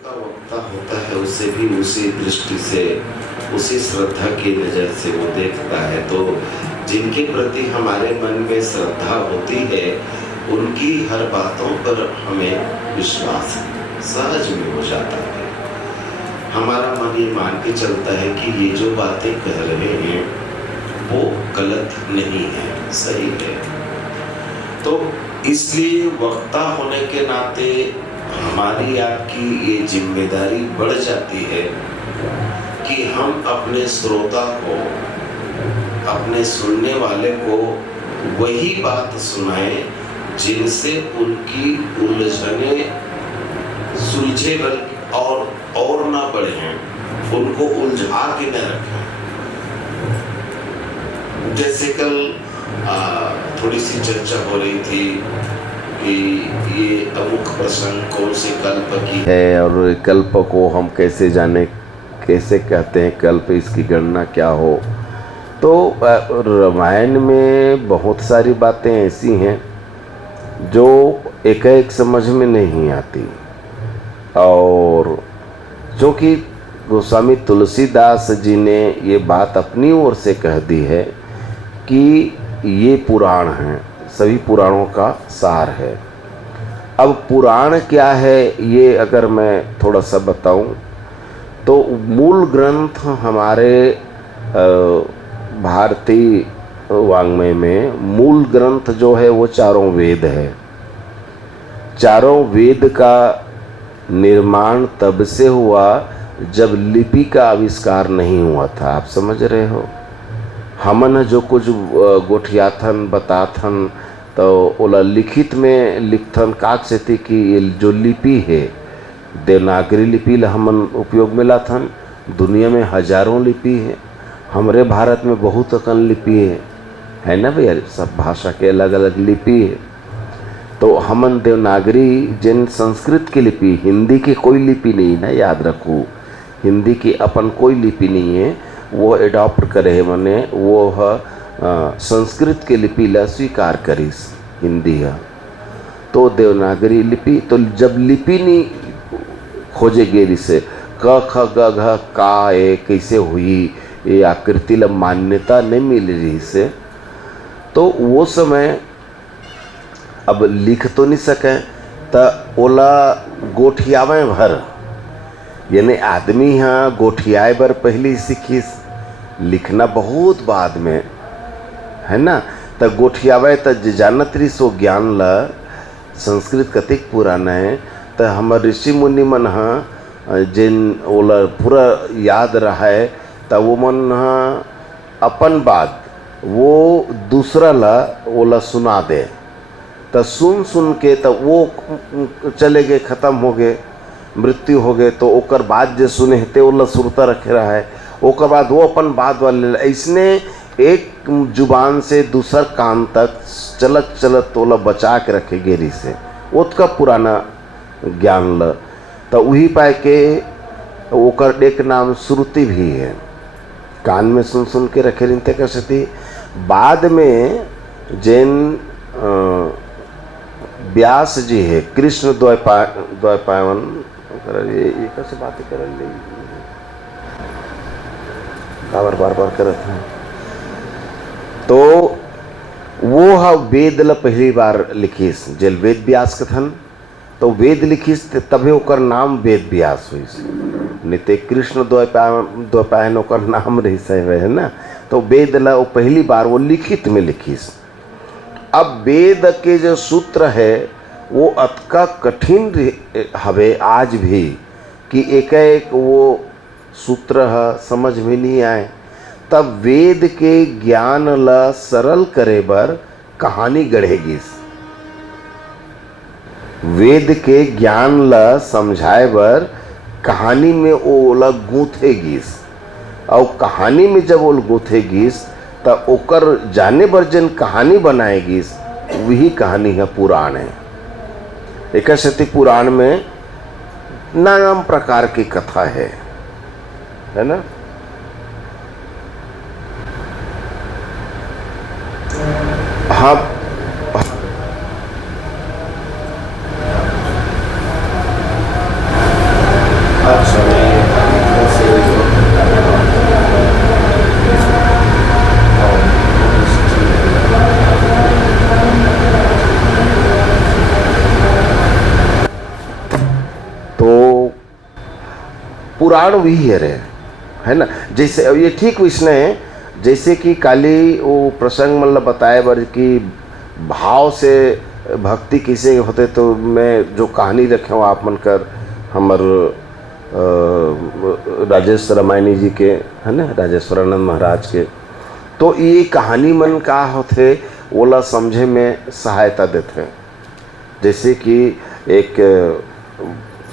का वक्ता होता है उसे भी उसी दृष्टि से, उसी श्रद्धा की नज़र से वो देखता है। तो जिनके प्रति हमारे मन में श्रद्धा होती है उनकी हर बातों पर हमें विश्वास सहज में हो जाता है। हमारा मन ये मान के चलता है कि ये जो बातें कह रहे हैं वो गलत नहीं है, सही है। तो इसलिए वक्ता होने के नाते हमारी आपकी ये जिम्मेदारी बढ़ जाती है कि हम अपने श्रोता को, अपने सुनने वाले को वही बात सुनाएं जिनसे उनकी उलझने सुलझे और ना बढ़े, उनको उलझा के न रखें। जैसे कल थोड़ी सी चर्चा हो रही थी कि ये अमुक प्रसंग कौन से कल्प की है और कल्प को हम कैसे जाने, कैसे कहते हैं कल्प, इसकी गणना क्या हो। तो रामायण में बहुत सारी बातें ऐसी हैं जो एक समझ में नहीं आती, और क्योंकि गोस्वामी तुलसीदास जी ने ये बात अपनी ओर से कह दी है कि ये पुराण हैं, सभी पुराणों का सार है। अब पुराण क्या है ये अगर मैं थोड़ा सा बताऊं तो मूल ग्रंथ हमारे भारतीय वाङ्मय में मूल ग्रंथ जो है वो चारों वेद है। चारों वेद का निर्माण तब से हुआ जब लिपि का आविष्कार नहीं हुआ था। आप समझ रहे हो, हमन जो कुछ गोठियाथन बताथन तो ओला लिखित में लिखथन काक से थी कि ये जो लिपि है देवनागरी लिपि ला हमन उपयोग में लाथन। दुनिया में हजारों लिपि है, हमारे भारत में बहुत अकन लिपि है ना भैया, सब भाषा के अलग अलग लिपि है। तो हमन देवनागरी जिन संस्कृत की लिपि, हिंदी की कोई लिपि नहीं ना, याद रखो हिंदी की अपन कोई लिपि नहीं है, वो एडॉप्ट करे है, मने वो संस्कृत के लिपि ला स्वीकार करीस हिंदी है। तो देवनागरी लिपि, तो जब लिपि नहीं खोजे गेरी से क ख ग घ का ए कैसे हुई ये आकृति ला मान्यता नहीं मिल रही से, तो वो समय अब लिख तो नहीं सके तो ओला गोठियावे भर, यानी आदमी यहाँ गोठियाए बर पहले सीखिस, लिखना बहुत बाद में है ना। तो गोठियावे तो जानत रही सो ज्ञान ला, संस्कृत कतिक पुराना है। तो हमारे ऋषि मुनि मन जिन ओला पूरा याद रहा है, तो वो मन अपन बात वो दूसरा ला ओला सुना दे, तो सुन के तो वो चले गए, ख़त्म हो गए, मृत्यु हो गए। तो ओकर बाद जो सुने थे ओला सुरता रखे रहा है, ओकर बाद वो अपन बात वाले ऐसने एक जुबान से दूसर कान तक चलत चलत ओला बचा के रखे गेरी से, उसका पुराना ज्ञान ल। तो वही पाए के ओकर एक नाम श्रुति भी है, कान में सुन के रखे रहते कैसे थी। बाद में जैन व्यास जी है, कृष्ण द्वैपायन ये कैसे बातें कर बार करत हैं। तो वो हा वेद ला पहली बार लिखिस, जेल वेद व्यास कथन, तो वेद लिखिस तभी ओकर नाम वेद व्यास हुईस, नहीं तो कृष्ण द्वैपायन ओकर नाम रही है ना। तो वेद ला वो पहली बार वो लिखित में लिखिस। अब वेद के जो सूत्र है वो अतका कठिन हवे आज भी कि एक वो सूत्र समझ में नहीं आए। तब वेद के ज्ञान ला सरल करे बर कहानी गढ़ेगिस, वेद के ज्ञान ला समझाए बर कहानी में ओला गूंथेगिस, और कहानी में जब वो गूंथेगिस तब ओकर जाने बर जन कहानी बनाएगिस, वही कहानी है पुराण है। एक पुराण में नाना प्रकार की कथा है ना। हाँ, पुराण भी है ना। जैसे अब ये ठीक विष्णु है, जैसे कि काली वो प्रसंग मतलब बताए बर कि भाव से भक्ति किसे होते, तो मैं जो कहानी रखे हूँ आप मन कर हमर राजेश रामायणी जी के है ना, राजेश्वरानंद महाराज के, तो ये कहानी मन का होते ओला समझे में सहायता देते। जैसे कि एक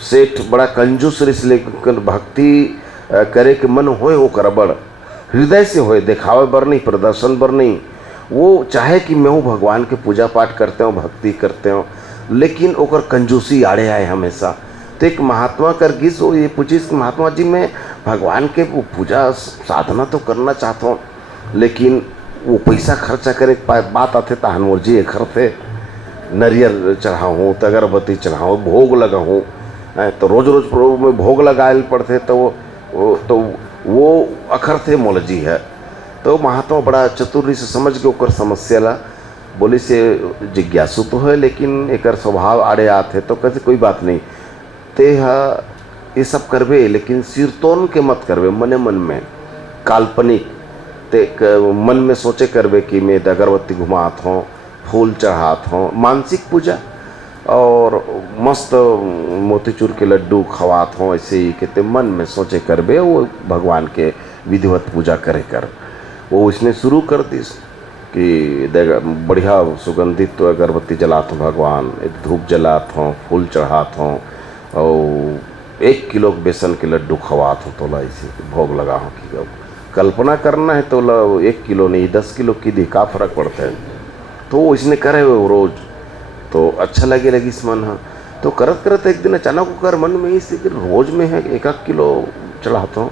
सेठ बड़ा कंजूस रिस लेकिन भक्ति करे के मन होए वो कर बड़ हृदय से होए, दिखावे बर नहीं, प्रदर्शन बर नहीं। वो चाहे कि मैं भगवान के पूजा पाठ करते हो, भक्ति करते हो, लेकिन ओकर कंजूसी आड़े आए हमेशा। तो एक महात्मा कर गिस वो ये पूछी महात्मा जी मैं भगवान के पूजा साधना तो करना चाहता हूँ, लेकिन वो पैसा खर्चा करे बात आते तो हनमोर जी खरते नरियल चढ़ाऊँ, तो अगरबत्ती चढ़ाऊँ, भोग लगाऊँ, तो रोज रोज प्रभु में भोग लगाए पड़ते, तो वो अखर थे मोल जी है। तो महात्मा बड़ा चतुर्री से समझ के ओकर समस्या ला बोली से जिज्ञासु तो है, लेकिन एक स्वभाव आड़े आते, तो कहते कोई बात नहीं, ते ये सब करबे लेकिन सिरतोन के मत करबे, मने मन में काल्पनिक ते मन में सोचे करबे कि मैं अगरबत्ती घुमात हूँ, फूल चढ़ात हूँ, मानसिक पूजा और मस्त मोतीचूर के लड्डू खवात हों, ऐसे ही कहते मन में सोचे करबे वो भगवान के विधिवत पूजा करे कर। वो इसने शुरू कर दी कि बढ़िया सुगंधित तो अगरबत्ती जलात हूँ भगवान, धूप जलात हूँ, फूल चढ़ात हूँ, और 1 किलो बेसन के लड्डू खवात हूँ, तो ला इसे भोग लगा हूँ कि कल्पना करना है तो ला 1 किलो नहीं 10 किलो की दी का फर्क पड़ता है। तो वो इसने करे वो रोज, तो अच्छा लगी इस मन। हाँ, तो करत करत एक दिन अचानक कर मन में इस रोज में है 1 किलो चढ़ाता हूँ,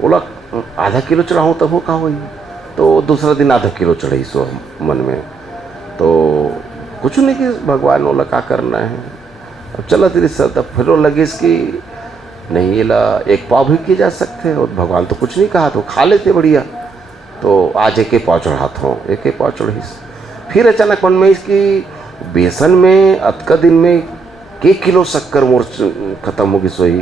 बोला आधा किलो चढ़ाऊँ तब वो कहा हुई, तो दूसरा दिन आधा किलो चढ़ाई सो मन में। तो कुछ नहीं कि भगवान बोला क्या करना है, अब चला तेरी सर, तब फिर वो लगी इसकी नहीं ये ला 1 पाव भी किए जा सकते हैं, और भगवान तो कुछ नहीं कहा, तो खा लेते बढ़िया। तो आज 1 पाव चढ़ाता हूँ, 1 पाव चढ़ी। फिर अचानक मन में इसकी बेसन में अतका दिन में 1 किलो शक्कर मोर खत्म होगी, सोई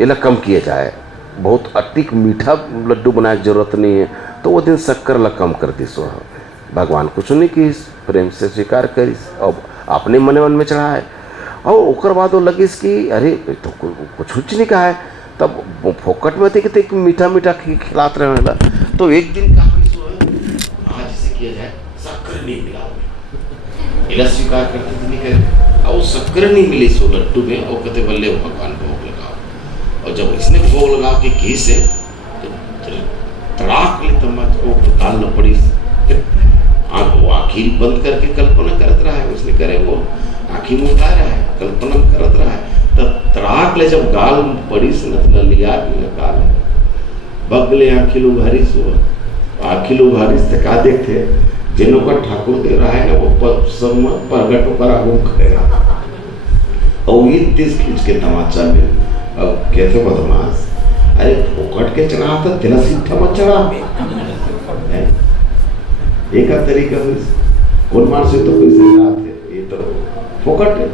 ये कम किया जाए, बहुत अतिक मीठा लड्डू बनाने की जरूरत नहीं है। तो वो दिन शक्कर ला कम कर दी सो। भगवान कुछ नहीं की, प्रेम से स्वीकार करीस और अपने मन में चढ़ाए। और ओकर बाद वो लगी कि अरे तो कुछ नहीं कहा है, तब फोकट में थे कि मीठा मीठा खिलाते रहे। तो एक दिन कहा आज इसे किया जाए, शक्कर नहीं मिला, इला स्वीकार करते थे नहीं करे, और शक्कर नहीं मिली सो लड्डू में, और कहते बल्ले भगवान भोग लगाओ। और जब इसने भोग लगा के घी से तड़ाक ले तमच वो काल न पड़ी, आँखी बंद करके कल्पना करत रहा है, उसने करे वो आँखी में उतार रहा है, कल्पना करत रहा है, तब तड़ाक ले जब गाल पड़ी से न लिया गाल बगले आँखी लो भारी सो, आँखी लो भारी से का देखते जिनों का ठाकुर दे रहा है ना, वो सब प्रगट पर आगू करेगा, और ये तेज खींच के तमाचा में। अब कहते बदमाश, अरे फोकट के चढ़ा था तेरा सीधा मत चढ़ा, एक तरीका कौन मान से तो पैसे आते, ये तो फोकट है।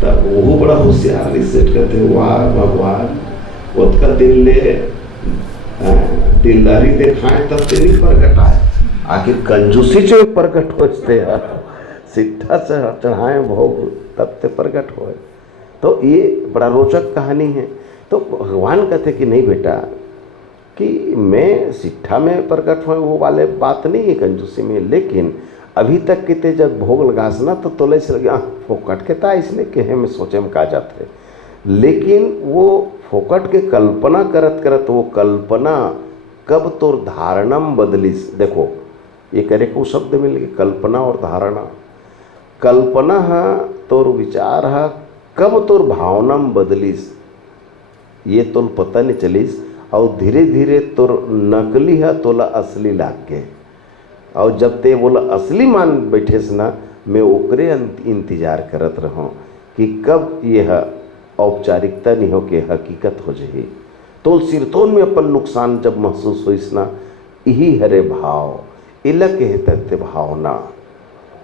तब वो बड़ा होशियार रिसेट करते, वाह भगवान उसका दिलदारी दिखाए तब से नहीं प्रगट आए, आखिर कंजूसी जो प्रकट होते यार, सीधा से चढ़ाए भोग तब से प्रकट हो। तो ये बड़ा रोचक कहानी है। तो भगवान कहते कि नहीं बेटा, कि मैं सिट्ठा में प्रकट हुए वो वाले बात नहीं है कंजूसी में, लेकिन अभी तक किते जब भोग लगास ना तो तोले से लगे फोकट के था, इसने कहे में सोचे में कहा जाते, लेकिन वो फोकट के कल्पना करत करत वो कल्पना कब तोर धारणम बदलिस। देखो ये करे को शब्द मिल गए, कल्पना और धारणा। कल्पना है तोर विचार है, कब तोर भावनाम बदलिस ये तो पता नहीं चलिस, और धीरे धीरे तोर नकली है तोला असली लाग के, और जब ते बोला असली मान बैठे से ना, मैं ओकरे इंतजार करत रहूँ कि कब यह औपचारिकता नहीं हो के हकीकत हो जाए। तो सिरतोन में अपन नुकसान जब महसूस होइस ना, यही हरे भाव इला कहते भावना।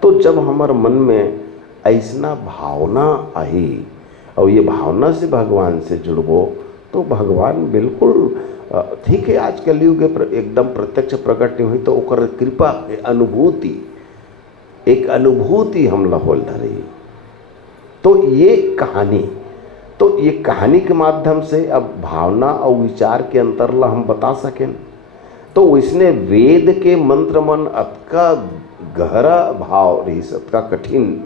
तो जब हमार मन में ऐसना भावना आई और ये भावना से भगवान से जुड़बो, तो भगवान बिल्कुल ठीक है, आज कलयुग एकदम प्रत्यक्ष प्रकट नहीं हुई तो ओकर कृपा अनुभूति, एक अनुभूति हम होल धरी। तो ये कहानी, तो ये कहानी के माध्यम से अब भावना और विचार के अंतर ला हम बता सकें। तो इसने वेद के मंत्र मन अतका गहरा भाव रही, अतका कठिन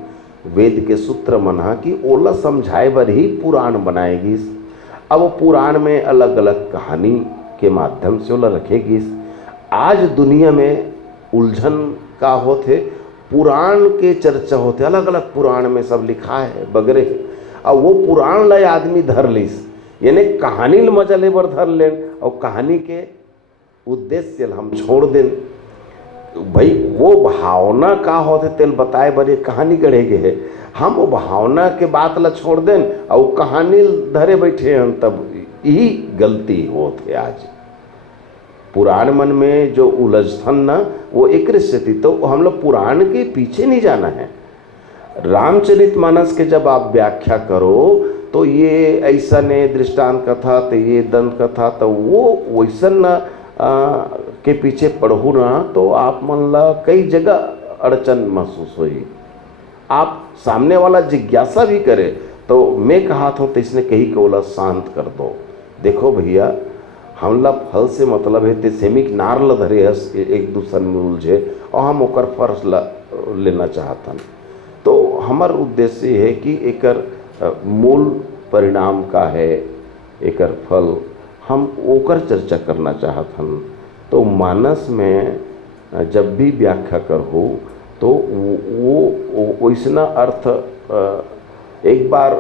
वेद के सूत्र मना कि ओला समझाए बर ही पुराण बनाएगी। अब पुराण में अलग अलग कहानी के माध्यम से ओला रखेगी। आज दुनिया में उलझन का होते, पुराण के चर्चा होते, अलग अलग पुराण में सब लिखा है बगरे, और वो पुराण ला आदमी धर लिस, यानी कहानी ल मजा ले बर धर लेन, और कहानी के उद्देश्य हम छोड़ दें। भाई वो भावना का होते तेल बताए बर ये कहानी गढ़े के है, हम वो भावना के बात ला छोड़ दें और कहानी धरे बैठे हैं, तब यही गलती होते। आज पुराण मन में जो उलझन ना वो एक स्थिति, तो हम लोग पुराण के पीछे नहीं जाना है। रामचरितमानस के जब आप व्याख्या करो तो ये ऐसा ने दृष्टांत कथा, तो ये दंत कथा, तो वो वैसन के पीछे पढ़ू ना तो आप मन ला कई जगह अड़चन महसूस हुई। आप सामने वाला जिज्ञासा भी करे तो मैं कहा था तो इसने कही को बोला शांत कर दो। देखो भैया, हमला फल से मतलब है ते सेमिक नार ल धरे हस एक दूसरे में उलझे और हम ओकर फर्ज लेना चाहतन। तो हमार उद्देश्य है कि एकर मूल परिणाम का है, एकर फल हम ओकर चर्चा करना चाहतन। तो मानस में जब भी व्याख्या करहु तो वो वैसना अर्थ एक बार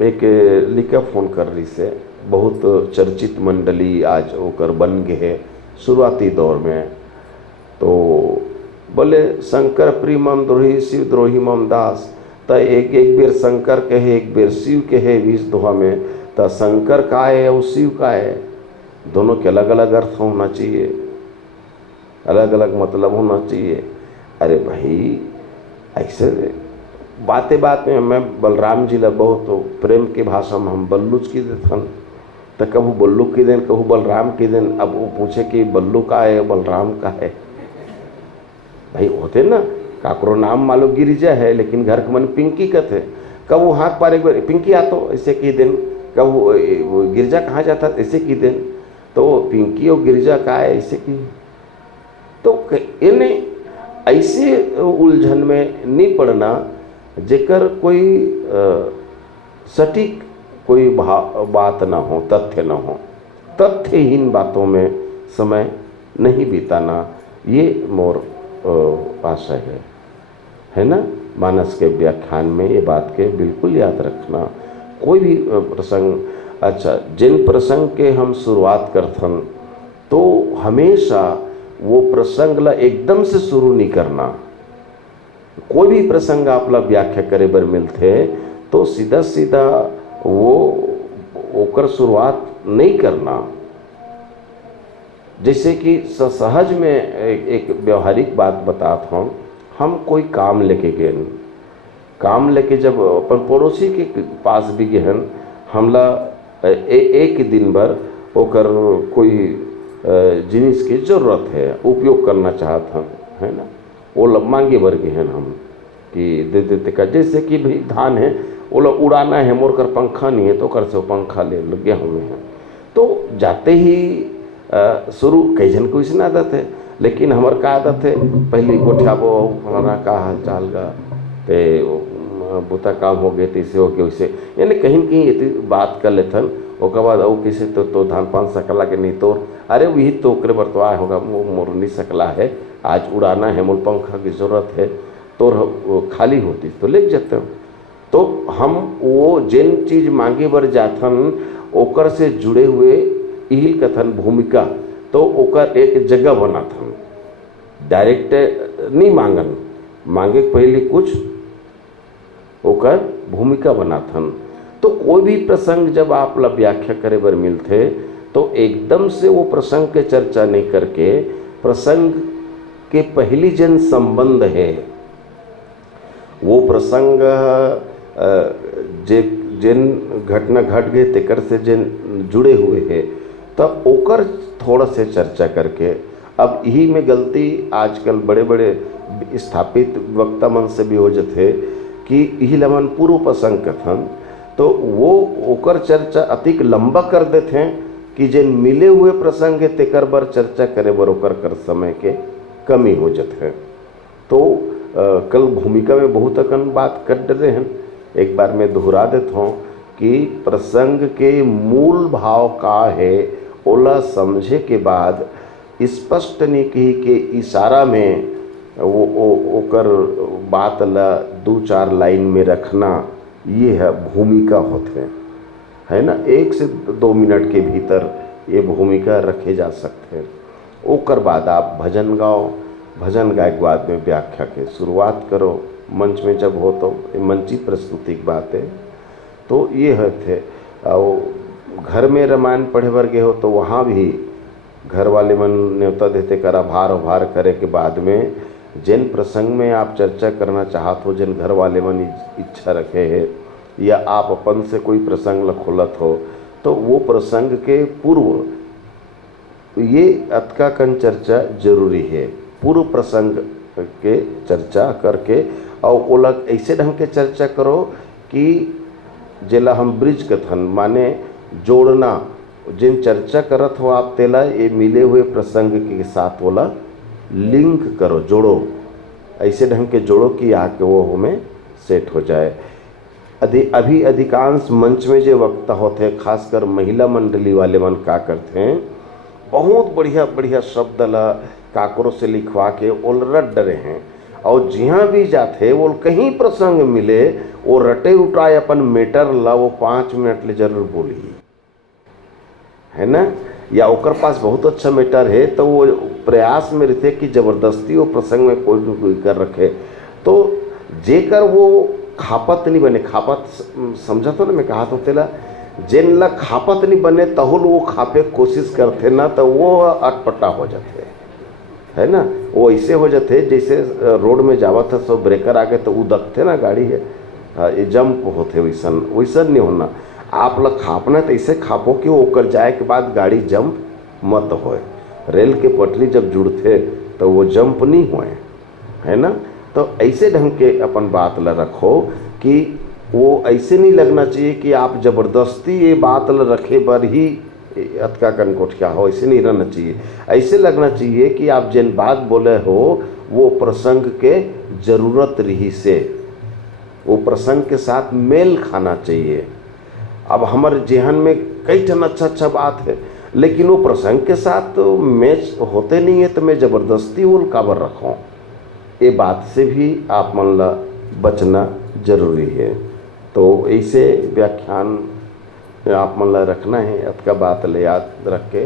एक लिखा फोन कर रही से बहुत चर्चित मंडली आज ओकर बन गए है शुरुआती दौर में। तो बोले शंकर प्रिय मम द्रोही शिव द्रोही मम दास, तो एक एक बेर शंकर कहे एक बेर शिव कहे बीस दोहा में, तो शंकर का है और शिव का है, दोनों के अलग अलग अर्थ होना चाहिए, अलग अलग मतलब होना चाहिए। अरे भाई ऐसे बातें बात में मैं बलराम जी ला बहुत तो प्रेम के भाषा में हम बल्लूच की देथन, तो कबू बल्लू की दिन कबू बलराम की दिन। अब वो पूछे कि बल्लू का है बलराम का है, भाई होते ना काकरो नाम मालो गिरिजा है लेकिन घर के मन पिंकी कथे, कब वो हाथ पार एक बार पिंकी आतो ऐसे की दिन, कब वो गिरजा कहाँ जाता ऐसे की दिन, तो पिंकी और गिरजा का है ऐसे की। तो इन्हें ऐसे उलझन में नहीं पड़ना जेकर कोई सटीक कोई बात ना हो, तथ्य ना हो, तथ्यहीन बातों में समय नहीं बिताना, ये मोर आशय है ना। मानस के व्याख्यान में ये बात के बिल्कुल याद रखना। कोई भी प्रसंग, अच्छा जिन प्रसंग के हम शुरुआत करथन तो हमेशा वो प्रसंग ला एकदम से शुरू नहीं करना। कोई भी प्रसंग आप ला व्याख्या करे बर मिलते तो सीधा सीधा वो ओकर शुरुआत नहीं करना। जैसे कि सहज में एक व्यवहारिक बात बताता हूँ, हम कोई काम लेके गए, काम लेके जब अपन पड़ोसी के पास भी गए, हमला एक दिन भर ओकर कोई जिनिस की जरूरत है, उपयोग करना चाहता है ना, वो मांगे भर गए हम कि दे देते का, जैसे कि भाई धान है वो उड़ाना है, मोर कर पंखा नहीं है तो कर से पंखा ले लगे हुए हैं। तो जाते ही शुरू कई जन को इसने आदत है, लेकिन हमार का आदत है पहले गोठियाबो फलाना का हाल चाल का ते बुता काम हो गए तैसे हो गए वैसे, यानी कहीं कहीं ये बात कर लेथन। ओकर बाद और किसी तो धान पान सकला के नहीं तोर, अरे वही तो ओकरे बर्तवा होगा वो मोर नहीं सकला है, आज उड़ाना है, मोर पंखा की ज़रूरत है, तोर खाली होती तो ले जाते हो। तो हम वो जिन चीज़ मांगे बर जाथन ओकर से जुड़े हुए यही कथन भूमिका, तो ओकर एक जगह बनाथन, डायरेक्ट नहीं मांगन, मांगे पहले कुछ ओकर भूमिका बनाथन। तो कोई भी प्रसंग जब आप ला व्याख्या करे बर मिलते तो एकदम से वो प्रसंग के चर्चा नहीं करके प्रसंग के पहली जन संबंध है वो प्रसंग जिन घटना घट गए तेकर से जिन जुड़े हुए है, तब ओकर थोड़ा से चर्चा करके। अब यही में गलती आजकल बड़े बड़े स्थापित वक्ता मन से भी हो जाते कि यही लमन पूर्व प्रसंग कथन, तो वो ओकर चर्चा अतिक लंबा कर देते हैं कि जिन मिले हुए प्रसंग है तेकर बर चर्चा करे बर ओकर कर समय के कमी हो जाते हैं। तो कल भूमिका में बहुत अकन बात कर रहे हैं, एक बार मैं दोहरा देता हूँ कि प्रसंग के मूल भाव का है ओला समझे के बाद स्पष्ट नहीं कही के इशारा में वो ओकर बात ला 2-4 लाइन में रखना, ये है भूमिका होते हैं, है ना। 1 से 2 मिनट के भीतर ये भूमिका रखे जा सकते हैं। ओकर बाद आप भजन गाओ, भजन गाय के बाद में व्याख्या के शुरुआत करो। मंच में जब हो तो मंचित प्रस्तुति की बात है। तो ये है थे। और घर में रामायण पढ़े बर गए हो तो वहाँ भी घर वाले मन न्योता देते कर आभार उभार करे के बाद में जिन प्रसंग में आप चर्चा करना चाहत हो, जिन घर वाले मन इच्छा रखे है या आप अपन से कोई प्रसंग खोलत हो, तो वो प्रसंग के पूर्व ये अतका कन चर्चा जरूरी है। पूर्व प्रसंग के चर्चा करके और ओला ऐसे ढंग के चर्चा करो कि जेला हम ब्रिज कथन माने जोड़ना, जिन चर्चा करत हो आप तेला ये मिले हुए प्रसंग के साथ ओला लिंक करो, जोड़ो, ऐसे ढंग के जोड़ो कि आके वो हमें सेट हो जाए। अभी अधिकांश मंच में जो वक्ता होते हैं, खासकर महिला मंडली वाले मन का करते हैं, बहुत बढ़िया बढ़िया शब्द ला काकरों से लिखवा के ओल रट डरे हैं, और जहाँ भी जाते वो कहीं प्रसंग मिले वो रटे उठाए अपन मेटर ला वो 5 मिनट ले जरूर बोली, है ना। या ओकर पास बहुत अच्छा मेटर है तो वो प्रयास में रहते कि जबरदस्ती वो प्रसंग में कोई न कोई कर रखे, तो जेकर वो खापत नहीं बने। खापत समझा तो ना मैं कहा तो तेला, जिन ला खापत नहीं बने तहुल वो खापे कोशिश करते ना, तो वो अटपटा हो जाते, है ना। वो ऐसे हो जाते जैसे रोड में जावत है, सब ब्रेकर आगे तो उदकते ना गाड़ी है, ये जंप होते, वैसन वैसन नहीं होना। आप लोग खापना तो ऐसे खापो कि वो कर जाए के बाद गाड़ी जंप मत होए। रेल के पटरी जब जुड़ते तो वो जंप नहीं होए, है ना। तो ऐसे ढंग के अपन बात ला रखो कि वो ऐसे नहीं लगना चाहिए कि आप जबरदस्ती ये बात ला रखे बर ही अतका कनकोट क्या हो, ऐसे नहीं रहना चाहिए। ऐसे लगना चाहिए कि आप जिन बात बोले हो वो प्रसंग के जरूरत रही से, वो प्रसंग के साथ मेल खाना चाहिए। अब हमारे जेहन में कई ठन अच्छा बात है, लेकिन वो प्रसंग के साथ तो मैच होते नहीं है, तो मैं ज़बरदस्ती वो काबर रखूँ, ये बात से भी आप मन ला बचना जरूरी है। तो ऐसे व्याख्यान आप मन ला रखना है, अतका बात ले याद रख के।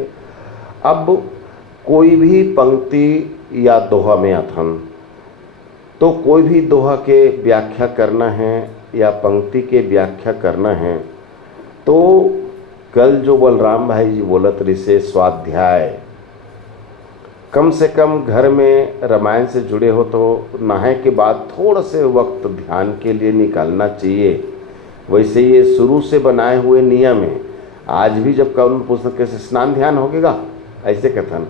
अब कोई भी पंक्ति या दोहा में अथन, तो कोई भी दोहा के व्याख्या करना है या पंक्ति के व्याख्या करना है, तो कल जो बलराम भाई जी बोलत रिसे स्वाध्याय, कम से कम घर में रामायण से जुड़े हो तो नहाए के बाद थोड़ा से वक्त ध्यान के लिए निकालना चाहिए। वैसे ये शुरू से बनाए हुए नियम है। आज भी जब कौन पुस्तक कैसे स्नान ध्यान होगेगा ऐसे कथन,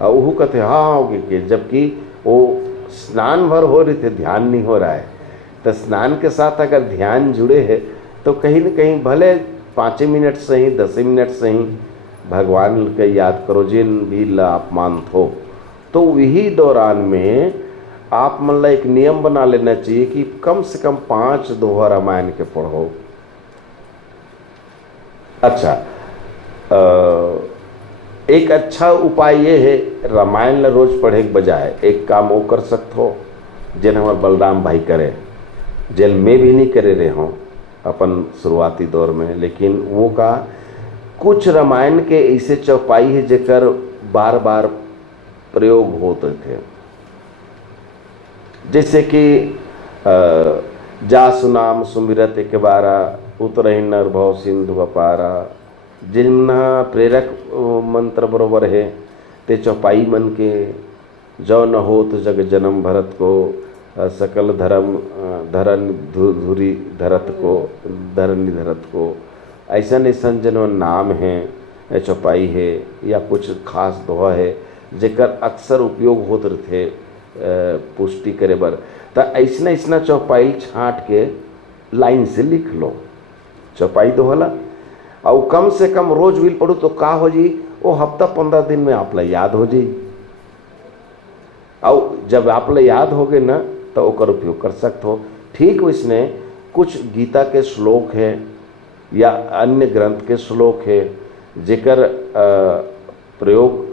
और वो कहते हाँ होगे कि, जबकि वो स्नान भर हो रही थे, ध्यान नहीं हो रहा है। तो स्नान के साथ अगर ध्यान जुड़े है तो कहीं न कहीं भले 5 मिनट से ही 10 मिनट से ही भगवान के याद करो, जिन भी ला आप मानत हो। तो वही दौरान में आप मन ला एक नियम बना लेना चाहिए कि कम से कम 5 दोहा रामायण के पढ़ो। अच्छा, एक अच्छा उपाय ये है, रामायण ला रोज पढ़े के बजाय एक काम वो कर सकते हो जिन हमारे बलराम भाई करे, जेल में भी नहीं करे रहे हों अपन शुरुआती दौर में, लेकिन वो का कुछ रामायण के ऐसे चौपाई है जेकर बार बार प्रयोग होते थे। जैसे कि जा सुनाम सुमिरत एक बारा, उतरहि नर भव सिंधु अपारा, जिन्ना प्रेरक मंत्र बरोबर है ते चौपाई मन के, जो न होत जग जन्म भरत को, सकल धर्म धरन धुरी धरत को धरनी धरत को, ऐसा ऐसा जन नाम है चौपाई है या कुछ खास दोहा है जेकर अक्सर उपयोग होते थे पुष्टि करे बर, तो ऐसा ऐसा चौपाई छाँट के लाइन से लिख लो चौपाई दोहला, और कम से कम रोज भी पढ़ो तो का हो जी, वो हफ्ता 15 दिन में आप याद हो जाई। और जब आप याद हो गए ना तो ओकर उपयोग कर सकते हो। ठीक वैसने कुछ गीता के श्लोक है या अन्य ग्रंथ के श्लोक है जेकर प्रयोग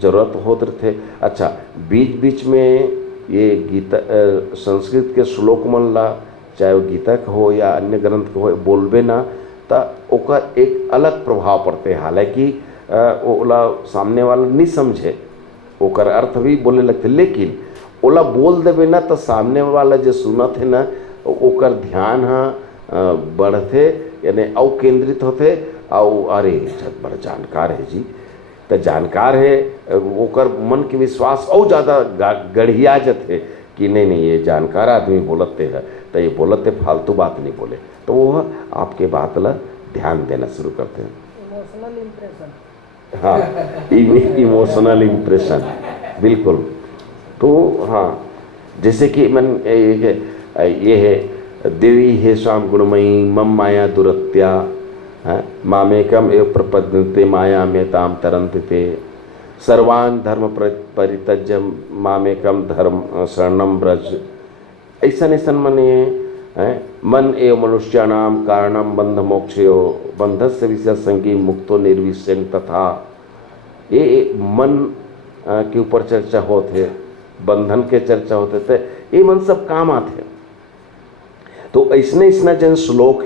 जरूरत होते थे। अच्छा, बीच बीच में ये गीता संस्कृत के श्लोक मन ला, चाहे वो गीता का हो या अन्य ग्रंथ का हो, बोलबे ना तो ओकर एक अलग प्रभाव पड़ते। हालांकि ओला सामने वाला नहीं समझे, ओकर अर्थ भी बोले लगते, लेकिन ओला बोल देवे ना तो सामने वाला जो सुनत है ना ओकर ध्यान बढ़ते, यानी औ केंद्रित होते, और अरे बड़ा जानकार है जी, तो जानकार है ओकर मन के विश्वास और ज़्यादा गढ़िया जाते कि नहीं ये जानकार आदमी बोलते हैं, तो ये बोलते फालतू बात नहीं बोले, तो वो आपके बात ला ध्यान देना शुरू करते हैं। इमोशनल इम्प्रेशन, हाँ, इमोशनल इम्प्रेशन, बिल्कुल। तो हाँ, जैसे कि मन ये है देवी हे स्वाम गुणमयी मम माया दुरत्या मामेकम एव प्रपद्यन्ते माया में ताम तरन्ति ते सर्वान धर्म परित्यज्य मामेकम धर्म शरणम ब्रज। ऐसा ऐसा मन एव मनुष्याणाम कारणम बंध मोक्षयो बंधस्य विषय संगी मुक्तो निर्विषय तथा। ये मन के ऊपर चर्चा होते, बंधन के चर्चा होते थे, ये मन सब काम आते। तो ऐसने ऐसा जन श्लोक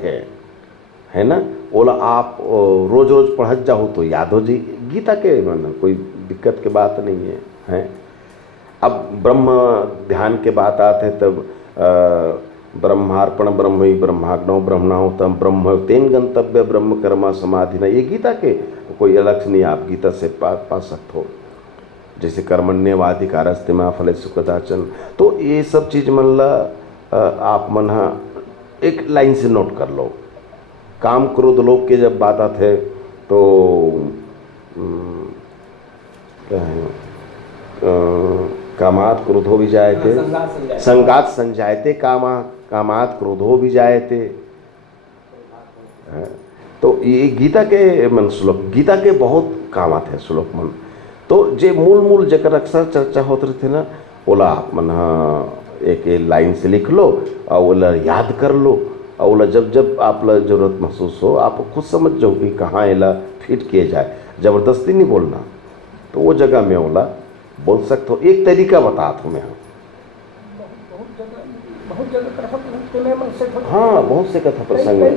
है ना, बोला आप रोज रोज पढ़त जाओ तो याद हो जी। गीता के मन कोई दिक्कत के बात नहीं है। अब ब्रह्म ध्यान के बात आते तब ब्रह्मार्पण ब्रह्म ही ब्रह्माग्नौ ब्रह्मणाओ तम ब्रह्म तेन गंतव्य ब्रह्म कर्मा समाधि ना, ये गीता के कोई अलग नहीं, आप गीता से पा सकते हो। जैसे कर्मण्यवाधिकारस्ते मा फले सुखदाचन, तो ये सब चीज़ मन ला आप मन एक लाइन से नोट कर लो। काम क्रोध लोभ के जब बात आते तो क्या है, कामात क्रोधो भी जायते संगात संजायते कामात क्रोधो भी जायते। तो ये गीता के मन श्लोक, गीता के बहुत काम आते हैं श्लोक मन। तो जे मूल जकर अक्सर चर्चा होते थे ना, ओला आप मन एक लाइन से लिख लो और ओला याद कर लो, और ओला जब आप जरूरत महसूस हो आप खुद समझ जाओ कि कहाँ एला फिट किए जाए। ज़बरदस्ती नहीं बोलना, तो वो जगह में ओला बोल सकते हो। एक तरीका बताता हूँ मैं। हाँ, बहुत से कथा प्रसंग है,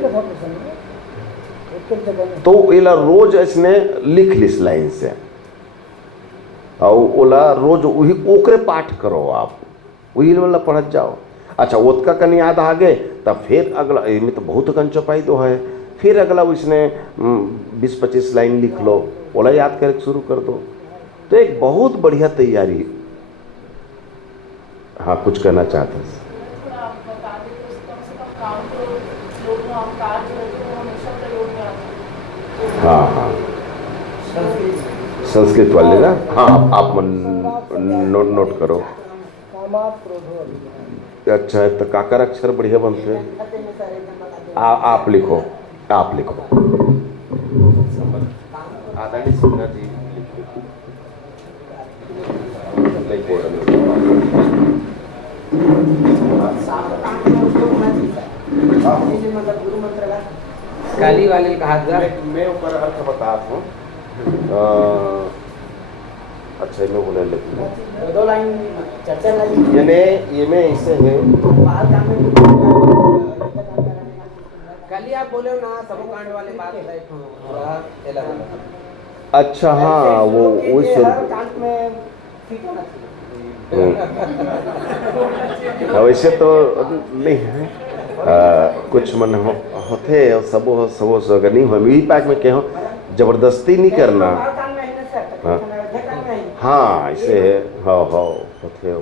तो एला रोज इसने लिख लिस लाइन से, और ओला रोज वही ओकरे पाठ करो, आप वही वाला पढ़त जाओ। अच्छा, ओतका कन याद आ गए तब फिर अगला, इनमें तो बहुत कन चौपाई तो है, फिर अगला उसने 20-25 लाइन लिख लो, ओला याद करके शुरू कर दो, तो एक बहुत बढ़िया तैयारी। हाँ, कुछ कहना चाहते हैं? हाँ, संस्कृत वाले ना, हाँ आप नोट करो। अच्छा, तो काकर अक्षर बढ़िया बनते हैं। आप लिखो आदरणीय सिन्हा जी काली वाले कहा था, मैं ऊपर अर्थ बताता हूँ। अच्छा, मैं बोले लेकिन दो लाइन चर्चा यानी ये में ऐसे है। काली आप बोले हो ना, सब कांड वाले बात अच्छा, हाँ, वो वैसे तो नहीं है, कुछ मन होते सब नहीं हो, यही पैक में कहो जबरदस्ती नहीं करना। हाँ, ऐसे है, हाँ होते हो।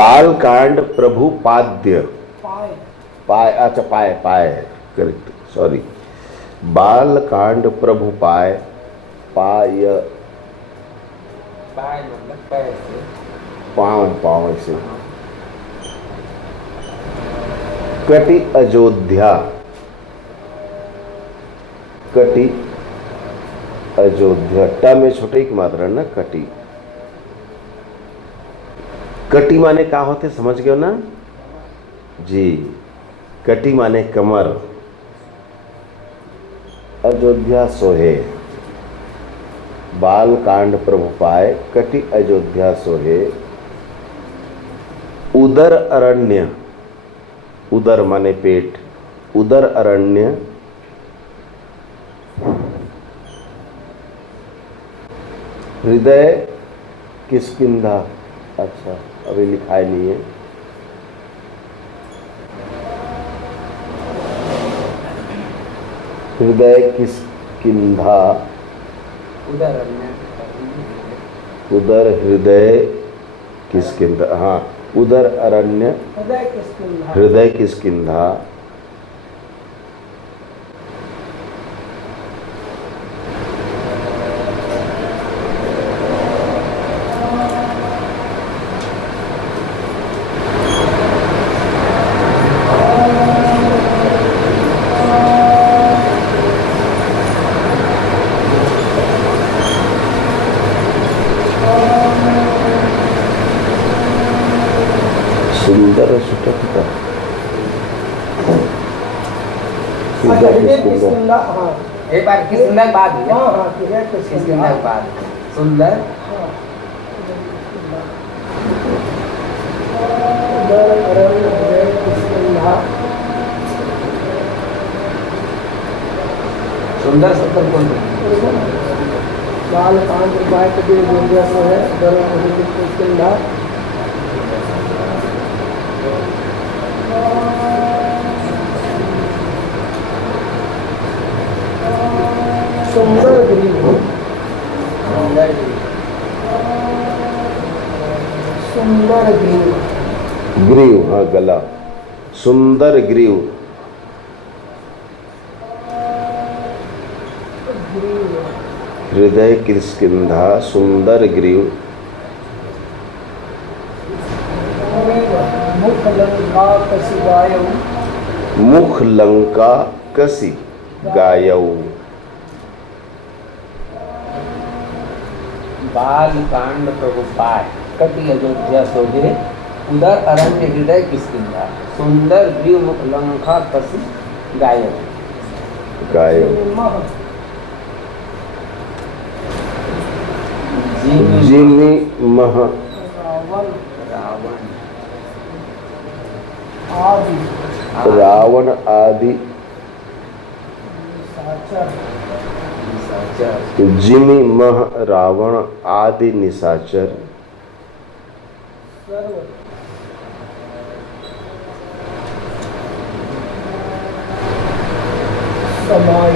बालकांड प्रभु पाद्य पाए पाय, अच्छा पाय पाय करेक्ट, सॉरी। बालकांड प्रभु पाय पाय, पाए मतलब पैर से, पाँव पाँव से। कटि अयोध्या, कटि अयोध्या, ट में छोटे की मात्रा ना, कटि। कटि माने का होते समझ गए ना जी। कटि माने कमर, अयोध्या सोहे। बाल कांड प्रभु पाए कटि अयोध्या सोहे। उदर अरण्य, उदर माने पेट, उदर अरण्य। हृदय किष्किंधा, अच्छा अभी लिखा नहीं है। हृदय किष्किंधा, उधर अन्य, उदर हृदय किष्किंधा, हाँ उदर अरण्य हृदय किष्किंधा, हृदय किष्किंधा। सुंदर सुटकता, हृदय किष्किंधा, हाँ एक बार किष्किंधा के बाद, हाँ हाँ हृदय किष्किंधा के बाद सुंदर, उदर अरण्य हृदय किष्किंधा। सुंदर शब्द कौन बाल कांड उपाय कटि अयोध्या सोहे, उदर अरण्य किष्किंधा। सुंदर ग्रीव, सुंदर ग्रीव, ग्रीव, हाँ गला, सुंदर ग्रीव। हृदय किष्किंधा सुंदर ग्रीव। मुख लंका कसी गायऊ, मुख लंका कसी गायऊ। बाल कांड प्रभु पाय कटि अयोध्या सोहे, उदर अरण्य हृदय किष्किंधा, सुंदर ग्रीव मुख लंका कसी गायऊ। गायऊ। जिमि जिमि मह रावण रावण आदि रावण आदि। साचर, निशाचर। जिमि मह रावण आदि निशाचर। सर्व समाय,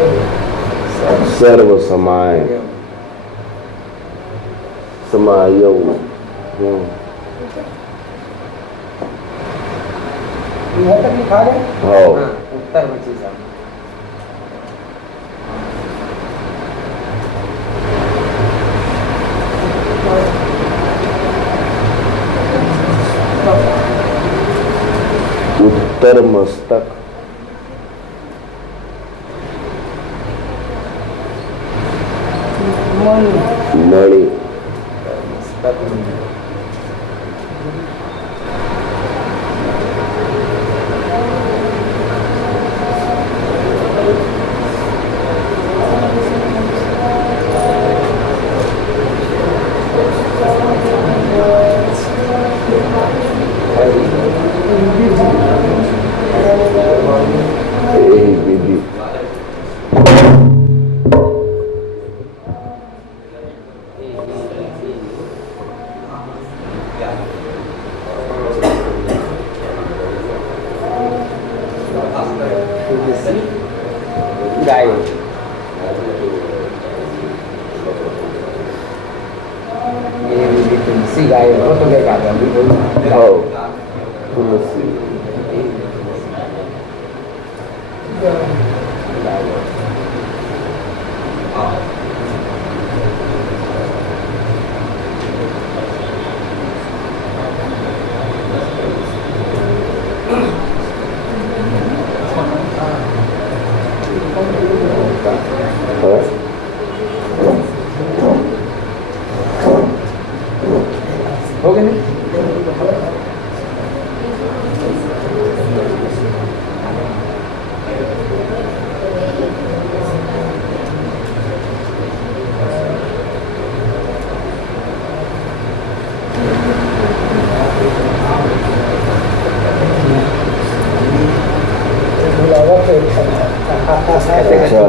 सर्व समाय, समायऊ। यहाँ तक लिखा है। हाँ हाँ, उत्तर में चीज है। उत्तर मस्तक, मणि, मस्तक में यही विधि। गाय ये विधि कसी गाय हो तो देखा था अभी कोई हो तुलसी हो गया नहीं ऐसे अच्छा।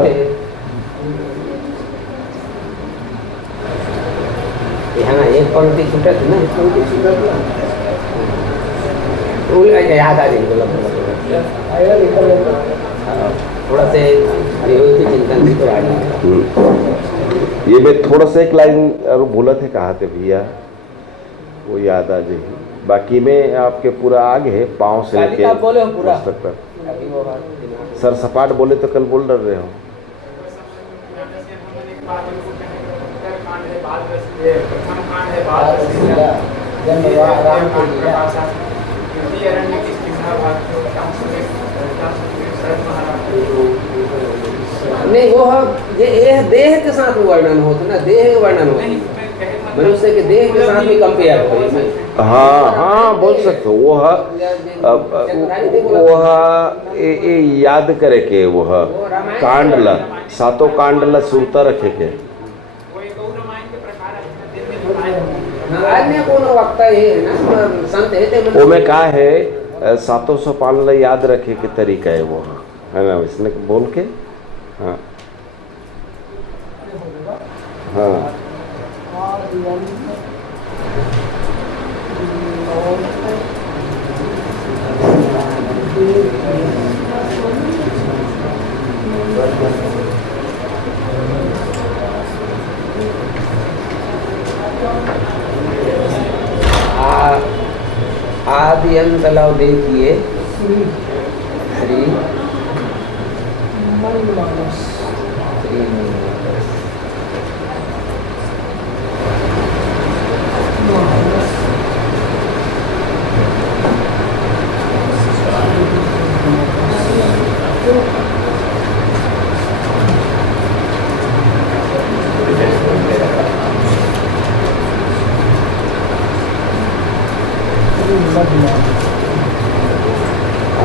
यहाँ एक पंक्ति छूटा थी ना याद आ गई आएगा निकल लेगा। थोड़ा से विरोधी चिंतन भी तो आ गया। ये मैं थोड़ा सा एक लाइन और बोला थे कहा थे भैया वो याद आ जाएगी। बाकी में आपके पूरा आगे पाँव से गाली तो आप बोले हो पूरा। मस्तक तक। अभी वो बात सर सपाट बोले तो कल बोल डर रहे हो। नहीं वो ये देह के साथ वर्णन होता ना, देह वर्णन होता मनुष्य के देह के साथ भी कंपेयर हो इसमें। हाँ हाँ बोल सकते हो वह ये याद करे के वह कांडला सातों कांडला सुरता रखे के अन्य कोनो वक्ता है ना संत है ते वो में कहा है सातों सौ पालना याद रखे के तरीका है वो है ना इसने बोल के हाँ हाँ आदि अंत लव देखिए श्री मनमानस श्री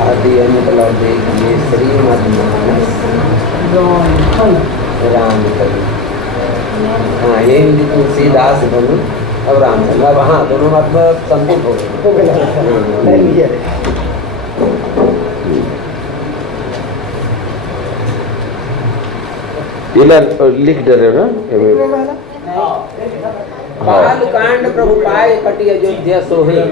आदि अंत लव देखिए श्रीमद् मानस रामचंद्र। हाँ ये भी तुलसीदास बनो अब रामचंद्र। अब हाँ दोनों मतलब संपूर्ण हो गए। लिख दे रहे हो ना बालकांड प्रभु पाए कटि अयोध्या सोहे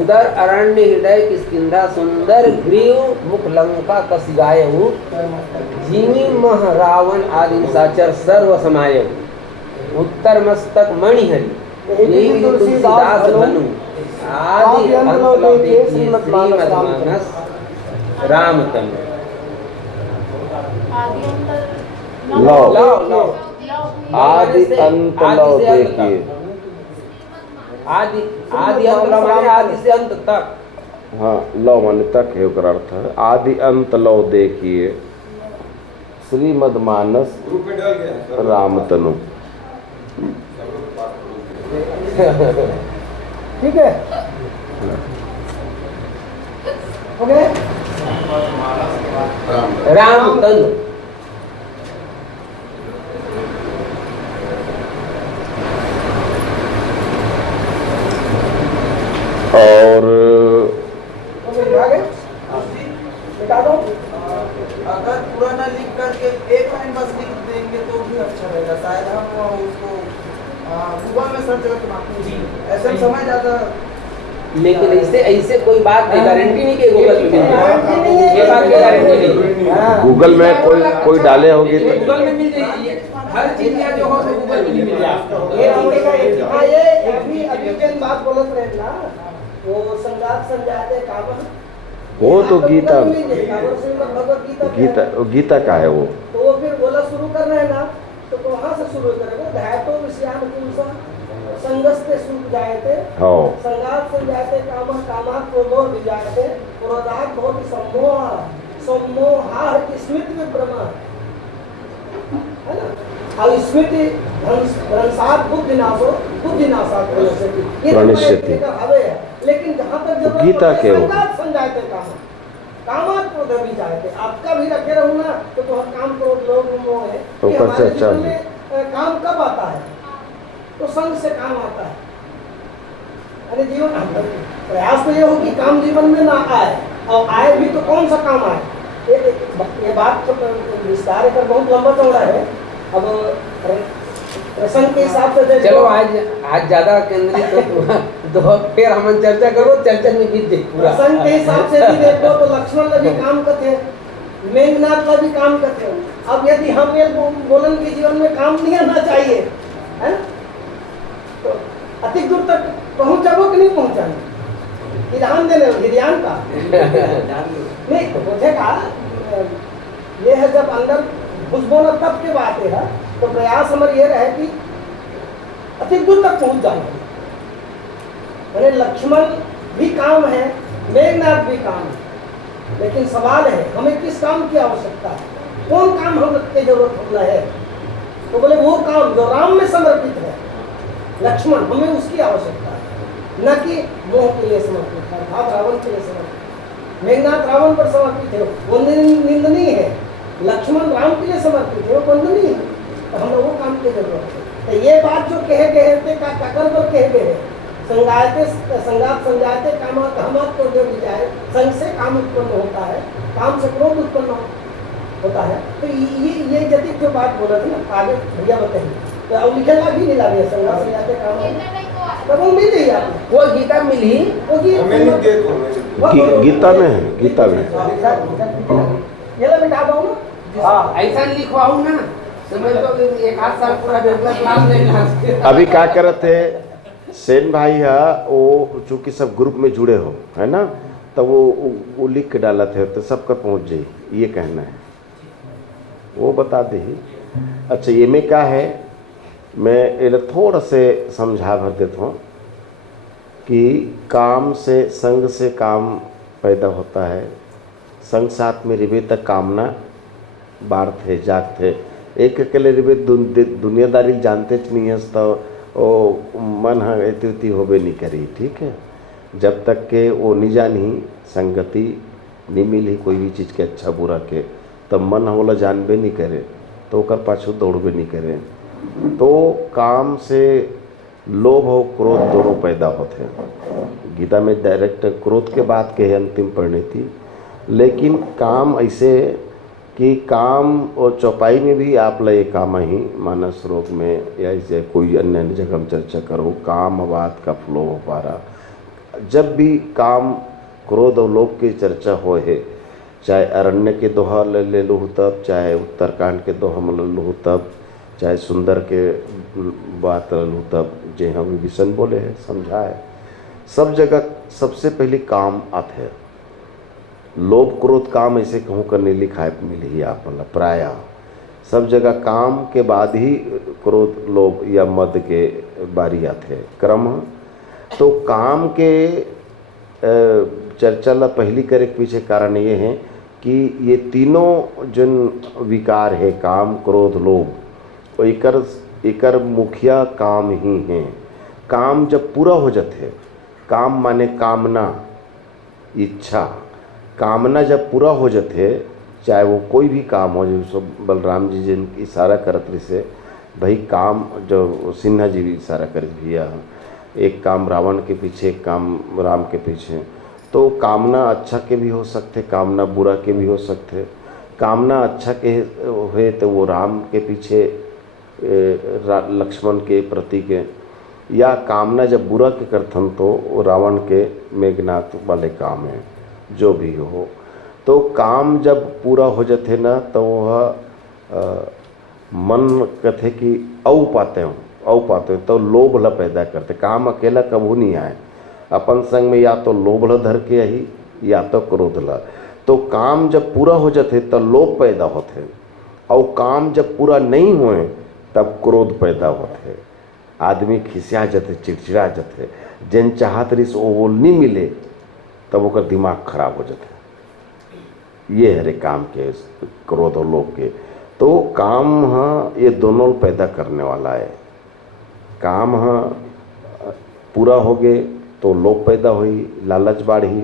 उदर अरण्य हृदय किष्किंधा सुंदर ग्रीव मुख लंका कस गायहु जिमी मह रावण आदि साचर सर्व समायहु उत्तर मस्तक मणिहरि देवी तुलसीदास धनु आदि अंत लव देखिए श्रीमद् मानस रामतनु। लो आदि अंत लव देखिए आदि आदि अंत लव माने आदि से अंत तक। हाँ लव माने तक है ओकर अर्थ है आदि अंत लव देखिए श्रीमद् मानस रामतनु। ठीक है ओके रामतनु। और अगर पूरा ना लिख करके एक लाइन बस लिख देंगे तो भी अच्छा रहेगा। शायद हम उसको गूगल में सर्च करके ऐसे हम समझ जाता। लेकिन ऐसे ऐसे कोई बात नहीं, गारंटी नहीं कि गूगल पे मिल जाए। ये बात की गारंटी नहीं। गूगल में कोई डाले होगी तो गूगल में मिल जाएगी हर चीज जो हो तो गूगल में मिल जाएगा। ये एक भी अभी बोलत रहे ना, वो संगात संजाते काम। वो तो गीता भगवत गीता गीता का है वो। तो वो फिर बोला शुरू कर रहे हैं ना, तो वहाँ से शुरू करेंगे। धायतो विषयान पुरुषा संगस्ते सुख जायते, हाँ संगात संजाते काम कामात क्रोधो विजायते, क्रोधात भवति सम्मोह, सम्मोहाः स्मृति विभ्रम, है ना। और स्मृति भ्रंशात बुद्धिनाशो, बुद्धिनाशात प्रणश्यति, ये प्रणश्यति का भाव है। लेकिन जहाँ तक जरूरत गीता पड़े, के वो। संगात संजाते काम कामात क्रोध भी जाते, आपका भी रखे रहूँ ना तो काम क्रोध लोभ मोह है तो कि ऊपर से हमारे अच्छा जीवन में काम कब आता है, तो संग से काम आता है। अरे जीवन प्रयास तो ये हो कि काम जीवन में ना आए, और आए भी तो कौन सा काम आए। ये बात तो विस्तार कर बहुत लंबा चौड़ा है। अब प्रसंग के हिसाब से चलो आज ज्यादा केंद्रित तो फिर हम चर्चा करो, चर्चा में बीत दे पूरा। प्रसंग के हिसाब से भी देखो तो लक्ष्मण ने भी काम करते, मेघनाथ का भी काम करते। अब यदि हम ये बोलन के जीवन में काम नहीं आना चाहिए, है ना, तो अधिक दूर तक पहुंचाबो कि नहीं पहुंचाने, ध्यान देने ध्यान का नहीं पूछेगा। ये है जब अंदर घुसबो न तब के बात है, तो प्रयास हमारे ये रहे कि अधिक दूर तक पहुंच जाना। मैंने लक्ष्मण भी काम है, मेघनाथ भी काम है, लेकिन सवाल है हमें किस काम की आवश्यकता है, कौन काम हम की जरूरत होना है। तो बोले वो काम जो राम में समर्पित है, लक्ष्मण हमें उसकी आवश्यकता है, न कि मोह के लिए समर्पित है, अर्थात रावण के लिए समर्पित। मेघनाथ रावण पर समर्पित है, वो निंदनीय है। लक्ष्मण राम के लिए समर्पित है, वो वंदनीय है। तो हमें वो काम की जरूरत है। तो ये बात जो कहे गए थे का ककर पर कहे गए हैं, संगाते संगात संजाते कामात कामात को जो भी जाए, संग से काम उत्पन्न होता है, काम से क्रोध उत्पन्न होता है। तो ये जतिक जो बात बोला था ना, आगे भैया बताइए। तो अब लिखेगा भी नहीं लागे संगात संजाते कामात, तब वो मिल गई आपको, वो गीता मिली, वो गीता में है, गीता में। ये ला मिटा दो ना। हाँ ऐसा लिखवाऊँ ना, समझ लो कि एक आध साल पूरा क्लास लेना। अभी क्या करते थे सेन भाई है, वो चूँकि सब ग्रुप में जुड़े हो है ना, तो वो लिख के डाला थे तो सबका पहुँच जाए, ये कहना है, वो बता दे। अच्छा ये में क्या है, मैं ये थोड़ा से समझा भर देता हूँ कि काम से संग से काम पैदा होता है, संग साथ में रिवे तक कामना बार थे जाग थे। एक अकेले रिवे दुनियादारी जानते नहीं है तो ओ मन एती होबे नहीं करी, ठीक है। जब तक के वो नहीं जानी संगति नहीं मिली कोई भी चीज़ के अच्छा बुरा के, तब मन होला जानबे नहीं करे तो ओकर पाछू दौड़बे नहीं करे। तो काम से लोभ और क्रोध दोनों पैदा होते हैं। गीता में डायरेक्ट क्रोध के बात के अंतिम पढ़नी थी, लेकिन काम ऐसे कि काम और चौपाई में भी आप लय काम ही मानस रोग में या ऐसे कोई अन्य जगह हम चर्चा करो, कामवाद का फ्लो हो पा रहा। जब भी काम क्रोध और लोभ की चर्चा हो है, चाहे अरण्य के दोहा ले लो तब, चाहे उत्तरकांड के दोहा में ले लो तब, चाहे सुंदर के बात ले लो तब, जे हम विभीषण बोले हैं समझा है, सब जगह सबसे पहले काम आते हैं। लोभ क्रोध काम ऐसे कहूँ करने लिखा है मिले ही आप मतलब प्राय सब जगह काम के बाद ही क्रोध लोभ या मद के बारी आते हैं क्रम। तो काम के चर्चा ला पहली करे के पीछे कारण ये है कि ये तीनों जन विकार है काम क्रोध लोभ, तो एकर मुखिया काम ही है। काम जब पूरा हो जाते है, काम माने कामना इच्छा, कामना जब पूरा हो जाते चाहे वो कोई भी काम हो, जैसे बलराम जी जिन इशारा करत रही से भाई काम जो सिन्हा जी भी इशारा कर दिया, एक काम रावण के पीछे एक काम राम के पीछे। तो कामना अच्छा के भी हो सकते, कामना बुरा के भी हो सकते। कामना अच्छा के हुए तो वो राम के पीछे लक्ष्मण के प्रति के, या कामना जब बुरा के करथन तो रावण के मेघनाथ वाले काम है जो भी हो। तो काम जब पूरा हो जाते ना तो वह मन कहते कि औ पाते हो तो लोभ ला पैदा करते। काम अकेला कबू नहीं आए, अपन संग में या तो लोभ ल धर के ही या तो क्रोध ल। तो काम जब पूरा हो जाते तो लोभ पैदा होते, और काम जब पूरा नहीं हुए तब क्रोध पैदा होते। आदमी खिसिया जाते, चिड़चिड़ा जाते, जिन चाहत रही वो नहीं मिले तब ओकर दिमाग खराब हो जाते। ये है रे काम के, क्रोध और लोभ के। तो काम हाँ ये दोनों पैदा करने वाला है। काम हाँ पूरा हो गए तो लोभ पैदा हुई, लालच बढ़ी।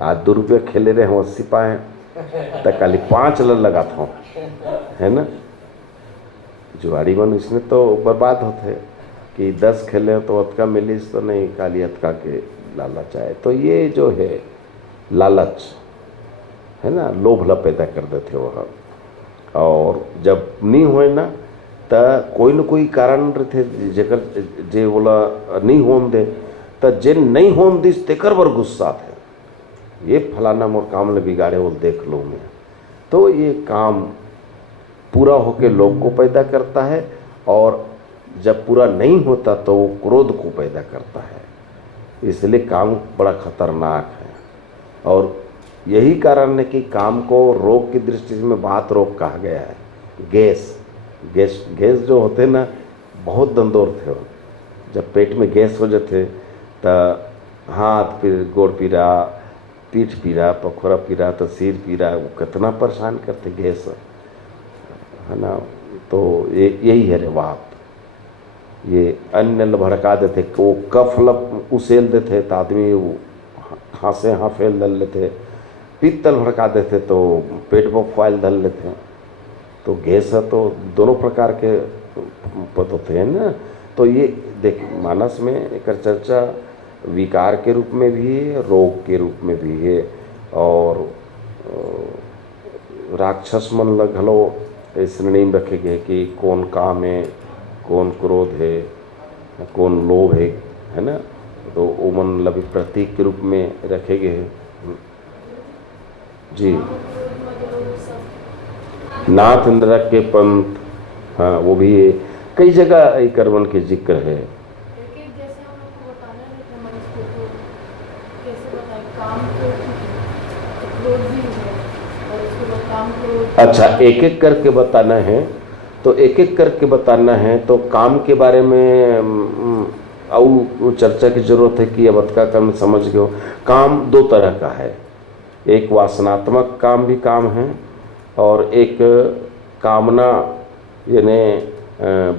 आज 2 रुपये खेले रहे हैं 80 पाए तो कल 5 लगा था, है ना। जुआरी बन इसमें तो बर्बाद होते कि 10 खेले तो अतका मिलीस तो नहीं, काली अतका के लालच आए। तो ये जो है लालच है ना, लोभ ला पैदा कर देते वह। और जब नहीं हुए ना तो कोई न कोई कारण रहते जेकर जे बोला नहीं होन दे, तो जे नहीं होन दिस तेकर बर गुस्सा थे, ये फलाना मोर काम ले बिगाड़े वो देख लो मैं। तो ये काम पूरा होके लोभ को पैदा करता है, और जब पूरा नहीं होता तो वो क्रोध को पैदा करता है। इसलिए काम बड़ा खतरनाक है। और यही कारण है कि काम को रोग की दृष्टि में बात रोग कहा गया है। गैस जो होते ना बहुत दंदोर थे। जब पेट में गैस हो जाते तो हाथ फिर गोड़ पीरा, पीठ पीरा, पखोरा पीरा, तो सिर पीरा, वो कितना परेशान करते गैस, है ना। तो यही है रे बात। ये अन्न भड़का देते, वो कफ लब उसेल देते तो आदमी हाँसे हाँ फैल धल लेते, पित्तल भड़का देते तो पेट में फॉइल धल लेते। तो गैस है तो दोनों प्रकार के पद होते हैं ना। तो ये देख मानस में एक चर्चा विकार के रूप में भी है, रोग के रूप में भी है। और राक्षस मन लग हलो इस श्रेणी में रखे गए कि कौन काम है, कौन क्रोध है, कौन लोभ है ना। तो वो मन लभी प्रतीक के रूप में रखे गए हैं जी। नाथ इंद्र के पंथ, हाँ वो भी है। कई जगह एक कर्मन के जिक्र है। अच्छा, एक एक करके बताना है तो एक एक करके बताना है। तो काम के बारे में और चर्चा की जरूरत है कि अब अतका कर्म समझ गए हो। काम 2 तरह का है, एक वासनात्मक काम भी काम है, और एक कामना यानी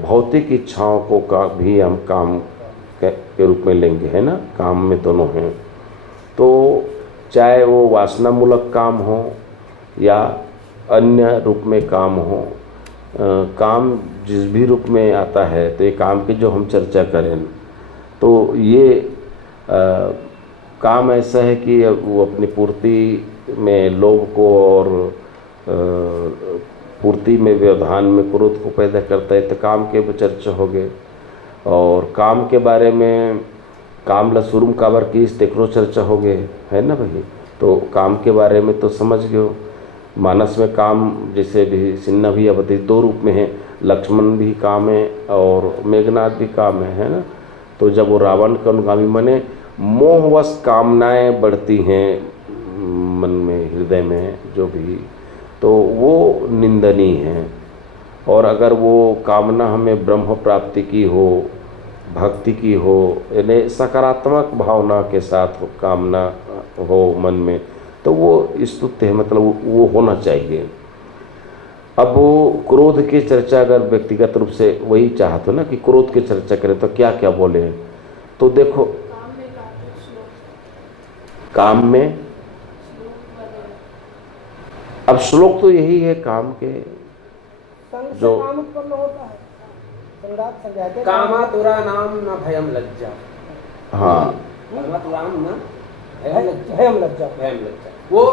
भौतिक इच्छाओं को का भी हम काम के रूप में लेंगे, है ना। काम में दोनों हैं। तो चाहे वो वासना मूलक काम हो या अन्य रूप में काम हो, काम जिस भी रूप में आता है, तो ये काम की जो हम चर्चा करें तो ये काम ऐसा है कि वो अपनी पूर्ति में लोभ को और पूर्ति में व्यवधान में क्रोध को पैदा करता है। तो काम के चर्चा हो गए। और काम के बारे में काम ला शुरू काबर की तेकरो चर्चा हो गए, है ना भाई। तो काम के बारे में तो समझ गए। मानस में काम जैसे भी सिन्हा भी अवधि 2 रूप में है, लक्ष्मण भी काम है और मेघनाथ भी काम है ना। तो जब वो रावण का अनुगामी मने मोहवश कामनाएं बढ़ती हैं मन में, हृदय में जो भी, तो वो निंदनीय है। और अगर वो कामना हमें ब्रह्म प्राप्ति की हो, भक्ति की हो, यानी सकारात्मक भावना के साथ कामना हो मन में, तो वो स्तुत्य है, मतलब वो होना चाहिए। अब वो क्रोध की चर्चा अगर व्यक्तिगत रूप से वही चाहते हो ना कि क्रोध की चर्चा करें तो क्या क्या बोले, तो देखो काम में अब श्लोक तो यही है काम के जो काम उत्पन्न होता है। संगात संज्ञाते कामातुरा नाम न भयम लज्जा। हाँ, कामातुराम न भयम लज्जा। भयम लज्जा वो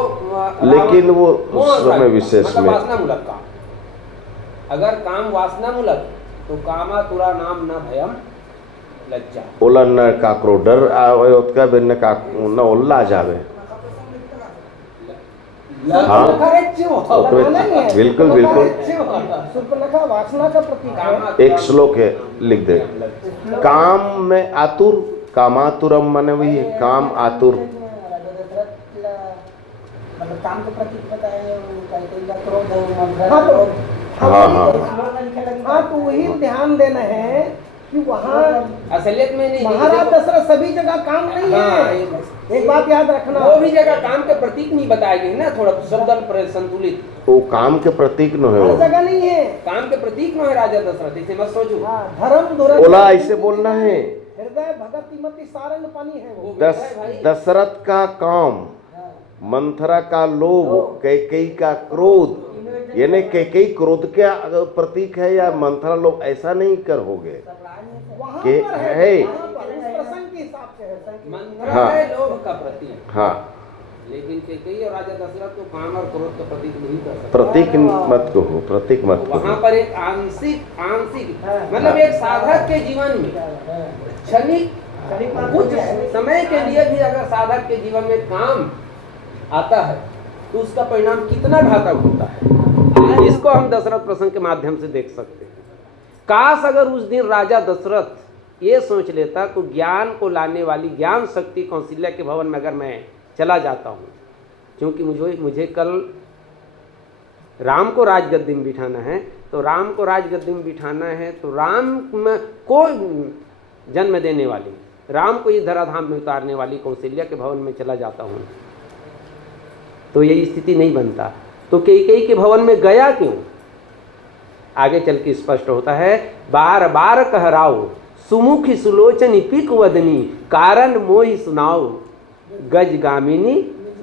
लेकिन वो उस समय विशेष मतलब में वासना मूलक काम। अगर काम वासना मूलक तो कामातुरा नाम न भयम लज्जा। ओला न काकरो डर आवे उतका भी न का न ओल्ला जावे। हाँ, बिल्कुल बिल्कुल। सुपर्णखा वासना का प्रतीक है। एक श्लोक है, लिख दे। काम में आतुर, कामातुरम माने वही है, काम आतुर। राजा दशरथ मतलब काम के प्रतीक बताए, कई का क्रोध है, हाँ तो वही ध्यान देना है कि वहाँ असलियत में नहीं, महाराज दशरथ सभी जगह काम नहीं है। एक बात याद रखना, वो भी जगह काम के प्रतीक नहीं बताए गए ना, थोड़ा शब्द संतुलित। वो काम के प्रतीक न हर हो, जगह नहीं है। काम के प्रतीक में है राजा दशरथ, इसे मत सोचो। धर्म धुरंधर बोला ऐसे बोलना है। हृदय भगत मति सारंग पानी है वो। दशरथ का काम, मंथरा का लोभ, कैकेयी का क्रोध, यानी कैकेयी क्रोध के प्रतीक है या मंथरा लोभ, ऐसा नहीं करोगे वहाँ कि पर है। वहाँ पर उस प्रसंग के हिसाब से है। मंथरा हाँ। है लोभ का प्रतीक, हाँ, लेकिन कैकेयी और राजा दशरथ को काम और क्रोध का प्रतीक नहीं कर सकते। प्रतीक मत कहो, प्रतीक मत वहाँ कहो। पर एक आंशिक मतलब एक साधक के जीवन में क्षणिक कुछ समय के लिए भी अगर साधक के जीवन में काम आता है तो उसका परिणाम कितना घातक होता है, इसको हम दशरथ प्रसंग के माध्यम से देख सकते हैं। काश अगर उस दिन राजा दशरथ ये सोच लेता कि ज्ञान को लाने वाली ज्ञान शक्ति कौशल्या के भवन में अगर मैं चला जाता हूँ, क्योंकि मुझे कल राम को राजगद्दी में बिठाना है, तो राम को राजगद्दी में बिठाना है तो राम को जन्म देने वाली, राम को इस धराधाम में उतारने वाली कौशल्या के भवन में चला जाता हूँ, तो यही स्थिति नहीं बनता। तो कैकेयी के भवन में गया क्यों, आगे चल के स्पष्ट होता है। बार बार कहराओ सुमुखी सुलोचनी पिक वदनी, कारण मोहि सुनाओ गजगामिनी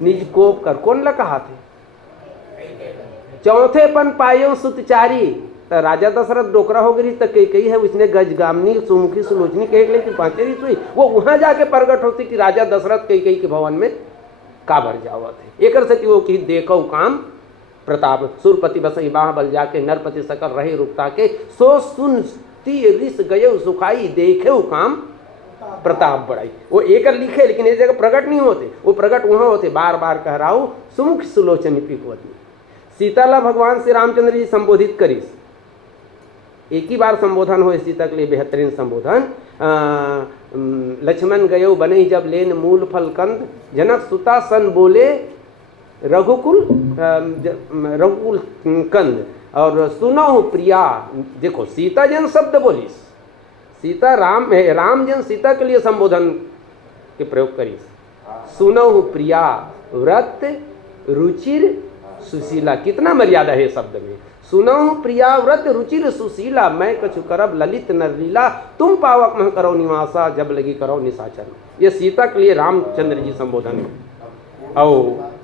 निज कोप कर। कौन लगा हाथ है? चौथे पन पायो सुतचारी, तो राजा दशरथ डोकरा हो गई तो कैकेयी है, उसने गजगामिनी सुमुखी सुलोचनी कह लेकिन पांचेरी सुई, वो वहां जाके प्रकट होती कि राजा दशरथ कैकेयी के भवन में काबर जावत है। एक से वो कि देखो काम प्रताप, सुरपति बसई बाह बल जाके, नरपति सकल रहे रुकता के, सो सुनती रिस गये सुखाई, देखे काम प्रताप बढ़ाई। वो एक लिखे लेकिन इस जगह प्रकट नहीं होते, वो प्रकट वहां होते। बार बार कह रहा हूं सुमुख सुलोचनी पिकवती। सीताला भगवान श्री रामचंद्र जी संबोधित करीस, एक ही बार संबोधन हो सीता के लिए बेहतरीन संबोधन। लक्ष्मण गयो बने जब लेन मूल फल कंद, जनक सुता सन बोले रघुकुल कंद, और सुनो प्रिया। देखो सीता जन शब्द बोलिस, सीता राम जन सीता के लिए संबोधन के प्रयोग करीस। सुनो प्रिया व्रत रुचिर सुशीला, कितना मर्यादा है शब्द में। सुनहु प्रिया व्रत रुचिर सुशीला, मैं कछु करब ललित नरलीला, तुम पावक मह करो निवासा, जब लगी करो निशाचर। ये सीता के लिए रामचंद्र जी संबोधन है। और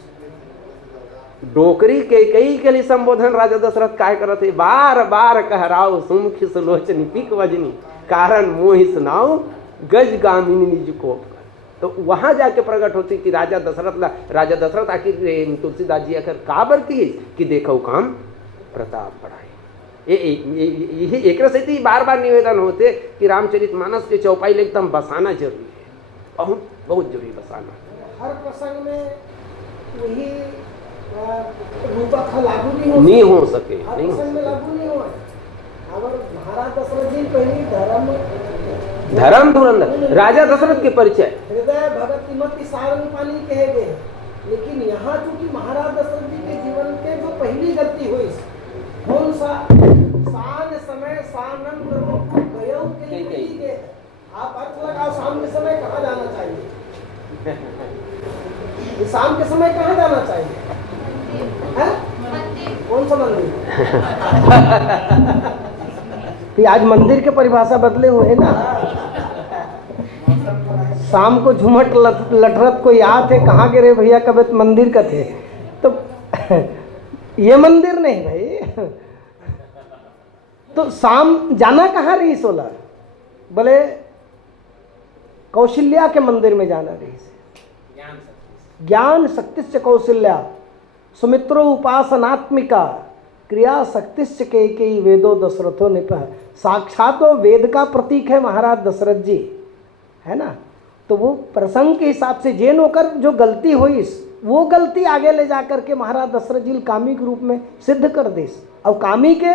डोकरी कैकेयी के लिए संबोधन राजा दशरथ काय करते, बार बार कहराओ सुमुखी सुलोचनी पिक वजनी, कारण मोहि सुनाओ गजगामिनी निज कोप। तो वहां जाके प्रकट होती कि राजा दशरथ आखिर तुलसीदास जी आखिर काबर की कि देखो काम प्रताप बढ़ाए। ये एक से बार बार निवेदन होते कि रामचरितमानस के चौपाई एकदम बसाना जरूरी है, बहुत बहुत जरूरी बसाना। हर प्रसंग में वही रूपक लागू नहीं हो सके, हर नहीं हो प्रसंग में सके। लागू नहीं हुआ। अगर महाराज दशरथ जी पहली धर्म धुरंधर राजा दशरथ के परिचय, हृदय भगत मति सारंग पानी कहे गए, लेकिन यहाँ चूंकि महाराज दशरथ जी के जीवन के जो पहली गलती हुई, कौन सा शान समय सानंद गयो के लिए गए। आप अर्थ लगाओ, शाम के समय कहाँ जाना चाहिए? शाम के समय कहाँ जाना चाहिए? है? कौन सा मंदिर? कि आज मंदिर के परिभाषा बदले हुए ना। शाम को झुमट लटरत को याद है, कहाँ के रे भैया कब मंदिर का थे, तो ये मंदिर नहीं भाई। तो शाम जाना कहाँ रही सोला? बोले कौशल्या के मंदिर में जाना रही से, ज्ञान शक्तिश्च कौशल्या सुमित्रो उपासनात्मिका, क्रिया शक्तिश्च कैकेयी वेदो दशरथो निपह। साक्षात वो वेद का प्रतीक है महाराज दशरथ जी, है ना। तो वो प्रसंग के हिसाब से जैन होकर जो गलती हुई, वो गलती आगे ले जाकर के महाराज दशरथ जी कामी के रूप में सिद्ध कर दे, और कामी के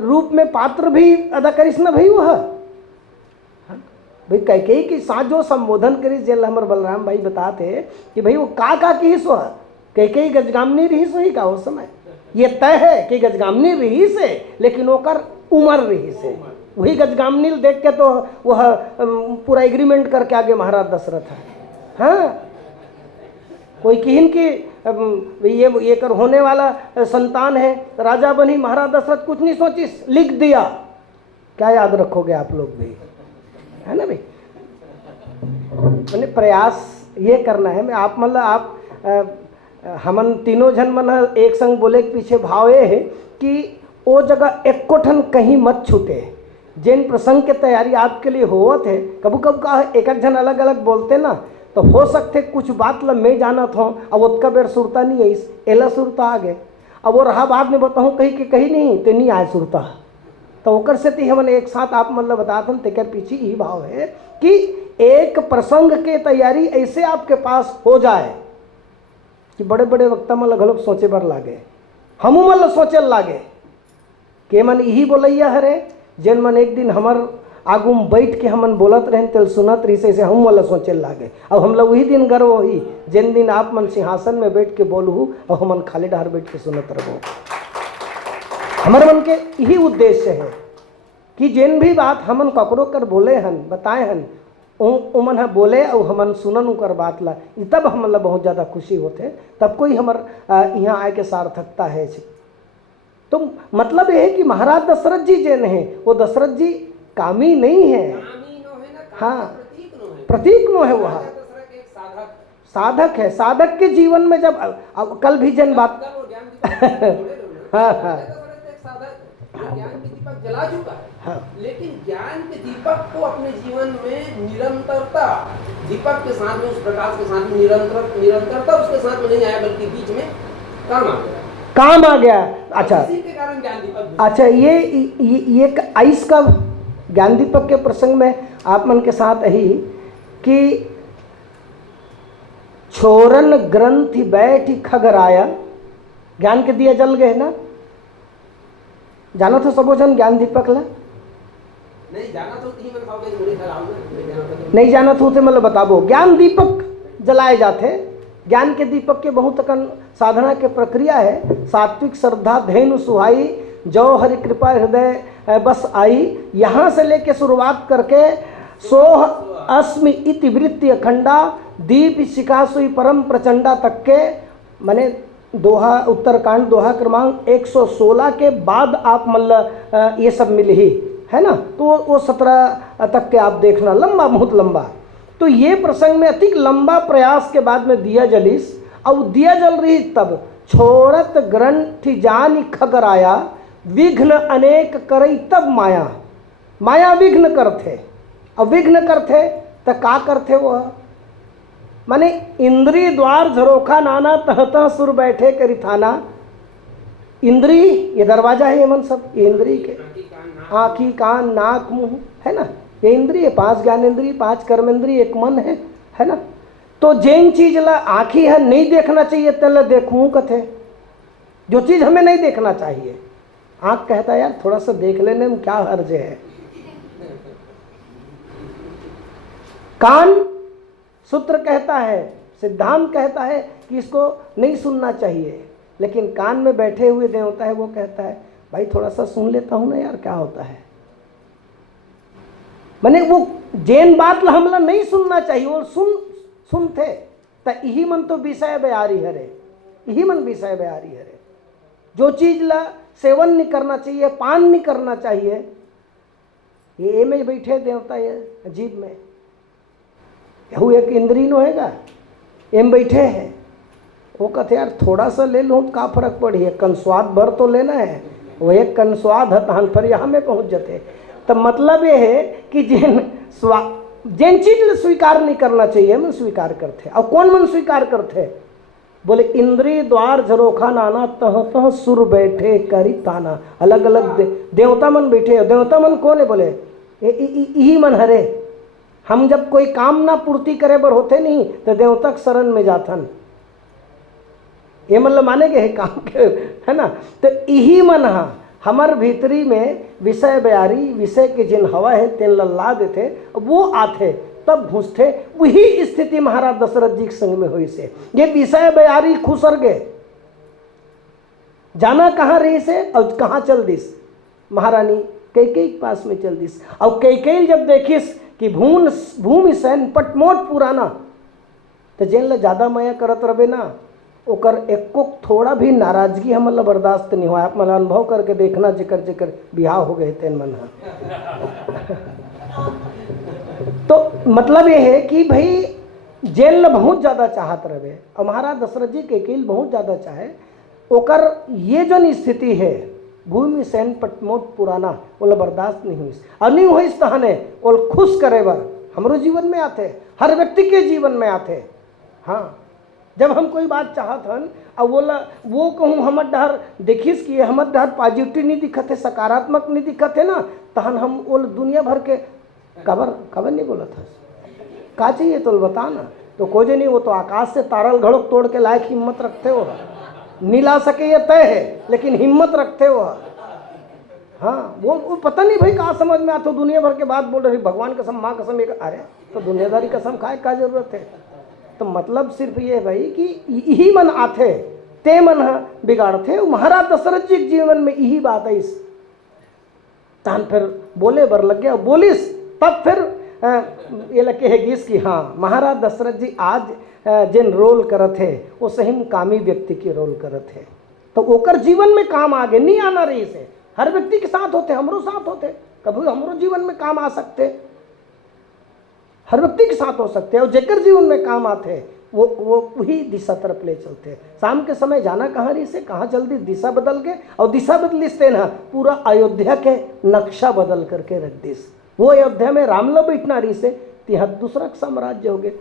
रूप में पात्र भी अदा करिश्मा भई वह। भाई कैकेयी के साथ जो संबोधन करी जेल हमर बलराम भाई बताते कि भाई वो का की सो है, कैकेयी गजगामनी रही सो ही का उस समय ये तय है कि गजगामनी रही से, लेकिन ओकर उमर रही से वही गजगामनी देख के तो वह पूरा एग्रीमेंट करके आगे महाराज दशरथ है। हाँ, कोई किन की ये कर होने वाला संतान है, राजा बनी, महाराज दशरथ कुछ नहीं सोची, लिख दिया। क्या याद रखोगे आप लोग भी, है ना भाई। मैंने प्रयास ये करना है, मैं आप मतलब आप हमन तीनों जन मन एक संग बोले के पीछे भाव ये है कि वो जगह एक कोठन कहीं मत छूटे। जिन प्रसंग के तैयारी आपके लिए होवत है, कबू कब का एक जन अलग अलग बोलते ना, तो हो सकते कुछ बात ला मैं जाना था, अब उसका बेर सुरता नहीं है, इस एला सुरता आ गए, अब वो रहा बाद में बताऊँ कहीं कि कहीं नहीं तो नहीं आए सुरता, तो ओकर से ती हमन एक साथ आप मतलब बताते हैं। तेकर पीछे यही भाव है कि एक प्रसंग के तैयारी ऐसे आपके पास हो जाए कि बड़े बड़े वक्ता मन लगभग सोचे बर लागे, हमू मन सोचे लागे कि मन यही बोलैया हरे, जिन मन एक दिन हमर आगू में बैठ के हमन बोलत रहें तेल सुनत रही से हम वाला सोचे लागे। अब हम लोग वही दिन गर्व होई जिन दिन आप मन सिंहासन में बैठ के बोलू और हमन खाली डहर बैठ के सुनत रहो। हमारे मन के यही उद्देश्य है कि जिन भी बात हमन ककरो कर बोले हन बताए हन उमन बोले और हमन सुनन उकर बात ला, तब हमला बहुत ज़्यादा खुशी होते, तब कोई हमर यहाँ आए के सार्थकता है। तो मतलब ये है कि महाराज दशरथ जी जिन है वो दशरथ जी कामी नहीं है, हाँ प्रतीक नो है, वह साधक है। साधक के जीवन में जब अब कल भी जन बात हाँ हाँ ज्ञान के दीपक जला चुका है, हाँ। लेकिन ज्ञान के दीपक को अपने जीवन में निरंतरता, दीपक के साथ में उस प्रकाश के साथ में निरंतरता उसके साथ में नहीं आया, बल्कि बीच में काम आ गया। अच्छा, इसी के कारण ज्ञान दीपक। अच्छा, ये आइस का ज्ञान दीपक के प्रसंग में आप मन के साथ यही कि छोरन ग्रंथि बैठी खगराया, ज्ञान के दिया जल गए ना, जाना था सबो जन ज्ञान दीपक ला नहीं जाना तो नहीं जाना तो मतलब बताबो। ज्ञान दीपक जलाए जाते, ज्ञान के दीपक के बहुत अकन साधना के प्रक्रिया है। सात्विक श्रद्धा धेनु सुहाई जो हरि कृपा हृदय बस आई, यहाँ से लेके शुरुआत करके सोह अस्मि इति वृत्ति अखंडा दीप शिखा सुई परम प्रचंडा तक के, माने दोहा उत्तरकांड दोहा क्रमांक 116 के बाद आप मतलब ये सब मिल ही है ना, तो वो 17 तक के आप देखना, लंबा बहुत लंबा। तो ये प्रसंग में अति लंबा प्रयास के बाद में दिया जलिस, और दिया जल रही तब छोड़त ग्रंथि जानी खगराया विघ्न अनेक करई तब माया। माया विघ्न करते, अब विघ्न करते तो का करते वो, माने इंद्री द्वार झरोखा नाना तहता सुर बैठे करी थाना। इंद्री ये दरवाजा है, ये मन सब ये इंद्री के, आँखी कान नाक मुंह है ना, ये इंद्रिय 5 ज्ञानेंद्रिय 5 कर्मेंद्रिय 1 मन है ना। तो जैन चीज ला आँखी है नहीं देखना चाहिए तेला देखूँ कथे, जो चीज़ हमें नहीं देखना चाहिए आँख कहता है यार थोड़ा सा देख लेने में क्या हर्ज है। कान सूत्र कहता है, सिद्धांत कहता है कि इसको नहीं सुनना चाहिए, लेकिन कान में बैठे हुए देवता है वो कहता है भाई थोड़ा सा सुन लेता हूँ ना यार क्या होता है। माने वो जैन बात ला हमला नहीं सुनना चाहिए, और सुनते तो यही मन तो विषय बयारी हरे, यही मन विषय बयारी हरे। जो चीज ला सेवन नहीं करना चाहिए, पान नहीं करना चाहिए, ये में बैठे देवता ये जीव में यहू एक इंद्री नो हैगा, एम बैठे हैं वो कहते यार थोड़ा सा ले लूँ का फर्क पड़ी है, कन स्वाद भर तो लेना है, वो एक कन स्वाद है तहन पर यहाँ में पहुँच जाते। तो मतलब ये है कि जिन चीज स्वीकार नहीं करना चाहिए मन स्वीकार करते। और कौन मन स्वीकार करते, बोले इंद्री द्वार झरोखा नाना तह तह सुर बैठे करी ताना। अलग अलग देवता मन बैठे, देवता मन कौन है, बोले यही मन हरे। हम जब कोई काम ना पूर्ति करे बर होते नहीं तो देवता के शरण में जाथन, ये मतलब माने के है काम के है ना। तो यही मन हा हमर भीतरी में विषय बयारी विषय के जिन हवा है तेन लल्ला देते वो आते तब घुसते। वही स्थिति महाराज दशरथ जी के संग में हुई से। ये विषय बयारी खुसर गए, जाना कहाँ रही से और कहाँ चल दिस, महारानी कैकेयी के पास में चल दिस। और कैकेयी जब देखिस कि भूमि सैन पटमोट पुराना तो जेन ला ज़्यादा माया करत रहे ना ओकर एको थोड़ा भी नाराजगी हमला बर्दाश्त नहीं हुआ। आप मला अनुभव करके देखना जेकर जेकर बिहार हो गए तेन मन तो मतलब ये है कि भाई जेल ला बहुत ज़्यादा चाहत रहे और महाराज दशरथ जी कैकेयी बहुत ज़्यादा चाहे ओकर ये जो स्थिति है भूमि सैन पटमोट पुराना वो बर्दाश्त नहीं हुई और नहीं हुई तहने वो खुश करे बर हमरो जीवन में आते, हर व्यक्ति के जीवन में आते। हाँ, जब हम कोई बात चाहत हन और वो कहूँ हमर डर देखिस कि हमर डर पॉजिटिव नहीं दिखत है, सकारात्मक नहीं दिखत है ना, तहन हम वो दुनिया भर के कबर नहीं बोला था का चाहिए तो बता ना। तो कोई नहीं, वो तो आकाश से तारल घड़ों तोड़ के लायक हिम्मत रखते हो, नहीं ला सके ये तय है लेकिन हिम्मत रखते हो। हाँ, वो पता नहीं भाई कहाँ समझ में आता, दुनिया भर के बात बोल रही, भगवान कसम माँ कसम एक, अरे तो दुनियादारी कसम खाए का जरूरत है। तो मतलब सिर्फ ये भाई कि यही मन आते ते मन बिगाड़ते। महाराज दशरथ जी के जीवन में यही बात है। इस तान फिर बोले बर लग गया, बोलिस तब फिर ये लगे है गीस कि हाँ महाराज दशरथ जी आज जिन रोल करत है वो सही में कामी व्यक्ति की रोल करत है तो ओकर जीवन में काम आगे नहीं आना रही से। हर व्यक्ति के साथ होते, हमरो साथ होते, कभी हमरो जीवन में काम आ सकते, हर व्यक्ति के साथ हो सकते हैं और जेकर जीवन में काम आते वो वही दिशा तरफ ले चलते। शाम के समय जाना कहाँ रही से कहाँ जल्दी दिशा बदल के और दिशा बदलिसते ना पूरा अयोध्या के नक्शा बदल करके रख दिस। वो अयोध्या में रामला बैठना रही से तिहा दूसरा साम्राज्य हो गए,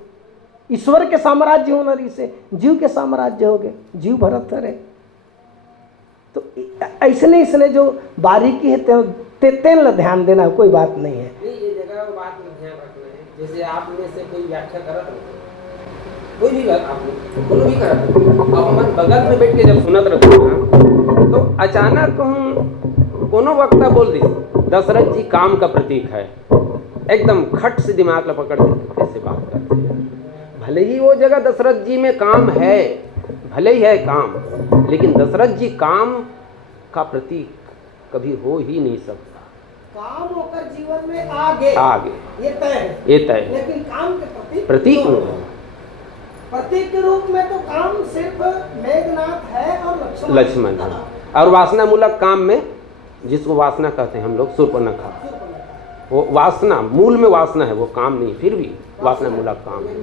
ईश्वर के साम्राज्य होना रही से जीव के साम्राज्य हो गए, जीव भरत रहे। तो ऐसने जो बारीकी है तेन ला ध्यान देना, कोई बात नहीं है। ये जगह बात में ध्यान रखना है। जैसे आप में से कोई व्याख्या करत कोई भी बात आप कोनो भी करत अब हमन बगल में बैठ के जब सुनत रहते ना तो अचानक कहूँ कोनो वक्ता बोल दी दशरथ जी काम का प्रतीक है, एकदम खट से दिमाग ला पकड़ के कैसे बात करते हैं। भले ही वो जगह दशरथ जी में काम है, भले ही है काम, लेकिन दशरथ जी काम का प्रतीक कभी हो ही नहीं सकता। काम होकर जीवन में आगे ये तय है, ये तय, लेकिन काम के प्रतीक प्रतीक के रूप में तो काम सिर्फ मेघनाथ है और लक्ष्मण है। और वासना मूलक काम में जिसको वासना कहते हैं हम लोग शूर्पणखा, वो वासना मूल में वासना है, वो काम नहीं, फिर भी वासना मूलक काम है।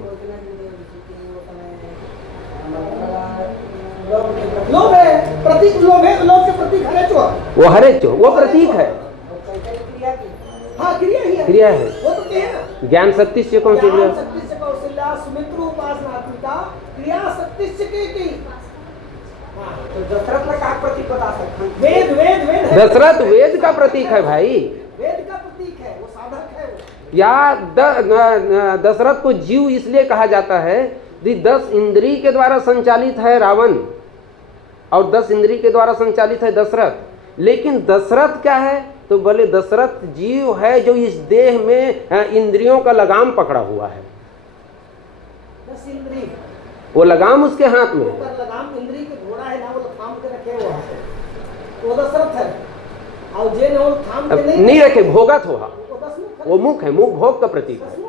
लोभ है प्रतीक, लोभ है, लोभ के प्रतीक हरे चो वो प्रतीक है। हाँ, क्रिया ही है, क्रिया है, वो तो क्या है ज्ञान शक्ति से कौन सी क्रिया? शक्ति से कौशल्या सुमित्र उपासनात्मिका क्रिया शक्ति से की। तो दशरथ का प्रतीक बता सकते हैं, वेद वेद वेद है, दशरथ वेद का प्रतीक है भाई, वेद का प्रतीक है, वो साधक है वो। या दशरथ को जीव इसलिए कहा जाता है 10 इंद्री के द्वारा संचालित है रावण और 10 इंद्री के द्वारा संचालित है दशरथ। लेकिन दशरथ क्या है तो बोले दशरथ जीव है जो इस देह में इंद्रियों का लगाम पकड़ा हुआ है। 10 इंद्री वो लगाम उसके हाथ में है, लगाम इंद्री के घोड़ा है ना, वो थाम के रखे हुआ है, वो दशरथ है। और जे न वो थाम के नहीं रखे, भोगत हुआ, वो मुख है, मुख भोग का प्रतीक है।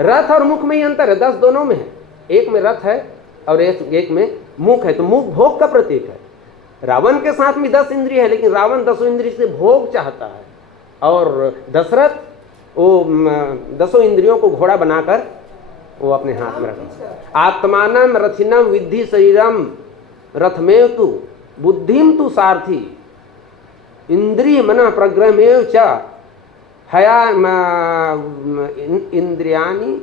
रथ और मुख में ही अंतर है, 10 दोनों में है, एक में रथ है और एक में मुख है, तो मुख भोग का प्रतीक है। रावण के साथ में 10 इंद्रिय है, लेकिन रावण 10 इंद्रिय से भोग चाहता है और दशरथ वो 10 इंद्रियों को घोड़ा बनाकर वो अपने हाथ में रखा। आत्मानम रथिनम विद्धि शरीरम रथमेव तु बुद्धिम तु सारथी इंद्रिय मन प्रग्रहमेव च हया इंद्रियानि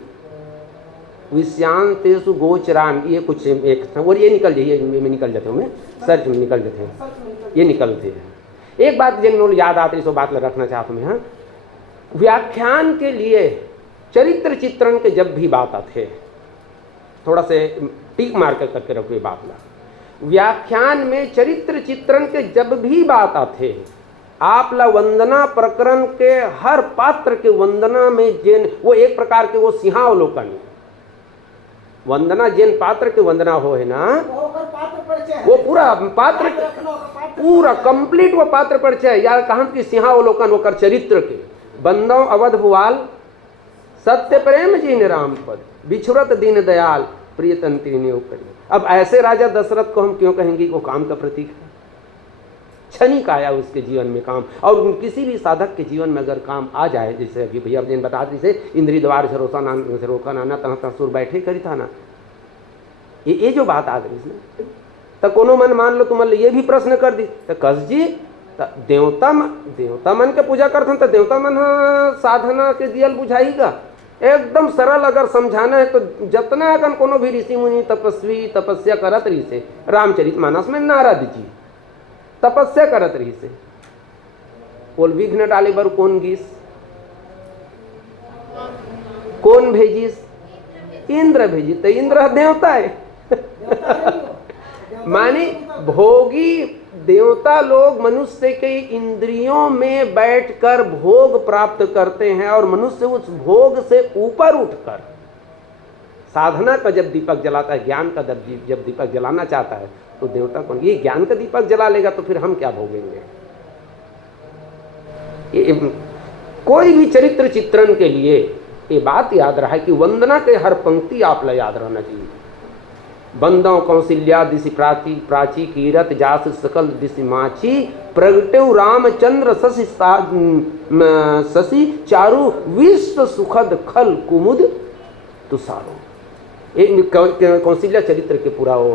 विषयांतेषु गोचरान, ये कुछ एक था और ये निकल जाइए, मैं निकल जाते हूँ, मैं सर्च में निकल जाते हैं, ये निकलते हैं। एक बात जिन लोग याद आती है सो बात रखना चाहता हूँ। हाँ, व्याख्यान के लिए चरित्र चित्रण के जब भी बात आते थोड़ा से टीक मार कर करके रखो ये बात ला। व्याख्यान में चरित्र चित्रण के जब भी बात आते आप ला वंदना प्रकरण के हर पात्र के वंदना में जेन वो एक प्रकार के वो सिंहावलोकन वंदना जेन पात्र के वंदना हो है ना वो पूरा पात्र पूरा कंप्लीट वो पात्र परिचय या कहा कि सिंहावलोकन वो कर चरित्र के बंदों अवध भुआल सत्य प्रेम जी ने राम पद बिछुरत दीन दयाल प्रियतन त्रिनियोग करिए। अब ऐसे राजा दशरथ को हम क्यों कहेंगे वो काम का प्रतीक है। क्षणिक आया उसके जीवन में काम, और किसी भी साधक के जीवन में अगर काम आ जाए, जैसे अभी भैया जिन बता जैसे इंद्री द्वार झरोका नाना तहाँ तहाँ सुर बैठे करी था ना, ये जो बात आ गई इसमें तो कोनो मन मान लो तुम ये भी प्रश्न कर दी तो कस जी देवता मन के पूजा करते तो देवता मन साधना के दियल बुझाईगा। एकदम सरल अगर समझाना है तो जितना अगर कोनो भी ऋषि मुनि तपस्वी तपस्या करत रही से रामचरितमानस में नारद जी तपस्या करत रही से बोल विघ्न डाले बर कौन गीस कौन भेजिस इंद्र भेजी तो इंद्र देवता है माने भोगी देवता लोग मनुष्य के इंद्रियों में बैठकर भोग प्राप्त करते हैं और मनुष्य उस भोग से ऊपर उठकर साधना का जब दीपक जलाता है, ज्ञान का जब दीपक जलाना चाहता है तो देवता कौन, ये ज्ञान का दीपक जला लेगा तो फिर हम क्या भोगेंगे। कोई भी चरित्र चित्रण के लिए ये बात याद रहा कि वंदना के हर पंक्ति आप ला याद रहना चाहिए। बंदों कौशल्या दिशि प्राची कीरत जास सकल दिशि माची प्रगटेव रामचंद्र शशि चारु विश्व सुखद खल कुमुद तुषारो। कौशल्या चरित्र के पूरा वो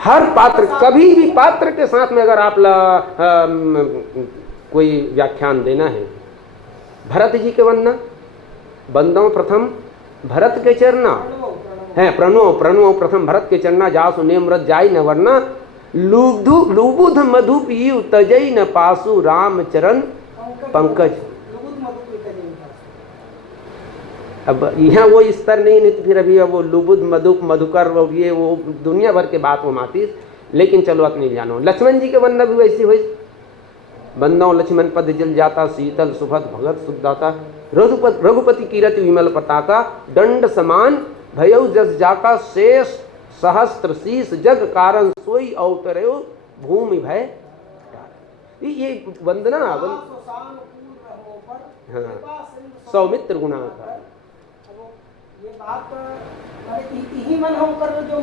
हर पात्र कभी भी पात्र के साथ में अगर आप कोई व्याख्यान देना है, भरत जी के वंदना बंदों प्रथम भरत के चरना है प्रणो प्रथम भरत के चरना जासु नेमृत जाई न वरना लुबुध मधु पीयु तजई न पासु राम चरण पंकज। अब यहाँ वो स्तर नहीं तो फिर अभी वो लुबुध मधुकर ये वो दुनिया भर के बात वो माती, लेकिन चलो अब नहीं जानो। लक्ष्मण जी के वंदना भी वैसी हुई, बंदों लक्ष्मण पद जल जाता शीतल सुभद भगत सुखदाता रघुपति कीरति विमल पताका दंड समान भयउ जस जाका शेष सहस्त्र शीस जग कारण सोई अवतरयो भूमि भय। ये वंदना हाँ सौमित्र गुणा का ये बात ही मन हम कर जो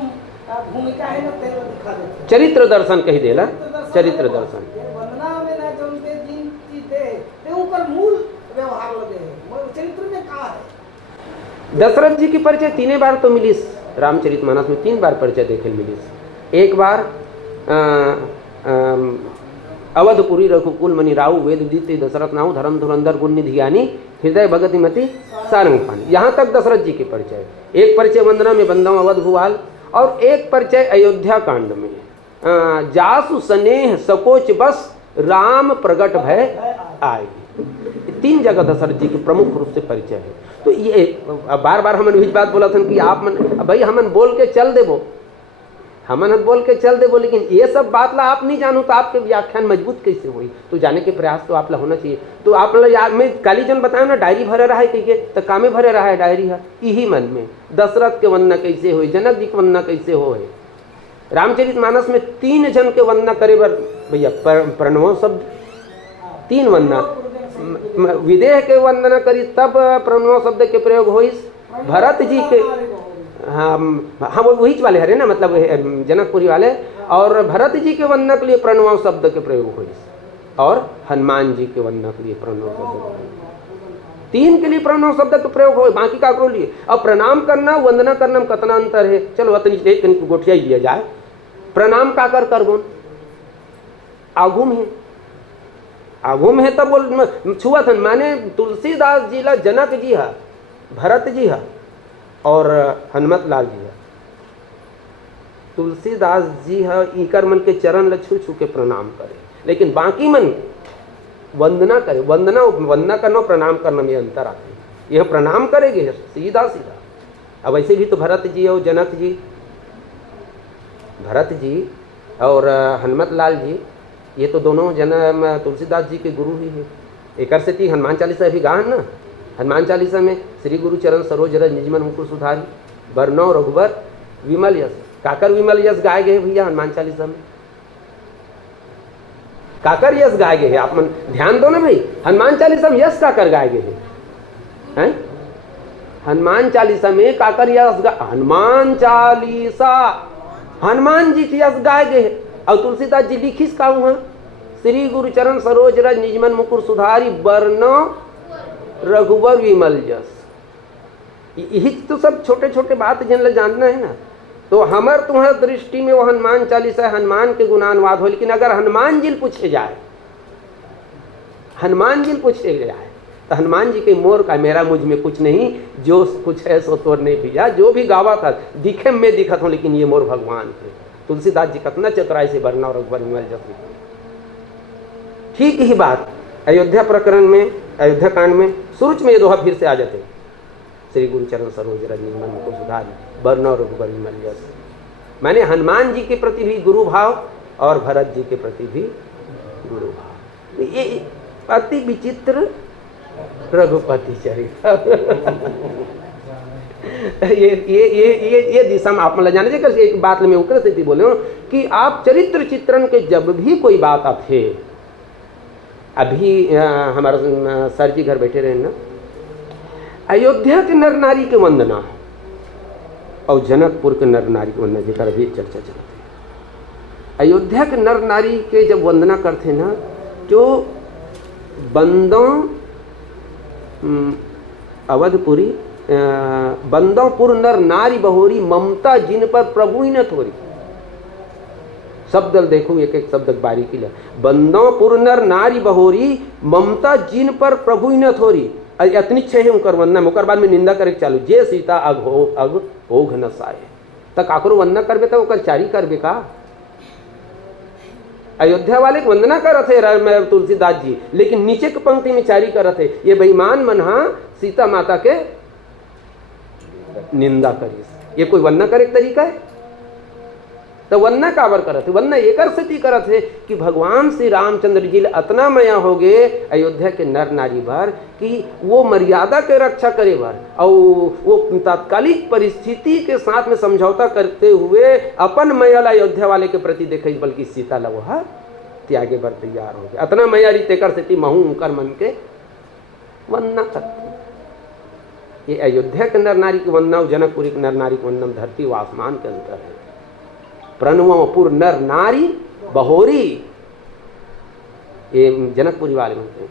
भूमिका है ना तेरे दिखा देते चरित्र दर्शन कही देला चरित्र दर्शन वंदना में ना जो उनके दिन की दे ते ऊपर मूल व्यवहार लगे चरित्र में कहा है। दशरथ जी की परिचय तीन बार तो मिलीस रामचरितमानस में, 3 बार परिचय देखे मिलीस। एक बार अवधपुरी रघुकुल मणि राउ वेद उदित दशरथ नाउ धर्म धुरंधर गुण निधियानी हृदय भगति मति सारंग पानी, यहाँ तक दशरथ जी के परिचय। एक परिचय वंदना में बंदम अवध भुआल और एक परिचय अयोध्या कांड में जासु स्नेह सकोच बस राम प्रगट भय आए। 3 जगह दशरथ जी के प्रमुख रूप से परिचय है। तो ये बार बार हमन बीच बात बोला था कि आप मन भाई हमन बोल के चल देबो लेकिन ये सब बात ला आप नहीं जानो तो आपके व्याख्यान मजबूत कैसे हुई, तो जाने के प्रयास तो आप ला होना चाहिए। तो आप याद में काली जन बताया ना डायरी भरे रहा है कहिए तो कामे भरे रहा है डायरी है यही मन में। दशरथ के वंदना कैसे हुई, जनक जी के वंदना कैसे हो, रामचरितमानस में 3 जन के वंदना करे बर भैया प्रणव शब्द 3 वंदना, विदेह के वंदना करी तब प्रणव शब्द के प्रयोग हुई। भरत जी के हाँ वो वही वाले हरे ना मतलब जनकपुरी वाले, और भरत जी के वंदना के लिए प्रणव शब्द के प्रयोग हुई और हनुमान जी के वंदना के लिए प्रणव शब्द 3 के लिए प्रणव शब्द के प्रयोग हो, बाकी का करो लिए। अब प्रणाम करना वंदना करना में कितना अंतर है, चलो अतनी गोठिया दिया जाए। प्रणाम का कर बोल आगुम है तब बोल छुआ था, माने तुलसीदास जी ला जनक जी है, भरत जी है और हनुमत लाल जी है। तुलसीदास जी है इकर मन के चरण ल छू छू के प्रणाम करे, लेकिन बाकी मन वंदना करे। वंदना करना प्रणाम करना में अंतर आते हैं। यह प्रणाम करेंगे सीधा। अब ऐसे भी तो भरत जी और जनक जी भरत जी और हनुमत लाल जी, ये तो दोनों जन तुलसीदास जी के गुरु ही है। एक से थी हनुमान चालीसा भी गा है ना। हनुमान चालीसा में श्री गुरु चरण सरोज रज निजमन मुकुर सुधारी बरनौ रघुबर विमल यश, काकर विमल यश गाए गए भैया हनुमान चालीसा में। काकर यश गाए गए हैं, आप मन ध्यान दो ना भाई, हनुमान चालीसा में यश काकर गाए गए हैं। हनुमान चालीसा में काकर यश हनुमान चालीसा हनुमान जी की यश गाए गए हैं। और तुलसीदास जी लिखिस का हुआ श्री गुरु चरण सरोज रज निजमन मुकुर सुधारी बरनौ रघुबर विमल यश। यही तो सब छोटे छोटे बात जिन ल जानना है ना। तो हमर तुम्हार दृष्टि में वो हनुमान चालीसा हनुमान के गुणानुवाद हो, लेकिन अगर हनुमान जी पूछे जाए, हनुमान जी पूछे जाए तो हनुमान जी के मोर का मेरा मुझ में कुछ नहीं, जो कुछ है सो तोर नहीं भैया। जो भी गावा था दिखे में दिखत हूँ, लेकिन ये मोर भगवान थे। तुलसीदास जी कितना चतुराई से बरनौ रघुबर विमल यश। ठीक ही बात अयोध्या प्रकरण में, अयोध्या कांड में सुरुच में ये दोहा फिर से आ जाते, श्री गुरु चरण सरोज रज निजमन मुकुर सुधारी बरनौ रघुबर विमल यश। मैंने हनुमान जी के प्रति भी गुरु भाव और भरत जी के प्रति भी गुरु भाव। ये अति विचित्र रघुपति चरित्र। ये दिशा में आप मतलब जाने जैसे एक बात में उकर से बोले हो कि आप चरित्र चित्रण के जब भी कोई बात आते, अभी हमारा सर जी घर बैठे रहे ना, अयोध्या के नर नारी के वंदना और जनकपुर के नर नारी के वंदना जिकर भी चर्चा चलती है। अयोध्या के नर नारी के जब वंदना करते ना, जो बंदों अवधपुरी बंदोपुर नर नारी बहोरी ममता जिन पर प्रभु ही न थोरी। शब्द देखो एक एक शब्द बारीकी ले। बंदोपुर नर नारी बहोरी ममता जिन पर प्रभु ही न थोरी। अतनी छे है उनकर वंदना, ओकर बाद में निंदा करे चालू, जे सीता अग होघ न साए। तक काकरो वंदना करबे तो ओकर चारी करबे का। अयोध्या वाले वंदना करत है तुलसीदास जी, लेकिन नीचे के पंक्ति में चारी करत है, ये बेईमान मन हा सीता माता के निंदा करी। ये कोई वंदना करे तरीका है? तो वंदना काबर करत है? वंदना एकर से करत है कि भगवान श्री रामचंद्र जी अतना मया हो गए अयोध्या के नर नारी भर कि वो मर्यादा के रक्षा करे भर, और वो तात्कालिक परिस्थिति के साथ में समझौता करते हुए अपन मयल अयोध्या वाले के प्रति देखे, बल्कि सीता लवहा त्यागे बर तैयार हो गए। अतना मया रीत एकर से महू उनकर मन के वंदना करते। ये अयोध्या के नर नारी की वंदना, जनकपुरी के नर नारी की वंदना धरती व आसमान के अंतर है। प्रणवपुर नर नारी बहोरी, ये जनकपुरी वाले बनते हैं।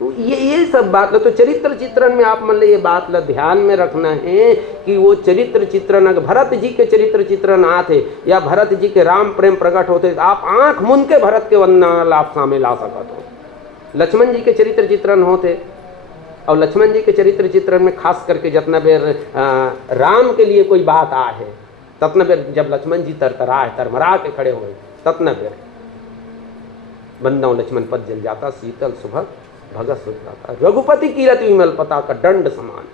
तो ये सब बात तो चरित्र चित्रण में आप मान ले ये बात ला ध्यान में रखना है कि वो चरित्र चित्रण अगर भरत जी के चरित्र चित्रण आते या भरत जी के राम प्रेम प्रकट होते तो आप आंख मुन के भरत के वंदना आप सामने ला सकते हो। लक्ष्मण जी के चरित्र चित्रण होते, और लक्ष्मण जी के चरित्र चित्रण में खास करके जितना बेर राम के लिए कोई बात आ है, ततना बेर जब लक्ष्मण जी तरमरा के खड़े हुए, ततना बेर बंदाओं लक्ष्मण पद जल जाता, शीतल सुबह भगत सुख जाता। रघुपति कीरत विमल पता का दंड समान,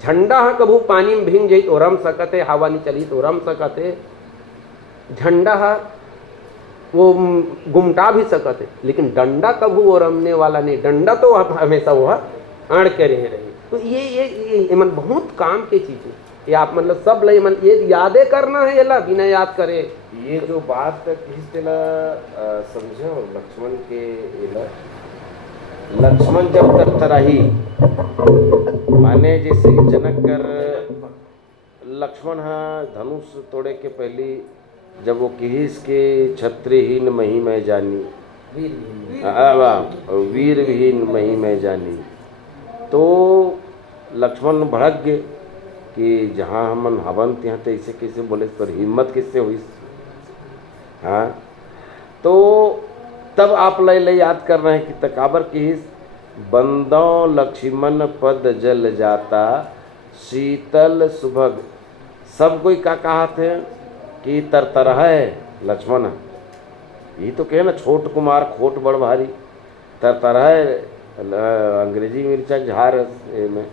झंडा कभू पानी में भींग जाई तो रम सकते, हवा नहीं चली तो रम सकते। झंडा वो गुमटा भी सकते, लेकिन डंडा कभू वो रमने वाला नहीं। डंडा तो हमेशा वो अड़ के रही। तो ये मन बहुत काम की चीज है। ये आप मतलब सब लय मन ये यादें करना है, ये ला बिना याद करे। ये जो बात किसला समझो लक्ष्मण के लक्ष्मण जब तरतराही माने जैसे जनक कर लक्ष्मण धनुष तोड़े के पहले जब वो किहिस के छत्रीहीन मही में जानी, वीर विहीन मही में जानी, तो लक्ष्मण भड़क गए कि जहाँ हमन हवन ત્યાં तो इसे कैसे बोले, पर हिम्मत किससे हुई। हाँ, तो तब आप ले याद कर रहे हैं कि तकाबर की बंदों लक्ष्मण पद जल जाता, शीतल सुभग। सब कोई का कहा थे कि तरतरा है लक्ष्मण, ये तो कहे ना छोट कुमार खोट बड़ भारी, तरतरा है अंग्रेजी मिर्चा झार में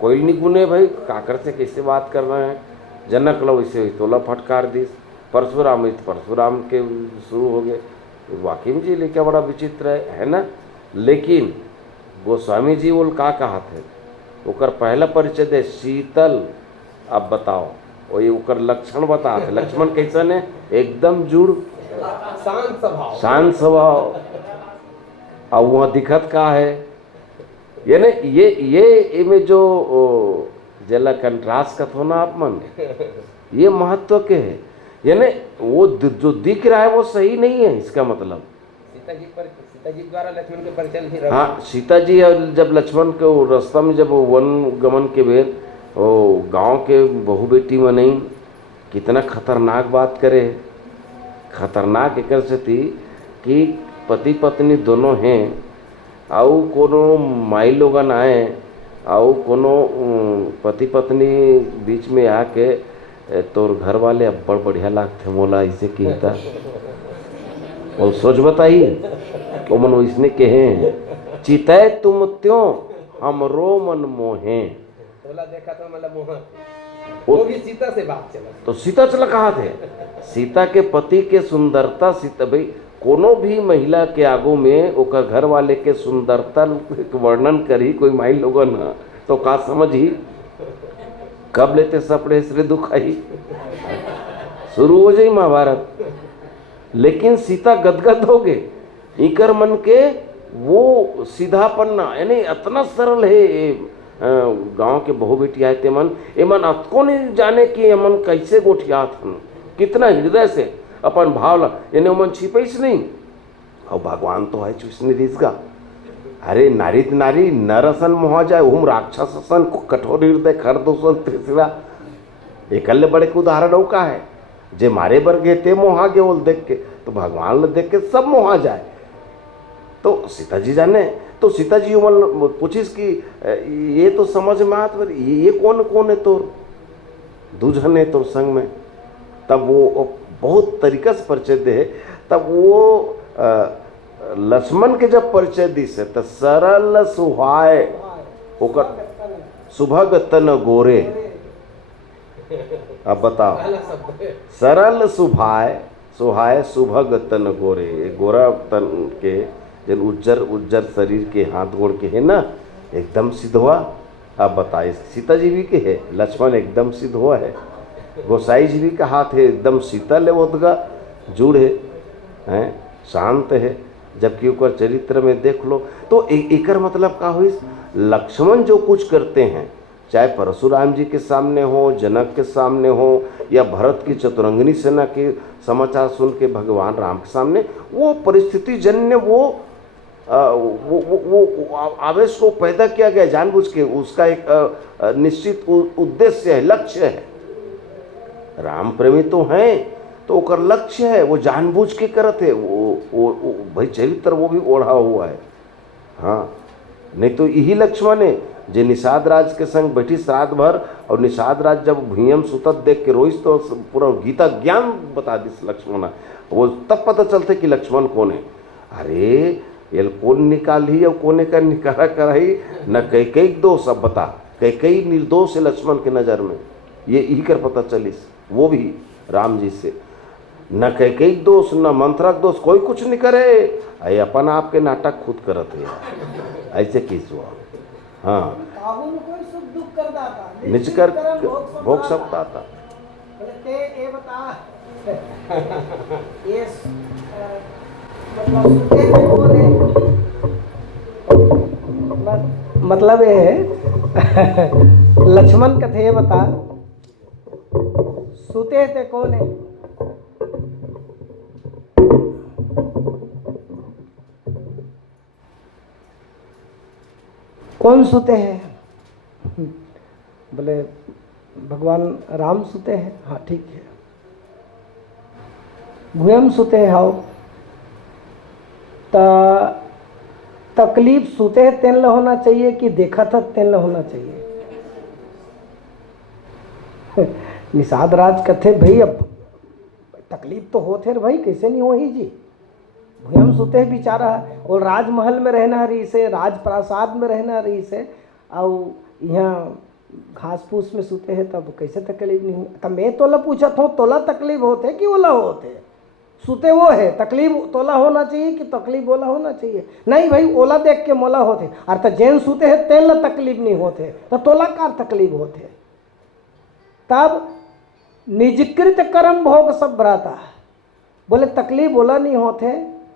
कोई नहीं गुने भाई, काकर से कैसे बात कर रहे हैं। जनक लो इसे तोला फटकार दी, परशुराम परशुराम के शुरू हो गए। वाकई में जी ले क्या बड़ा विचित्र है ना। लेकिन गोस्वामी जी बोल का कहा थे, ओकर पहला परिचय दे शीतल। अब बताओ वही ओकर लक्षण बता थे, लक्ष्मण कैसन है, एकदम जुड़ शांत स्वभाव, शांत स्वभाव। अब वहाँ दिखत का है, यानी ये में जो जला कंट्रास्ट का थो ना आप मन, ये महत्व के है। यानी वो जो दिख रहा है वो सही नहीं है, इसका मतलब सीता जी द्वारा लक्ष्मण के परिचय नहीं रहा। हाँ, सीता जी जब लक्ष्मण के रास्ता में जब वन गमन के भेद वो गांव के बहू बेटी में नहीं, कितना खतरनाक बात करे। खतरनाक एक से थी कि पति पत्नी दोनों हैं, आउ कोनो माई लोगन आए, आउ कोनो पति पत्नी बीच में आके तोर घर वाले बड़ बढ़िया लागते मोला ऐसे कीता और सोच बताइए तो मनो इसने कहे चितय तुम त्यों हमरो मन मोहे। तोला देखा तो मतलब मोह, वो भी सीता से बात चला। तो सीता चला कहा थे, सीता के पति के सुंदरता, सीता भाई कोनो भी महिला के आगू में ओकर घर वाले के सुंदरता के वर्णन करी कोई माई लोगन तो का समझ ही कब लेते सपड़े श्री दुखाई शुरू हो जाई महाभारत। लेकिन सीता गदगद हो गए, इकर मन के वो सीधापन्ना यानी इतना सरल है। गांव के बहु बेटी आए थे मन, ए मन अतको नहीं जाने कि ये मन कैसे गोठिया थन, कितना हृदय से अपन भाव यानी मन छिपैस नहीं। और भगवान तो है चुसने रिसगा, अरे नारी नारी नरसन मोहा जाए ओम राक्षसन को कठोर हृदय खर दोसन तीसरा एकल्ले बड़े के उदाहरण का है। जे मारे बर गए ते मोहा गे बोल देख के, तो भगवान ले देख के सब मोहा जाए। तो सीता जी जाने, तो सीता जी उमल पूछिस कि ये तो समझ में आत ये कौन है तोर दूजन है तोर संग में। तब वो बहुत तरीका से परिचय दे। तब वो लक्ष्मण के जब परिचय दी से तो सरल सुहाय ओकर सुभग तन गोरे। अब बताओ, सरल सुभाय सुहाय सुभग तन गोरे, गोरा तन के जन उज्जर शरीर के हाथ गोड़ के है ना, एकदम सिद्ध हुआ। अब बताइए सीता जी भी के है, लक्ष्मण एकदम सिद्ध हुआ है, गोसाई जी भी का हाथ है एकदम शीतल है, वो जुड़ है शांत है। जबकि ऊपर चरित्र में देख लो तो एकर मतलब का हुई, लक्ष्मण जो कुछ करते हैं चाहे परशुराम जी के सामने हो, जनक के सामने हो, या भरत की चतुरंगिनी सेना के समाचार सुन के भगवान राम के सामने, वो परिस्थिति जन्य वो आवेश को पैदा किया गया जानबूझ के, उसका एक निश्चित उद्देश्य है, लक्ष्य है। राम प्रेमी तो हैं तो ओकर लक्ष्य है, वो जानबूझ के करत है। वो भाई चरित्र वो भी ओढ़ा हुआ है। हाँ, नहीं तो यही लक्ष्मण है जे निषाद राज के संग बैठी श्राद्ध भर, और निषाद राज जब भूयम सुतत देख के रोइस तो पूरा गीता ज्ञान बता दिस लक्ष्मण। वो तब पता चलते कि लक्ष्मण कौन है। अरे ये कौन निकाल ही और कोने का निकाला कराई न, कई दोष अब बता, कई निर्दोष है लक्ष्मण के नज़र में, ये यही कर पता चलिस। वो भी राम जी से न कई दोष न मंत्रक दोष, कोई कुछ नहीं करे, अरे अपन आपके नाटक खुद करत है ऐसे किस हुआ। हाँ, काहू न कोई सुख दुख कर दाता, निज कर भोग सकता था। बोले ते ये बता ये मतलब सुते थे बोले, मतलब ये है लक्ष्मण कथे ये बता सुते थे कौन है। कौन सुते हैं? बोले भगवान राम सुते हैं। हाँ ठीक है, भूयम सुते हैं। हाउ तकलीफ सुते हैं तेन होना चाहिए कि देखा था तेन होना चाहिए। निषाद राज कथे भाई अब तकलीफ तो होते भाई, कैसे नहीं हो ही जी। भूयम सुते है बेचारा, और राजमहल में रहना रही से, राजप्रासाद में रहना रही से, और यहाँ घास फूस में सूते हैं तब कैसे तकलीफ नहीं हुई? तब मैं तोला पूछत हूँ, तोला तकलीफ होते कि ओला होते? सूते वो है, तकलीफ तोला होना चाहिए कि तकलीफ ओला होना चाहिए? नहीं भाई, ओला देख के मोला होते। अर्थात जैन सूते हैं तेल तकलीफ नहीं होते, तो तोला का तकलीफ होते? तब निजकृत कर्म भोग सब भ्राता, बोले तकलीफ बोला नहीं होते,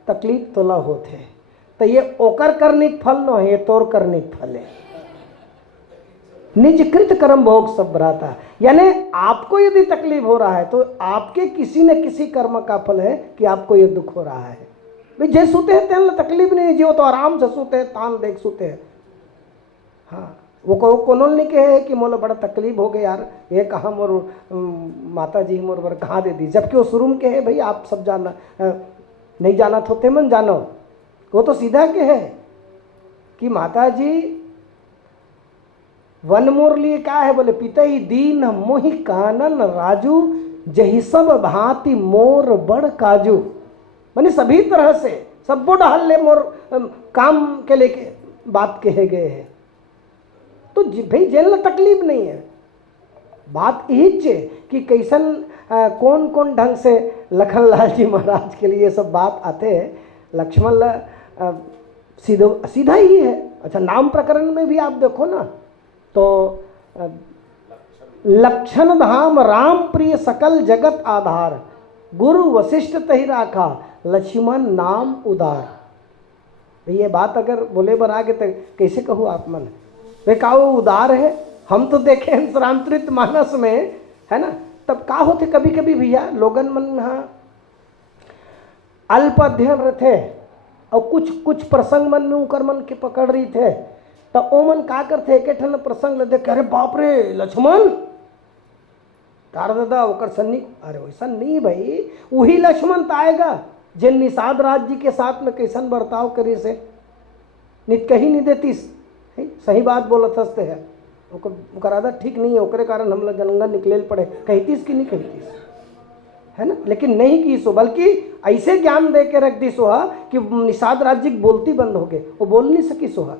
तकलीफ तोला होते। तो ये ओकर करने फल न है, ये तोर करने फल है। निजकृत कर्म भोग सब भ्राता, यानी आपको यदि तकलीफ हो रहा है तो आपके किसी न किसी कर्म का फल है कि आपको ये दुख हो रहा है। भाई जे सूते हैं तेन तकलीफ नहीं, जो तो आराम से सूते हैं, तान देख सूते हैं। हाँ, वो कोनोल नहीं कहे कि मोला बड़ा तकलीफ हो गया यार, ये कहाँ मोर माता जी मोर बर कहाँ दे दी, जबकि वो शुरू में कहे भाई आप सब जाना नहीं जाना तो ते मन जानो। वो तो सीधा कहे कि माता जी वन मोर लिए क्या है, बोले पिता ही दीन मोहि कानन राजू, जही सब भांति मोर बड़ काजू। माने सभी तरह से सब बुढ़ हल्ले मोर काम के लेके बात कहे गए हैं। तो भाई जेल तकलीफ नहीं है, बात यही चे कि कैसन कौन कौन ढंग से लखनलाल जी महाराज के लिए सब बात आते हैं। लक्ष्मण सीधा ही है। अच्छा, नाम प्रकरण में भी आप देखो ना, तो लक्षण धाम राम प्रिय सकल जगत आधार, गुरु वशिष्ठ तही राखा लक्ष्मण नाम उदार। ये बात अगर बोले बर आगे तो कैसे कहूँ आप मन, वे का वो उदार है? हम तो देखे रामचरित मानस में है ना, तब का होते कभी कभी भैया लोगन मन हाँ अल्प अध्ययन रहते और कुछ प्रसंग मन में उकर मन के पकड़ रही थे, तो ओ मन का करते एक ठन प्रसंग ले देख, अरे बाप रे लक्ष्मण तार दादा ओकर सन्नी, अरे वैसा नहीं भाई, वही लक्ष्मण तो आएगा जिन निषाद राज जी के साथ में कैसन बर्ताव करी से नित कही नहीं देतीस, सही बात बोलत हंसते है, ओकर आदत ठीक नहीं है, ओकरे कारण हम लोग जंगल निकले पड़े, कहतीस कि नहीं कहतीस, है ना? लेकिन नहीं की सो, बल्कि ऐसे ज्ञान दे के रख दी सोहा कि निषाद राज जी बोलती बंद हो गए, वो बोल नहीं सकी सोहा।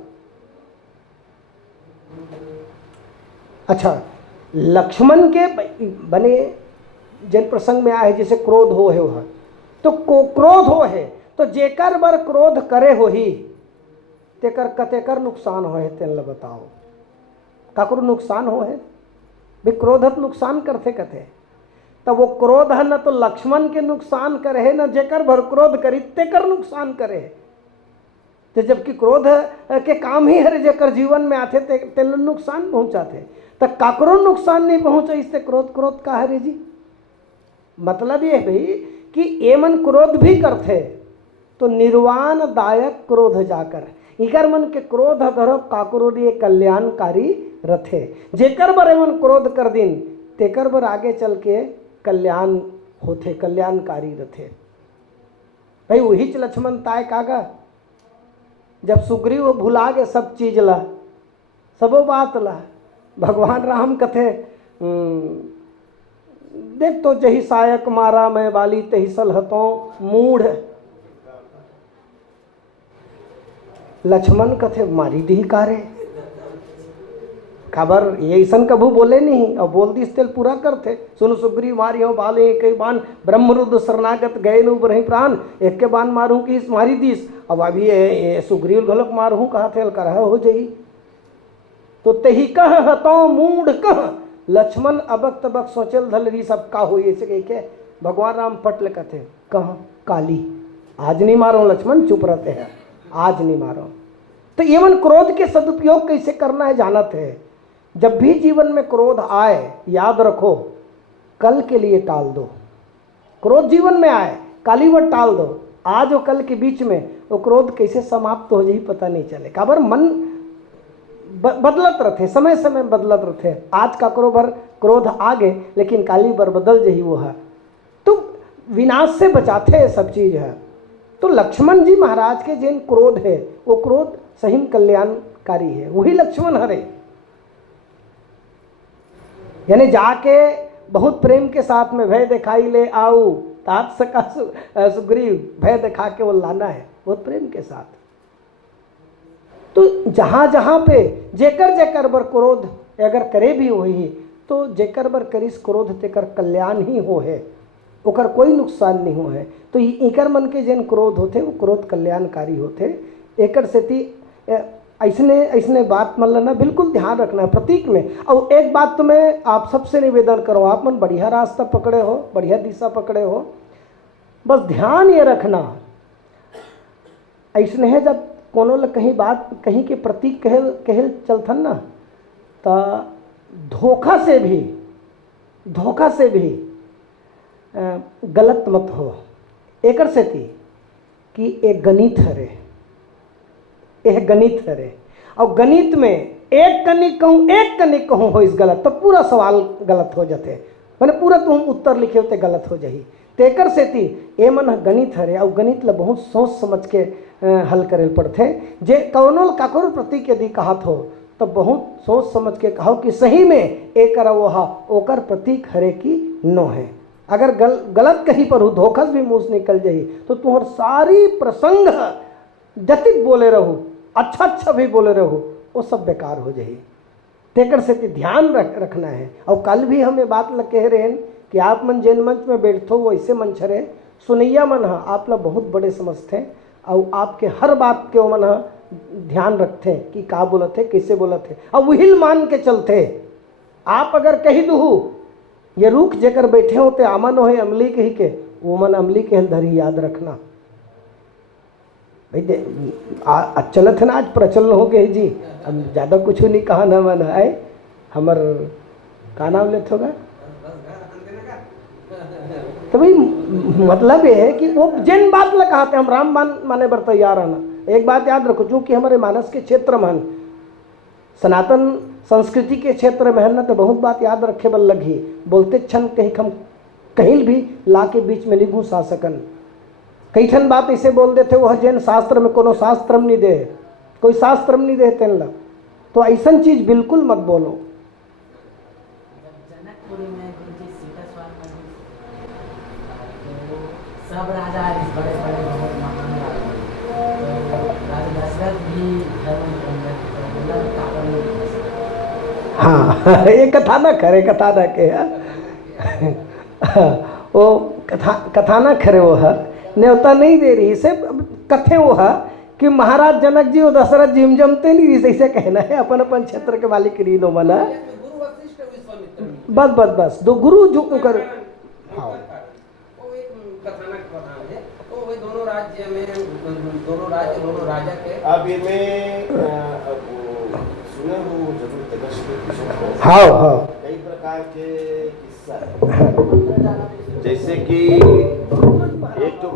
अच्छा, लक्ष्मण के बने जिन प्रसंग में आए जैसे क्रोध हो है वह, तो क्रोध हो है तो जेकर बर क्रोध करे हो ही तेकर कतेकर नुकसान हो है, तेन बताओ काकरो नुकसान हो है भी? क्रोधत नुकसान करते कथे, तब वो क्रोध है न तो लक्ष्मण के नुकसान करे न जेकर भर क्रोध करी तेकर नुकसान करे। तो जबकि क्रोध के काम ही हरे जेकर जीवन में आते ते नुकसान पहुंचाते, तो काकरो नुकसान नहीं पहुंचा इससे क्रोध का हरे जी। मतलब ये भाई कि ये मन क्रोध भी करते तो निर्वाण दायक क्रोध जाकर इकर मन के क्रोध धरब काकरो लिए कल्याणकारी रथे, जेकर बर मन क्रोध कर दिन तेकर बर आगे चल के कल्याण होते, कल्याणकारी रथे। भाई वही लक्ष्मण ताय कागा, जब सुग्रीव भुला गए सब चीज ला, सबो बात ला, भगवान राम कथे देख तो जही सायक मारा मैं बाली तही सलहतों मूढ़, लक्ष्मण कथे मारी दी कारे खबर ये ऐसा कभू बोले नहीं, और बोल दिस तेल पूरा करते। सुन सुग्रीव मारी हो बाले कई बान ब्रह्मरुद्र शरणागत गए नु बरही प्राण, एक के बान मारूं कि इस मारी दिस, अब अभी ये सुग्रीव घलक मारूं कहा थे कर हो जाई, तो तही कह हतो मूढ़ कह लक्ष्मण अबक तबक सोचल धल रही सब का हो ऐसे के भगवान राम पटल कथे कह काली, आज नहीं मारो लक्ष्मण चुप रहते हैं, आज नहीं मारो। तो एवं क्रोध के सदुपयोग कैसे करना है जानत है। जब भी जीवन में क्रोध आए याद रखो कल के लिए टाल दो, क्रोध जीवन में आए काली वह टाल दो, आज और कल के बीच में वो क्रोध कैसे समाप्त हो जाए पता नहीं चले। काबर मन बदलत रहते, समय समय बदलत रहते, आज का भर क्रोध आ गए लेकिन काली बर बदल जही वो है, तो विनाश से बचाते हैं सब चीज है। तो लक्ष्मण जी महाराज के जिन क्रोध है वो क्रोध सही कल्याणकारी है, वही लक्ष्मण हरे। यानी जाके बहुत प्रेम के साथ में भय दिखाई ले आऊ तात सका सुग्रीव, भय दिखा के वो लाना है बहुत प्रेम के साथ। तो जहां जहां पे जेकर जेकर बर क्रोध अगर करे भी वही तो जेकर बर करिस क्रोध तेकर कल्याण ही हो है, ओकर कोई नुकसान नहीं हो है। तो एकर मन के जेन क्रोध होते वो क्रोध कल्याणकारी होते। एकर सेती ऐसने बात मतलब ना बिल्कुल ध्यान रखना है प्रतीक में। और एक बात तो मैं आप सबसे निवेदन करो, आप मन बढ़िया रास्ता पकड़े हो, बढ़िया दिशा पकड़े हो, बस ध्यान ये रखना ऐसने है जब कोनो ल कहीं बात कहीं के प्रतीक कहल चलथन ना तो धोखा से भी गलत मत हो। एकर सेती कि एक गणित हरे, यह गणित हरे और गणित में एक कनिक कहूँ हो इस गलत तो पूरा सवाल गलत हो जाते, मैंने पूरा तुम उत्तर लिखे होते गलत हो जाही। तेकर सेती ए मन गणित हरे और गणित ला बहुत सोच समझ के हल करे पड़ते। जे कौनो काकोर प्रतीक यदि कहत हो तो बहुत सोच समझ के कहो कि सही में एक ओकर प्रतीक हरे की नो है। अगर गलत कहीं पर हो धोखस भी मुँह से निकल जाही तो तुम्हार सारी प्रसंग जतिक बोले रहो, अच्छा भी बोले रहो, वो सब बेकार हो जाही। तेकर से ध्यान रखना है। और कल भी हमें बात लग कह रहे हैं कि आप मन जैन मंच में बैठो वो ऐसे मंच रहे सुनैया मन है आप लोग बहुत बड़े समझते हैं और आपके हर बात के मन ध्यान रखते हैं कि का बोलत है कैसे बोलत है और वही मान के चलते। आप अगर कही दू ये रुख जेकर बैठे होते आमन हो अमली कही के वो मन अमली के धरी याद रखना भाई। चलत है ना आज प्रचलन हो गए जी, अब ज़्यादा कुछ नहीं कहा ना मन आए हमर का नाम लेते होगा। तो भाई मतलब ये है कि वो जिन बात ला कहते हम राम माने बर तैयार आना। एक बात याद रखो, चूँकि हमारे मानस के क्षेत्र में सनातन संस्कृति के क्षेत्र में है ना तो बहुत बात याद रखे बल लगी। बोलते क्षण कहीं भी ला के बीच में नहीं घुसा सकन। कई ठन बात ऐसे बोल देते वह जैन शास्त्र में कोनो शास्त्र नहीं दे, कोई शास्त्र नहीं दे तेन ला, तो ऐसा चीज बिल्कुल मत बोलो। जनकपुर में सीता स्वामी तो सब राजा बड़े बड़े बहुत महान राजा दशरथ भी हाँ ये कथा ना खरे कथा ना के वो कथा ना खरे वो है न्योता नहीं दे रही से कथे वो है कि महाराज जनक जी और दशरथ जी जमते नहीं रही ऐसे कहना है अपन अपन क्षेत्र के मालिक री दो मना बस दो गुरु जो कर हाँ दोनों राज्य दोनों राजा के अब ये मैं सुने हो जरूर हाँ कई प्रकार के किस्सा है। जैसे कि एक तो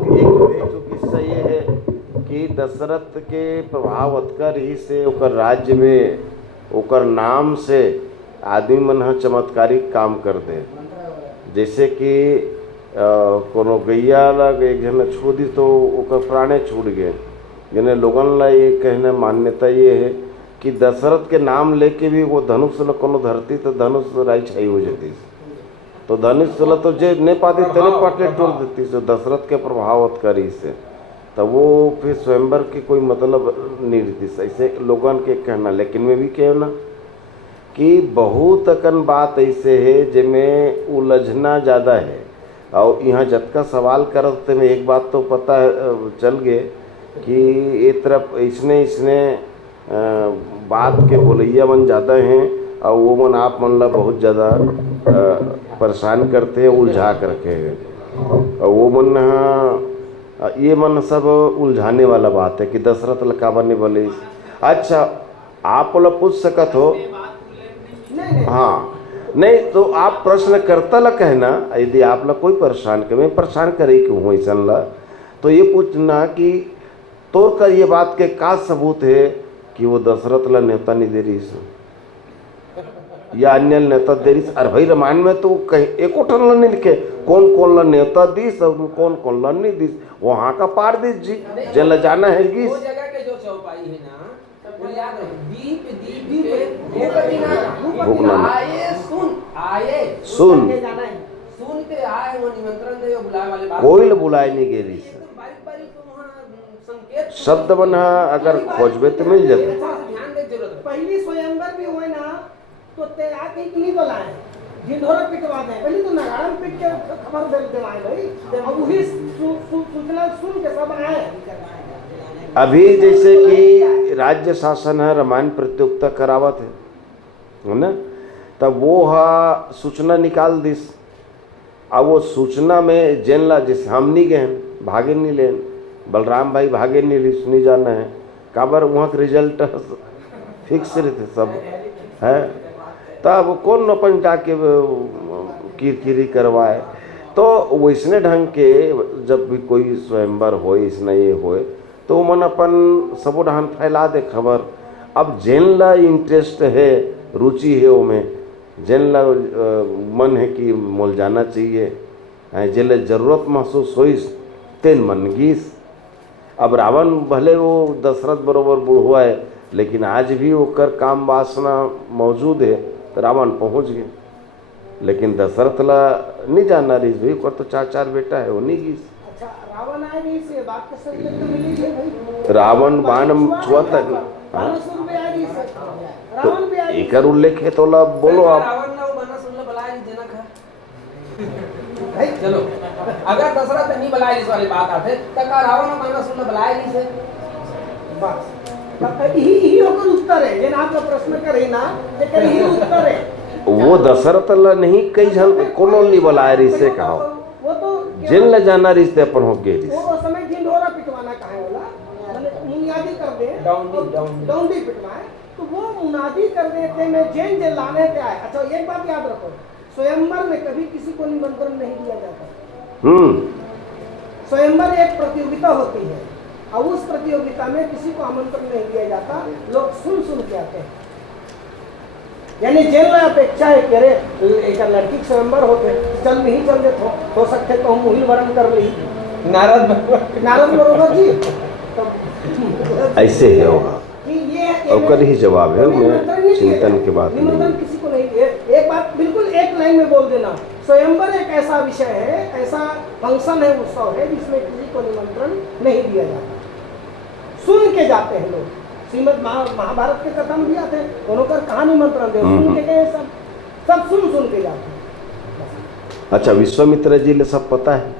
किस्सा ये है कि दशरथ के प्रभाव अतकर ही से ओकर राज्य में ओकर नाम से आदमी मन चमत्कारिक काम कर दे। जैसे कि कोनो गैया लग एक जन छू दी तो ओकर प्राणे छूट गए। जिन्हें लोगन ला ये कहने मान्यता ये है कि दशरथ के नाम लेके भी वो धनुष ला कोनो धरती तो धनुष राई छाई हो जाती। तो धनुष ला तो जे ने पाती तेरे पाटे तोड़ देती से दशरथ के प्रभाव करी से। तब वो फिर स्वयंवर की कोई मतलब नहीं रहती ऐसे लोगन के कहना। लेकिन मैं भी कहना कि बहुत अकन बात ऐसे है जिनमें उलझना ज़्यादा है। और यहाँ जतका सवाल करते में एक बात तो पता चल गए कि एक तरफ इसने बात के बोलैया मन ज़्यादा हैं और वो मन आप मन ला बहुत ज़्यादा परेशान करते हैं उलझा करके। और वो मन ये मन सब उलझाने वाला बात है कि दशरथ लकाबा ने बोले। अच्छा आप लोग पूछ सकत हो हाँ नहीं तो आप प्रश्न करता ला कहना यदि आप लोग कोई परेशान करे मैं परेशान करे क्यों हो ऐसा ला तो ये पूछना कि तोड़ कर ये बात के का सबूत है कि वो दशरथ ला नेता नहीं दे रही या अन्य नेता दे रही। अरे भाई रामायण में तो कहीं एक उठन ला नहीं लिखे कौन ला नेता दीस और कौन ला नहीं दीस। वहाँ का पार दीस जी जल जाना है कि वो जगह के जो चौपाई है ना वो याद रहो दीप सुन के आए वो निमंत्रण दे बुलाए वाले बात कोई बुलाए नहीं गे रही शब्द बना अगर खोजबे तो मिल जाते। पहली स्वयंवर भी हुए ना तो ते आके कि नहीं बुलाए ढिंढोरा पिटवा दें, पहले तो नगाड़ा में पीट के खबर दे दिलाए भाई, अब वही सूचना सुन के सब आए। अभी जैसे कि राज्य शासन है रामायण प्रतियोगिता करावत है ना, तब वो हा सूचना निकाल दिस। अब वो सूचना में जेनला जैसे हम नहीं गए भागे नहीं लेन, बलराम भाई भागे नहीं ली सुनी जाना है काबर वहाँ के रिजल्ट फिक्स रहते सब है, तब कौन अपन जाके किरकिरी करवाए। तो वैसने ढंग के जब भी कोई स्वयंवर हो इसने ये होए तो मन अपन सबो ढहान फैला दे खबर। अब जेन ला इंटरेस्ट है रुचि है वो में, जेन ला मन है कि मोल जाना चाहिए, जेल जरूरत महसूस होइस तेन मन गीस। अब रावण भले वो दशरथ बरोबर बूढ़ है लेकिन आज भी ओकर काम वासना मौजूद है, तो रावण पहुँच गए। लेकिन दशरथ ला नहीं जाना रही भाई, ओकर तो 4 बेटा है वो नहीं गीस। अच्छा रावण आए नहीं से बात के सच में तो मिली है भाई, रावण बाण छुआता बानासुर भी आ गई से, रावण भी आ गई। एकर उल्लेख है तो ला बोलो आप। रावण ना वो बानासुर ला बुलाया नहीं जनक है। भाई चलो अगर दशरथ नहीं बुलाया इस वाली बात आते तो का रावण और बानासुर ला बुलाया नहीं से बस यही होकर उत्तर है, जेन आपका प्रश्न करे ना लेकिन यही उत्तर है। वो दशरथ ला नहीं कई जन कोनो नहीं बुलाए रही से कहो, वो तो जिन ला जाना रिश्ते अपन हो गए वो समय ढिंढोरा पिटवाना कहा है बोला, मैंने मुनियादी कर दे डौंडी पिटवाए, तो वो मुनादी कर देते में जेन जे लाने पे आए। अच्छा एक बात याद रखो, स्वयंवर में कभी किसी को निमंत्रण नहीं दिया जाता। स्वयंवर एक प्रतियोगिता होती है और उस प्रतियोगिता में किसी को आमंत्रण नहीं दिया जाता, लोग सुन के आते हैं। यानी जेल में अपेक्षा है कि अरे एक लड़की के स्वयंवर होते चल नहीं चल देते हो सकते तो हम मुहिल वरण कर ली नारद बरोबर जी, तो ऐसे है होगा कि ये और ही जवाब है मैं चिंतन के बाद निमंत्रण किसी को नहीं दिए। एक बात बिल्कुल एक लाइन में बोल देना, स्वयंवर एक ऐसा विषय है, ऐसा फंक्शन है, उत्सव है जिसमें किसी को निमंत्रण नहीं दिया जाता, सुन के जाते हैं लोग। श्रीमद महाभारत के कथा में भी आते हैं, दोनों का कहाँ निमंत्रण दे, सुन के गए सब सुन के जाते हैं। अच्छा विश्वामित्र जी ले सब पता है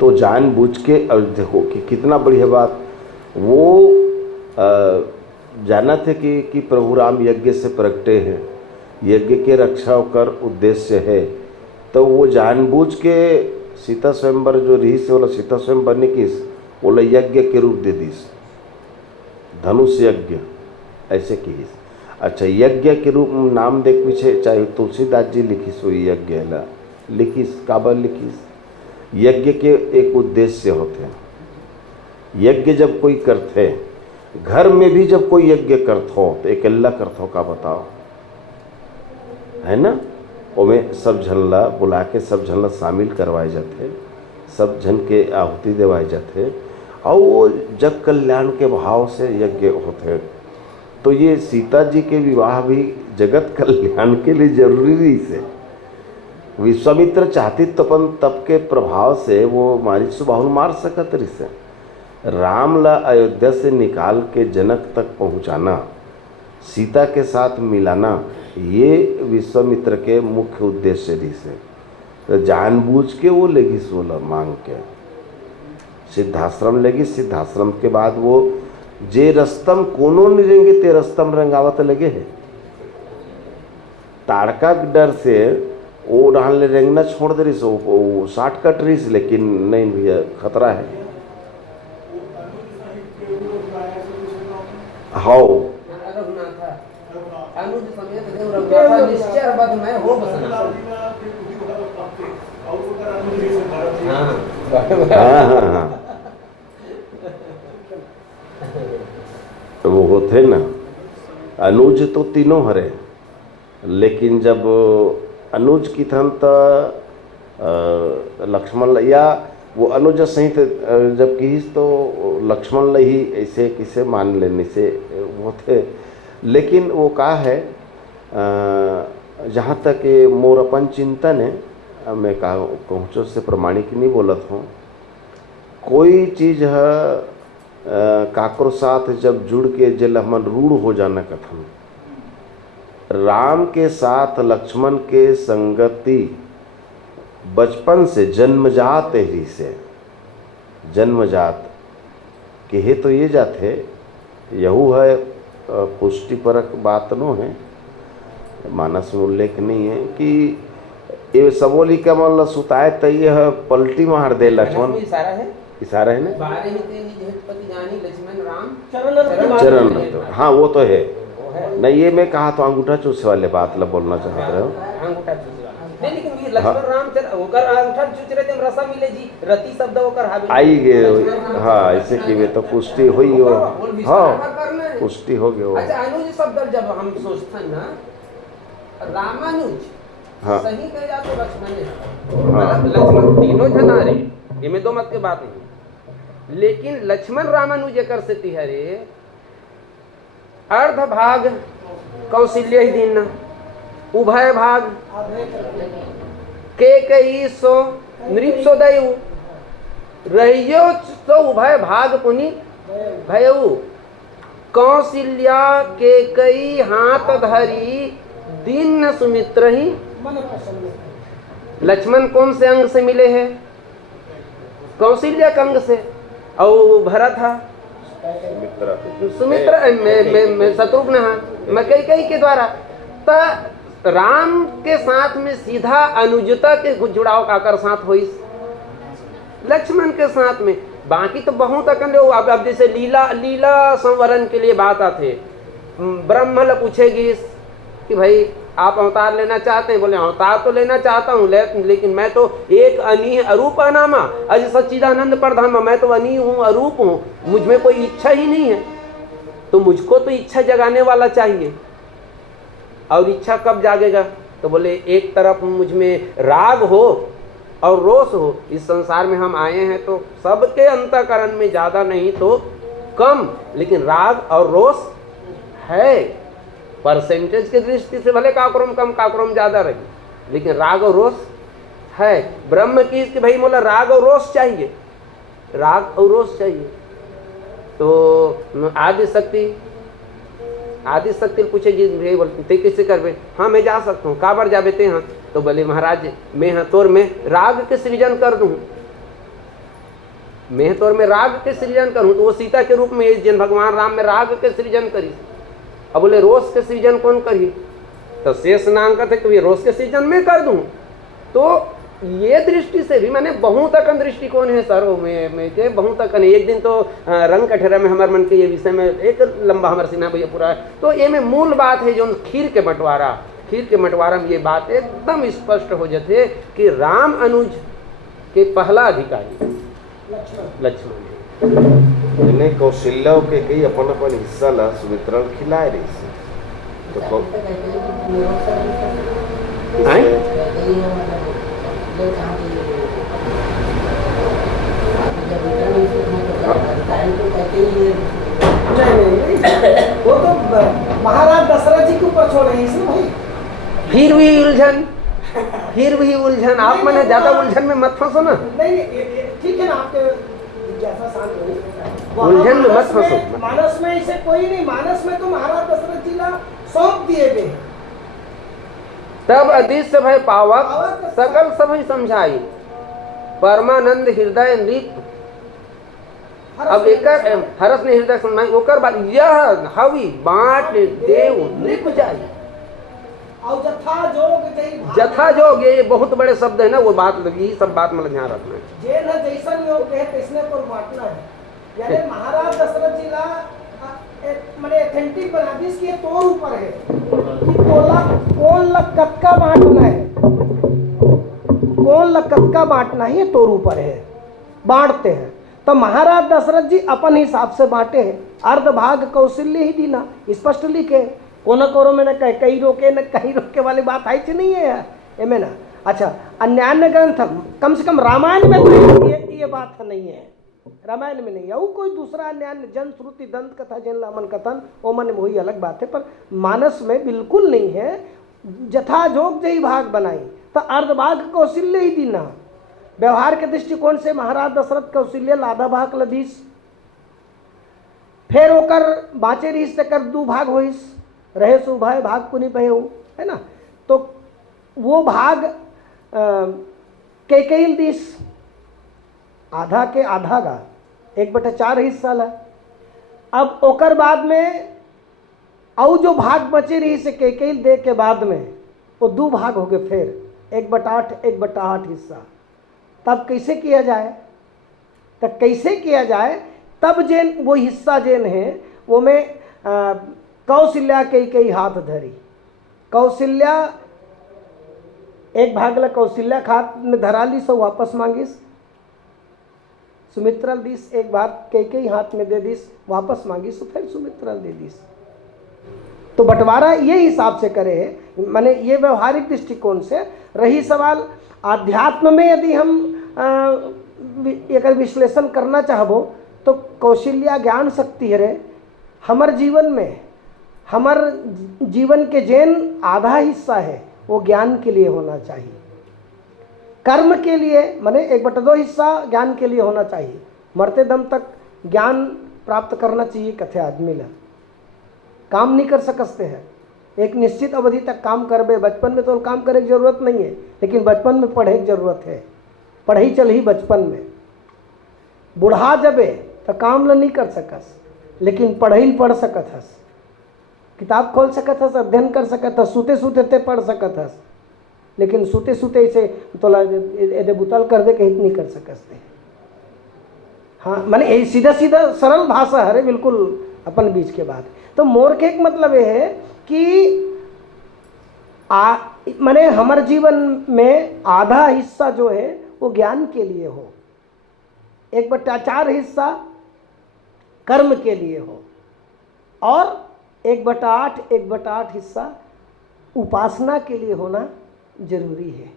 तो जानबूझ के, और देखो कि कितना बढ़िया बात, वो जाना थे कि प्रभु राम यज्ञ से प्रगटे हैं, यज्ञ के रक्षा कर उद्देश्य है, तो वो जानबूझ के सीता स्वयंवर जो रही से बोला सीता स्वयंवर ने किस बोला यज्ञ के रूप दे दीस, धनुष यज्ञ ऐसे की। अच्छा यज्ञ के रूप में नाम देख पीछे चाहे तुलसीदास जी लिखिस हुई यज्ञ ला लिखिस काबर लिखिस, यज्ञ के एक उद्देश्य होते हैं। यज्ञ जब कोई करते घर में भी जब कोई यज्ञ करते हो तो अकेला करते हो का बताओ, है ना, उमें सब झनला बुला के सब झनला शामिल करवाए जाते, सब झन के आहुति देवाए जाते और वो जग कल्याण के भाव से यज्ञ होते। तो ये सीता जी के विवाह भी जगत कल्याण के लिए जरूरी से, विश्वामित्र चाहती तपन तप के प्रभाव से वो मारीच बाहुल मार सकत रही से, राम ला अयोध्या से निकाल के जनक तक पहुंचाना, सीता के साथ मिलाना, ये विश्वामित्र के मुख्य उद्देश्य रही से। तो जानबूझ के वो लेगी 16 मांग के सिद्धाश्रम लेगी, सिद्धाश्रम के बाद वो जे रस्तम कोनो नहीं रहेंगे ते रस्तम रंगावत लगे है, ताड़का के डर से वो डाल ले रेंगना छोड़ दे रही से, वो शॉर्टकट रही से, लेकिन नहीं भैया खतरा है। हाँ निश्चय बद में हो बसना। हाँ तो वो होते ना अनुज तो तीनों हरे, लेकिन जब अनुज की थन तो लक्ष्मण या वो अनुज सहित जब की तो लक्ष्मण ही ऐसे किसे मान लेने से वो थे। लेकिन वो कहा है जहाँ तक मोर अपन चिंतन है, मैं कहा कहूँ से प्रमाणिक नहीं बोलत हूँ, कोई चीज़ है काकरो साथ जब जुड़ के जल हमन रूढ़ हो जाना कथन, राम के साथ लक्ष्मण के संगति बचपन से जन्मजात ही से, जन्मजात कि हे तो ये जाते यहू है पुष्टिपरक बात नो है, मानस में उल्लेख नहीं है कि ये सबोली का मतलब सुताए तय है पलटी मार दे लक्ष्मण, इशारा है, इशारा है ना, बारे ही ते निजहतपति जानी लक्ष्मण राम चरण, हाँ वो तो है। नहीं ये मैं कहा तो अंगूठा चूसे वाले बात ला बोलना चाहते रहे हो। अंगूठा चूसे वाला नहीं, लेकिन ये लक्ष्मण राम ओकर अंगूठा चूच रहे थे रसा मिले जी रति शब्द ओकर हावी आई गए, हाँ ऐसे कि वे तो पुष्टि हुई हो, हाँ पुष्टि हो गई हो। अच्छा अनुज शब्द जब हम सोचते ना रामानुज, हाँ सही कह जा तो लक्ष्मण है, हाँ। लक्ष्मण तीनों जना रे, ये में दो मत के बात नहीं, लेकिन लक्ष्मण रामानुज कर से तिहरे अर्ध भाग कौशल्य ही दिन उभय भाग के कई सो नृप सो दयु रहियो तो उभय भाग पुनि भयउ कौशल्या के कई हाथ धरी दीन सुमित्र ही। लक्ष्मण कौन से अंग से मिले हैं? कौशल्या के अंग से, और भरत था सुमित्र में शत्रुघ्न है मैं कई के द्वारा, तो राम के साथ में सीधा अनुजता के जुड़ाव का कर साथ हुई लक्ष्मण के साथ में। बाकी तो बहुत अकन अब जैसे लीला संवरण के लिए बात आते, ब्रह्म पूछेगी कि भाई आप अवतार लेना चाहते हैं, बोले अवतार तो लेना चाहता हूँ लेकिन मैं तो एक अनी अरूप अनामा अज सच्चिदानंद परधामा, मैं तो अनी हूँ अरूप हूँ, मुझ में कोई इच्छा ही नहीं है, तो मुझको तो इच्छा जगाने वाला चाहिए। और इच्छा कब जागेगा? तो बोले एक तरफ मुझ में राग हो और रोष हो, इस संसार में हम आए हैं तो सबके अंतःकरण में ज़्यादा नहीं तो कम, लेकिन राग और रोष है। परसेंटेज की दृष्टि से भले काक्रम कम काक्रम ज़्यादा रही, लेकिन राग और रोष है। ब्रह्म की कि भाई मोला राग और रोष चाहिए, राग और रोष चाहिए। तो आदि शक्ति पूछेगी भाई बोलते ते कैसे करबे? हाँ मैं जा सकता हूँ, काबर जाबे ते हाँ? तो बोले महाराज मैं हाँ तोर में राग के सृजन कर दूँ, मैं तोर में राग के सृजन करूँ। तो वो सीता के रूप में जिन भगवान राम में राग के सृजन करी। अब बोले रोष के सृजन कौन करी? तो शेष नाम का थे कि रोष के सृजन में कर दूं। तो ये दृष्टि से भी मैंने बहुत अकन दृष्टिकोण है सर में के बहुत अकन। एक दिन तो रंग कठेरा में हमारे मन के ये विषय में एक लंबा हमारे सिन्हा भैया पूरा है। तो ये में मूल बात है जो खीर के बंटवारा में ये बात एकदम स्पष्ट हो जाते कि राम अनुज के पहला अधिकारी लक्ष्मण है। इन्हें कौशल्या के कई अपन अपन हिस्सा ला सुमित्रा खिलाए रही से तो वो तो महाराज दशरथ जी के ऊपर छोड़े हैं इसमें भाई। फिर भी उलझन आप मैंने ज्यादा उलझन में मत फंसो ना। नहीं ठीक है ना, आपके जैसा शांत हो उलझन में मत फंसो। मानस में इसे कोई नहीं, मानस में तो महाराज दशरथ जी ला सौंप दिए गए। तब अदृश्य भय पावक सकल सभी समझाई परमानंद हृदय नृप। अब एक हरस ने हृदय सुनाई ओकर बाद यह हवि बांट देव नृप जाई। और जथा जोग ये बहुत बड़े शब्द है ना, वो बात लगी सब बात मतलब ध्यान रखना है। जे न जैसन योग है तिसने पर बांटना है। यानी महाराज दशरथ जी ला मैंने ऑथेंटिक बना दी इसकी तोर ऊपर है कि तोला कौन लकत का बांटना है, कौन लकत का बांटना है, ये तोर ऊपर है, बांटते हैं। तो महाराज दशरथ जी अपन हिसाब से बांटे हैं। अर्ध भाग कौशल्य ही दीना स्पष्ट लिखे, कोना कोरो में न कहीं रोके न कहीं रोके वाली बात है कि नहीं है एमे ना। अच्छा अन्य ग्रंथ कम से कम रामायण में तो ये बात नहीं है, रामायण में नहीं है। वो कोई दूसरा अन्य जन श्रुति दंत कथा जन लामन कथन वो मन वही अलग बात है, पर मानस में बिल्कुल नहीं है। जथा जोग जही भाग बनाई तो अर्ध भाग कौशल्य ही दीना। व्यवहार के दृष्टिकोण से महाराज दशरथ कौशल्य लाधा भाग लदीस, फिर ओकर बाँचे रहीस तकर दू भाग होइस, रहे सुभय भाग पुनि पहेऊ, है ना। तो वो भाग कैकेयी दिस आधा के आधा का 1/4 हिस्सा ला। अब ओकर बाद में और जो भाग बचे रही से कैकेयी दे के बाद में वो 2 भाग हो गए, फिर 1/8 1/8 हिस्सा। तब कैसे किया जाए, तब कैसे किया जाए, तब जेन वो हिस्सा जेन है वो में कौशल्या कैकेयी हाथ धरी। कौशल्या एक भाग ला कौशल्या हाथ में धरा ली, सो वापस मांगिस। सुमित्रा दिस एक भाग कैकेयी हाथ में दे दिस, वापस मांगिस, तो फिर सुमित्रा दे दिस। तो बंटवारा ये हिसाब से करे है, माने ये व्यवहारिक दृष्टिकोण से। रही सवाल आध्यात्म में, यदि हम एक विश्लेषण करना चाहबो तो कौशल्या ज्ञान शक्ति है रे हमर जीवन में, हमर जीवन के जेन आधा हिस्सा है वो ज्ञान के लिए होना चाहिए, कर्म के लिए, माने 1/2 हिस्सा ज्ञान के लिए होना चाहिए। मरते दम तक ज्ञान प्राप्त करना चाहिए कथे आदमी ला। काम नहीं कर सकते हैं, एक निश्चित अवधि तक काम करबे। बचपन में तो काम करे की जरूरत नहीं है, लेकिन बचपन में पढ़े की जरूरत है। पढ़ी चल ही बचपन में, बुढ़ा जबे तो काम ला नहीं कर सकस, लेकिन पढ़ी पढ़ सकत हस, किताब खोल सकत हस, अध्ययन कर सकत हस, सूते सूते ते पढ़ सकत हस, लेकिन सूते सूते इसे तोला एदे बुतल कर दे के हित नहीं कर सकते। हाँ, माने सीधा सीधा सरल भाषा है बिल्कुल अपन बीच के बात। तो मोर के एक मतलब ये है कि माने हमारे जीवन में आधा हिस्सा जो है वो ज्ञान के लिए हो, 1/4 हिस्सा कर्म के लिए हो, और 1/8 हिस्सा उपासना के लिए होना जरूरी है।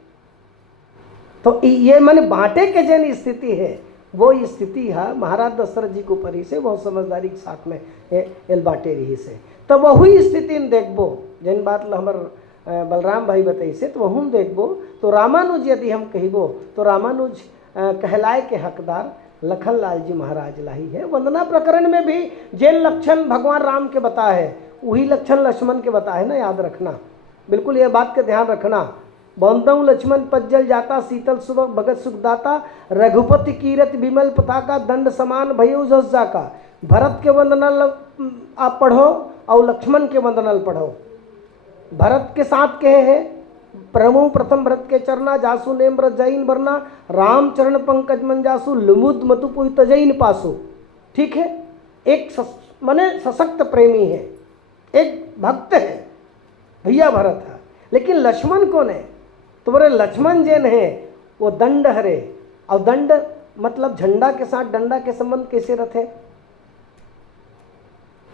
तो ये माने बांटे के जन स्थिति है, वो स्थिति है महाराज दशरथ जी को परी से बहुत समझदारी के साथ में एल बाटे रही से। तो वही स्थिति में देखबो जन बात हमार बलराम भाई बताई से, तो वहूँ देखबो तो रामानुज यदि हम कहबो तो रामानुज कहलाए के हकदार लखन लाल जी महाराज लाही है। वंदना प्रकरण में भी जेन लक्षण भगवान राम के बता है वही लक्षण लक्ष्मण के बता है ना, याद रखना, बिल्कुल ये बात का ध्यान रखना। बौंदऊ लक्ष्मण पज्जल जाता, शीतल सुबह भगत सुखदाता, रघुपति कीरत विमल पताका, दंड समान भयो जस जाका। भरत के वंदनल आप पढ़ो और लक्ष्मण के वंदनल पढ़ो। भरत के साथ कहे हैं प्रमु प्रथम भरत के चरना, जासु नेम जैन वरना, राम चरण पंकज मन जासु, लुमुद मतुपुई तजैन पासु। ठीक है, एक माने सशक्त प्रेमी है, एक भक्त है भैया भरत है। लेकिन लक्ष्मण कौन है, तो बोले लक्ष्मण जैन है वो दंड हरे। और दंड मतलब झंडा के साथ डंडा के संबंध कैसे रखे,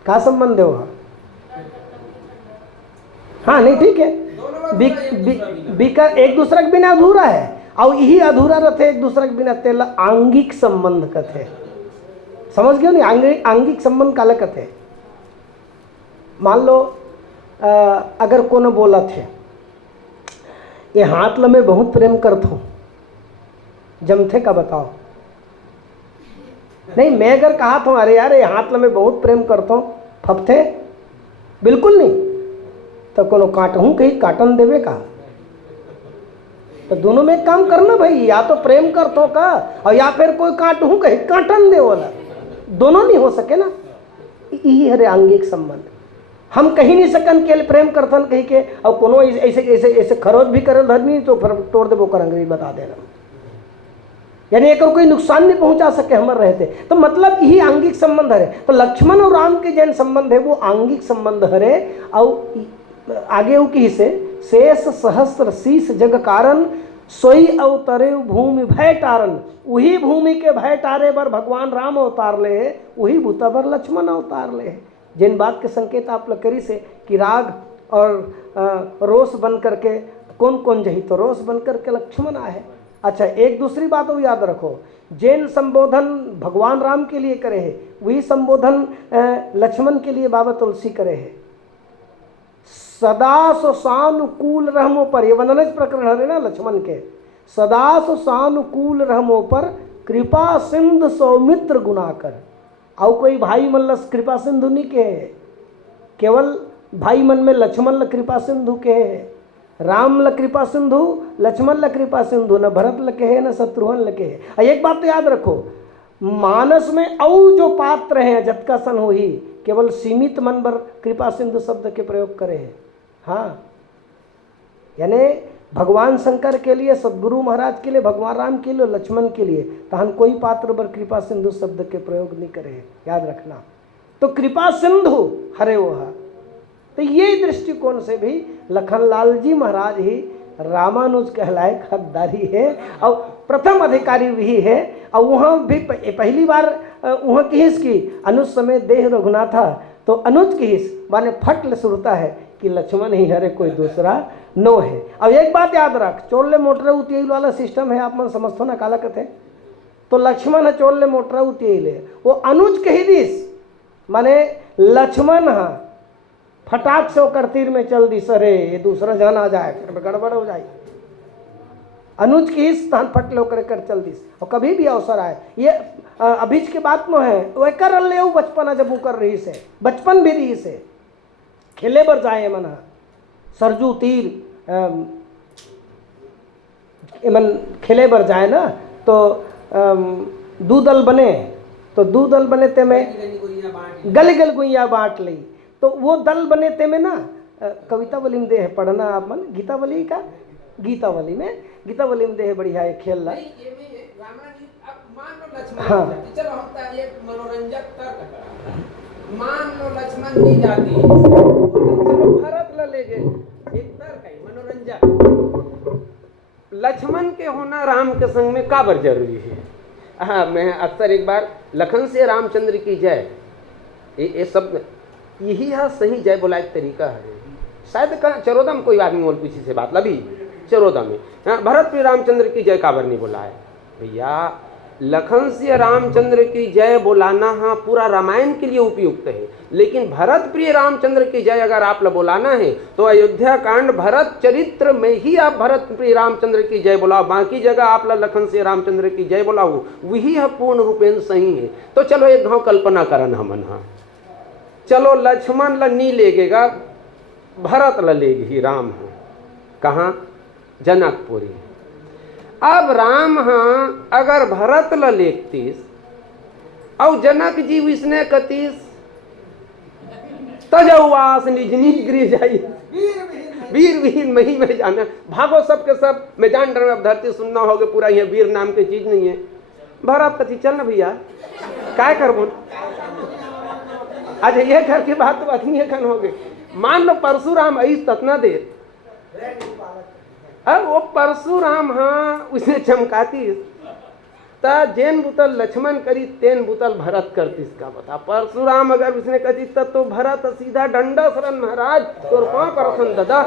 क्या संबंध है वहाँ? हाँ नहीं ठीक है, बिकर एक दूसरे के बिना अधूरा है, और यही अधूरा रथे एक दूसरे के बिना तेला आंगिक संबंध कथे। समझ गए नहीं, आंगिक संबंध काला कथे। मान लो अगर कोनो बोला थे ये हाथ ल में बहुत प्रेम करता हूँ, जमथे का बताओ? नहीं, मैं अगर कहा था अरे यार ये हाथ ल में बहुत प्रेम करता हूँ, फपथे? बिल्कुल नहीं। तो कोनो काटहूँ कहीं काटन देवे का? तो दोनों में एक काम करना भाई, या तो प्रेम करतो का और या फिर कोई काटहूँ कहीं काटन दे वाला, दोनों नहीं हो सके ना। यही है आंगिक संबंध। हम कहीं नहीं सकन के प्रेम करथन कहीं के, और कोनो ऐसे ऐसे ऐसे खरोच भी करल धरनी तो फिर तोड़ दे बोकर अंग्रेजी बता देना, यानी एक कोई नुकसान नहीं पहुंचा सके हमर रहते। तो मतलब यही आंगिक संबंध है। तो लक्ष्मण और राम के जैन संबंध है वो आंगिक संबंध है। और आगे वो की से शेष सहस्त्र शीश जग कारण, सोई अवतरे भूमि भय टारन। वही भूमि के भय टारे बर भगवान राम अवतार ले, वही भूता बर लक्ष्मण अवतार ले। जिन बात के संकेत आप लोग करी से कि राग और रोष बन करके कौन कौन जही, तो रोष बन करके लक्ष्मण आए। अच्छा, एक दूसरी बात वो याद रखो, जैन संबोधन भगवान राम के लिए करे है, वही संबोधन लक्ष्मण के लिए बाबा तुलसी करे है। सदा सो सानुकूल रहमो पर, ये वंदनज प्रकरण है ना लक्ष्मण के। सदा सो सानुकूल रहमो पर, कृपा सिंधु सौमित्र गुना कर। और कोई भाई मल्लस कृपा सिंधु नहीं के, केवल भाई मन में लक्ष्मण ल कृपा सिंधु के है, राम ल कृपा सिंधु, लक्ष्मण ल कृपा सिंधु, न भरत ल के है न शत्रुघ्न ल के है। एक बात तो याद रखो, मानस में औ जो पात्र हैं जतका सन हो ही केवल सीमित मन पर कृपा सिंधु शब्द के प्रयोग करे हैं। हाँ, यानी भगवान शंकर के लिए, सदगुरु महाराज के लिए, भगवान राम के लिए, लक्ष्मण के लिए तहन कोई पात्र पर कृपा सिंधु शब्द के प्रयोग नहीं करे हैं, याद रखना। तो कृपा सिंधु हरे वह, तो ये दृष्टिकोण से भी लखनलाल जी महाराज ही रामानुज कहलाए हकदारी है और प्रथम अधिकारी भी है। और वहाँ भी पहली बार वहाँ की हिस की अनुज समय देह रघुनाथा, तो अनुज की हिस माने फट सुरता है कि लक्ष्मण ही हरे कोई दूसरा नो है। अब एक बात याद रख, चोले मोटरे उतियल वाला सिस्टम है, आप मन समझतो ना काला कथे। तो लक्ष्मण है चोले मोटरा उतियल, वो अनुज कही दिस माने लक्ष्मण हाँ फटाक से होकर तीर में चल दी, सरे ये दूसरा जान आ जाए फिर गड़बड़ हो जाए। अनुज की स्थान फट होकर कर चल दी, और कभी भी अवसर आए ये अभिज के बात में है वो कर ले बचपन जब वो कर रही से, बचपन भी रही से खेले बर जाए मन सरजू तीर मन खेले बर जाए ना, तो दू दल बने, तो दू दल बने ते में गल गल गुइया बांट ली, तो वो दल बने ते में ना कवितावली में दे है पढ़ना आप मन, गीतावली का गीतावली में दे है बढ़िया है खेल ला। हाँ चलो हम एक मनोरंजक तर्क करा, मान लो लक्ष्मण जी जाती है, भरत ल ले गए, एक तर्क है मनोरंजक, लक्ष्मण के होना राम के संग में काबर जरूरी है। हाँ, मैं अक्सर एक बार लखन से रामचंद्र की जय, ये सब यही है सही जय बोला एक तरीका है। शायद चरोदा में कोई आदमी बोल पूछी से बात लभी चरोदा में, हाँ, भरत प्रिय रामचंद्र की जय काबर नहीं बोला है भैया। लखन से रामचंद्र की जय बोलाना हाँ पूरा रामायण के लिए उपयुक्त है, लेकिन भरत प्रिय रामचंद्र की जय अगर आप बोलाना है तो अयोध्या कांड भरत चरित्र में ही आप भरत प्रिय रामचंद्र की जय बोलाओ, बाकी जगह आप लखन से रामचंद्र की जय बोलाओ, वही है पूर्ण रूपेण सही है। तो चलो एक घाव कल्पना करन हमन, हाँ चलो लक्ष्मण ल नहीं लेगेगा, भरत ल लेगी ही राम है कहाँ जनकपुरी। अब राम हाँ अगर भरत ल लेखतीस और जनक जी विष्णु कतीस तजवास निज निज गृह जाई, वीर विहीन मही में जाना, भागो सब के सब मैं जान रहा हूं अब धरती सुनना होगे पूरा, यहाँ वीर नाम की चीज नहीं है। भरत कथी चल ना भैया काय करबो, अच्छा ये घर की बात तो अथी खन हो गई। मान लो परशुराम आई ततना देर, अब वो परशुराम हाँ उसने चमकाती ता जेन बुतल लक्ष्मण करी तेन बुतल भरत करती, इसका बता। परशुराम अगर उसने कही तब तो भरत सीधा डंडा शरण महाराज तोर पाँव करसन दादा।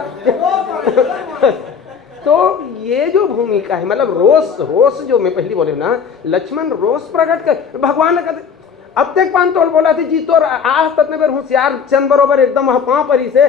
तो ये जो भूमिका है मतलब रोष जो मैं पहली बोले ना, लक्ष्मण रोष प्रकट कर भगवान ने अब तक पान तोड़ बोला थी जी तो आज तक बेर होशियार चंद बरोबर एकदम पाँव परी से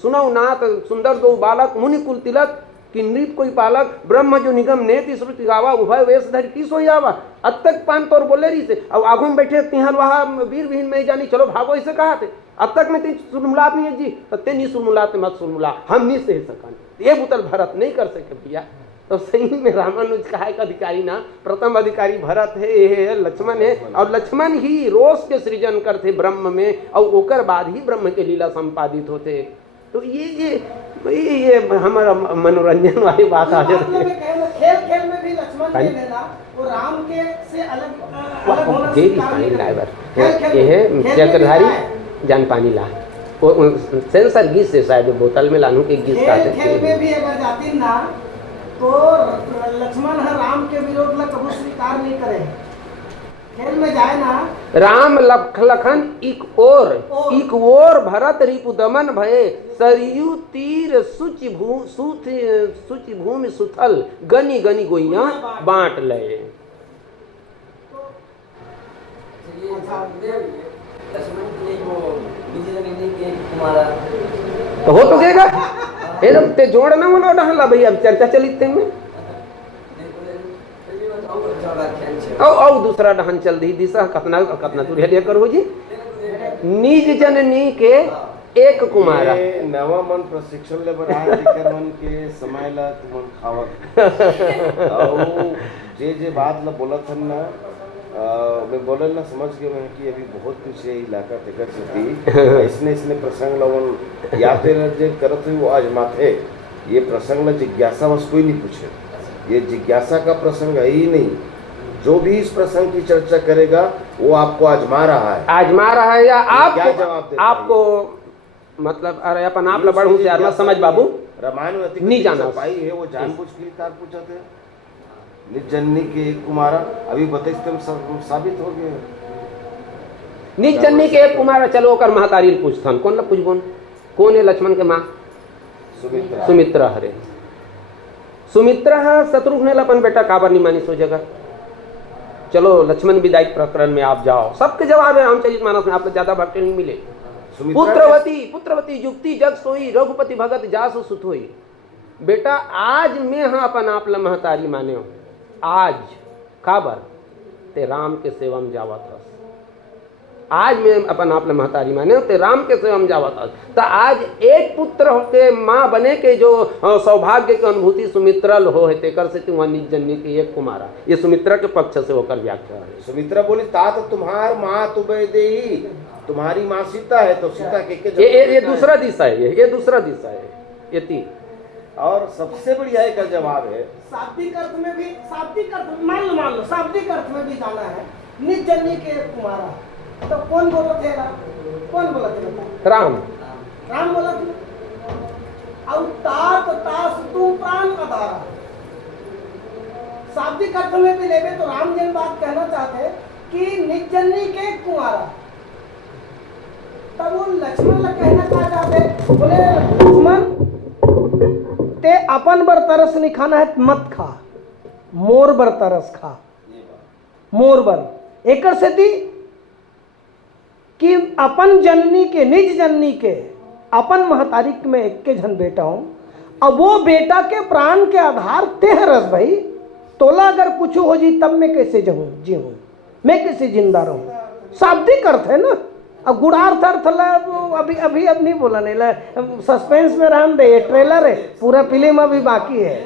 सुनौ नाथ सुंदर दो बालक मुनि कुल तिलक किन्नरीप कोई पालक ब्रह्म जो निगम नेति श्रुति गावा उभय वेश धर की सोई आवा। अब तक पान तोड़ बोले रही से अब आगू में बैठे तिहर वहा वीर विहीन में जानी चलो भागो इसे कहा थे। अब तक मैं तीन सुरमुलात नहीं है जी, ते नहीं सुरमुलाते मत सुरमुला, हम नहीं सह सकन, ये बुतल भरत नहीं कर सके भैया। तो सही में रामानुज का एक अधिकारी ना, प्रथम अधिकारी भरत है, ये लक्ष्मण है, और लक्ष्मण ही रोष के सृजन करते ब्रह्म में और ओकर बाद ही ब्रह्म के लीला संपादित होते। तो ये हमारा मनोरंजन वाली बात आ जाती है। खेल में भी लक्ष्मण ले लेना, वो राम के से अलग होना ये है चक्रधारी जान पानी ला वो सेंसर गीत से शायद बोतल में लानू के गीत का खेल में भी अगर जाती ना तो लक्ष्मण है राम के विरोध में कभी स्वीकार नहीं करे। खेल में जाए ना राम लखन इक ओर भरत रिपु दमन भये सरयू तीर सुचि भूमि सुथल गनी गनी गोइया बांट ले। तो हो तो गएगा ये लोग ते जोड़ना मनो डहला भाई। अब चर्चा चली में औ दूसरा डहन चल दी दिशा कतना कतना दूर हेलिया करो जी निज जननी के एक कुमारा। ये नवा मन प्रशिक्षण ले बर आए दिकर मन के समय ला तुमन खावत और जे बात ला बोलत हन ना मैं बोलल ना समझ गए मैं कि अभी बहुत कुछ ये इलाका तेकर सुती इसने प्रसंग लवन या तेरा जे करत हुई वो आजमाते ये प्रसंग ला जिज्ञासा बस कोई नहीं पूछे। ये जिज्ञासा का प्रसंग है ही नहीं। जो भी इस प्रसंग की चर्चा करेगा वो आपको आजमा रहा है या क्या जवाब देता आपको मतलब अरे अपन आप बढ़ू से यार समझ बाबू रामायण में नहीं जाना भाई है वो जानबूझ के कार पूछा थे निज जननी के एक कुमारा। अभी बताइए तुम सब साबित हो गए। निज जननी के एक कुमारा चलो ओकर महतारी पूछथन कौन ला पूछबोन कौन है लक्ष्मण के माँ सुमित्रा हरे सुमित्रा शत्रुघ्न ने अपन बेटा काबर नहीं मानी सो जगह। चलो लक्ष्मण विदाई प्रकरण में आप जाओ सबके जवाब है रामचरितमानस में आपको ज्यादा भक्त नहीं मिले। पुत्रवती युक्ति जग सोई रघुपति भगत जासु सुत होई। बेटा आज मैं हाँ अपन आप ला महतारी माने हो आज काबर ते राम के सेवा में जावत हस। आज मैं अपन आप ला महतारी माने हो ते राम के सेवा में जावत हस। तो आज एक पुत्र के माँ बने के जो सौभाग्य की अनुभूति सुमित्रल हो है तेकर से तुम निज जननी की एक कुमारा। ये सुमित्रा के पक्ष से होकर व्याख्या है। सुमित्रा बोली तात तुम्हार माँ तुबे देही तुम्हारी माँ सीता है तो सीता के ये दूसरा दिशा है। ये दूसरा दिशा है ये तीन। और सबसे बढ़िया का जवाब है शाब्दिक अर्थ में भी शाब्दिक अर्थ मान लो शाब्दिक अर्थ में भी जाना है निज जननी के एक कुमारा। तो कौन बोला थे कौन बोला थे राम बोला थे और तात तास तू प्राण अधारा। शाब्दिक अर्थ में भी लेवे तो राम जी बात कहना चाहते कि निज जननी के एक कुमारा। तब वो लक्ष्मण ला कहना क्या चाहते बोले लक्ष्मण ते अपन बर तरस नहीं खाना है मत खा मोर बर तरस खा मोर बर एक से थी कि अपन जननी के निज जननी के अपन महतारी में एक के जन बेटा हूं अब वो बेटा के प्राण के आधार ते रस भाई तोला अगर कुछ हो जी तब मैं कैसे जीऊं मैं कैसे जिंदा रहूं। शाब्दिक अर्थ है ना। अब गुणार्थ अर्थ अभी नहीं बोला नहीं ला सस्पेंस में रहने दे। ये ट्रेलर है पूरा फिल्म अभी बाकी है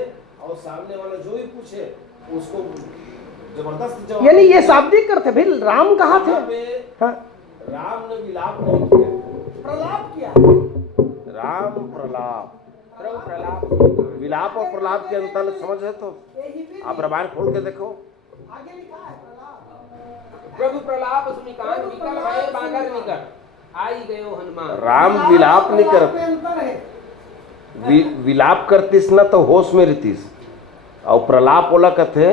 और सामने वाला जो भी पूछे उसको जबरदस्त जवाब यानी ये शाब्दिक अर्थ है। भाई राम कहा थे हाँ? राम ने विलाप नहीं किया प्रलाप किया। राम प्रलाप विलाप और प्रलाप के अंतर समझ है तो आप रामायण खोल के देखो आगे लिखा है प्रलाप प्रभु प्रलाप सुनिकांत निकल भये बागर निकट आई गयो हनुमान। राम विलाप नहीं कर विलाप करतीस ना तो होश में रहतीस और प्रलाप बोला कथे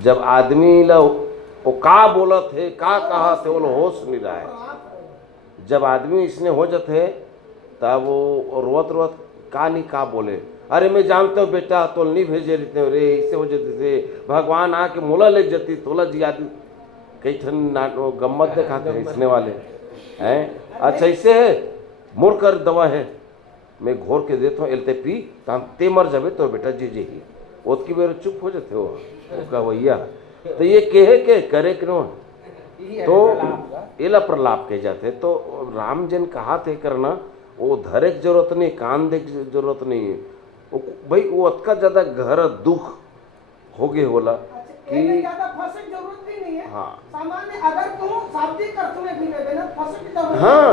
जब आदमी ला वो का बोलत है का कहा थे वो होश नहीं रहा है। जब आदमी इसने हो जाते तब वो रोत का नहीं का बोले अरे मैं जानता हूँ बेटा तो नहीं भेजे रहते रे इससे हो जाते थे भगवान आके मोला ले जाती तोला जी आदमी कई ठन गम्मत दिखाते हैं इसने वाले हैं। अच्छा इससे है मुड़ कर दवा है मैं घोर के देता हूँ एलते पी ते मर जाबे तो बेटा जी जी ओत की बेर चुप हो जाते हो उसका भैया तो ये कहे के करे क्यों तो एला प्रलाप कहे जाते। तो राम जन कहा थे करना वो धरे की जरूरत नहीं कान दे की जरूरत नहीं है भाई वो अतका ज्यादा घर दुख हो गए होला कि ज्यादा फंसे की जरूरत भी नहीं है। हाँ सामान्य अगर तुम शाब्दिक अर्थ में भी लेवे ना फंसे की जरूरत हाँ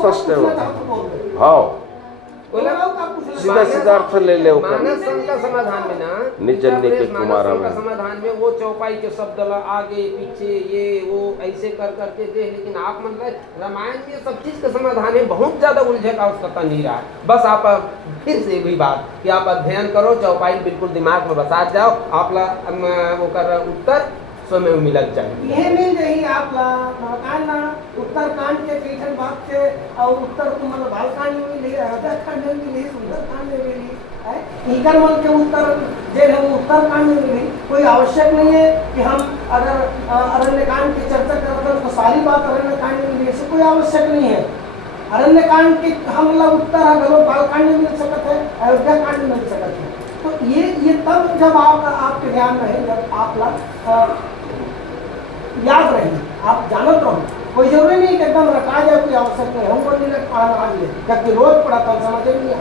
स्पष्ट है हाँ सीधा सीधा अर्थ ले ले मानस संघ का समाधान में ना निज जननी के कुमारा में समाधान में वो चौपाई के शब्द आगे पीछे ये वो ऐसे कर करके दे। लेकिन आप मतलब रामायण में सब चीज का समाधान है बहुत ज्यादा उलझे का उसका नहीं रहा। बस आप फिर से भी बात कि आप अध्ययन करो चौपाई बिल्कुल दिमाग में बसा जाओ आप वो कर उत्तर स्वयं मिलत जाए। यह मिल जाही आपला महाकाल ना उत्तरकांड के पीठन भाग से और उत्तर मतलब बालकांड में मिली अयोध्याकांड में मिली सुंदरकांड में मिली है इनकर मन के उत्तर जे हम उत्तरकांड में मिली। कोई आवश्यक नहीं है कि हम अगर अरण्यकांड की चर्चा करते हैं तो सारी बात अरण्यकांड में मिली ऐसे कोई आवश्यक नहीं है। अरण्यकांड के हम लोग उत्तर अगर बालकांड में मिल सकते हैं अयोध्याकांड में मिल सकते हैं। तो ये तब जब आपके ध्यान रहे जब आप याद रहे आप जानत रहो कोई जरूरी नहीं कि एकदम रटा जाए, कोई आवश्यक नहीं। हमको नहीं लग आज ले जबकि रोज पढ़ाता हूँ, समझ नहीं आया।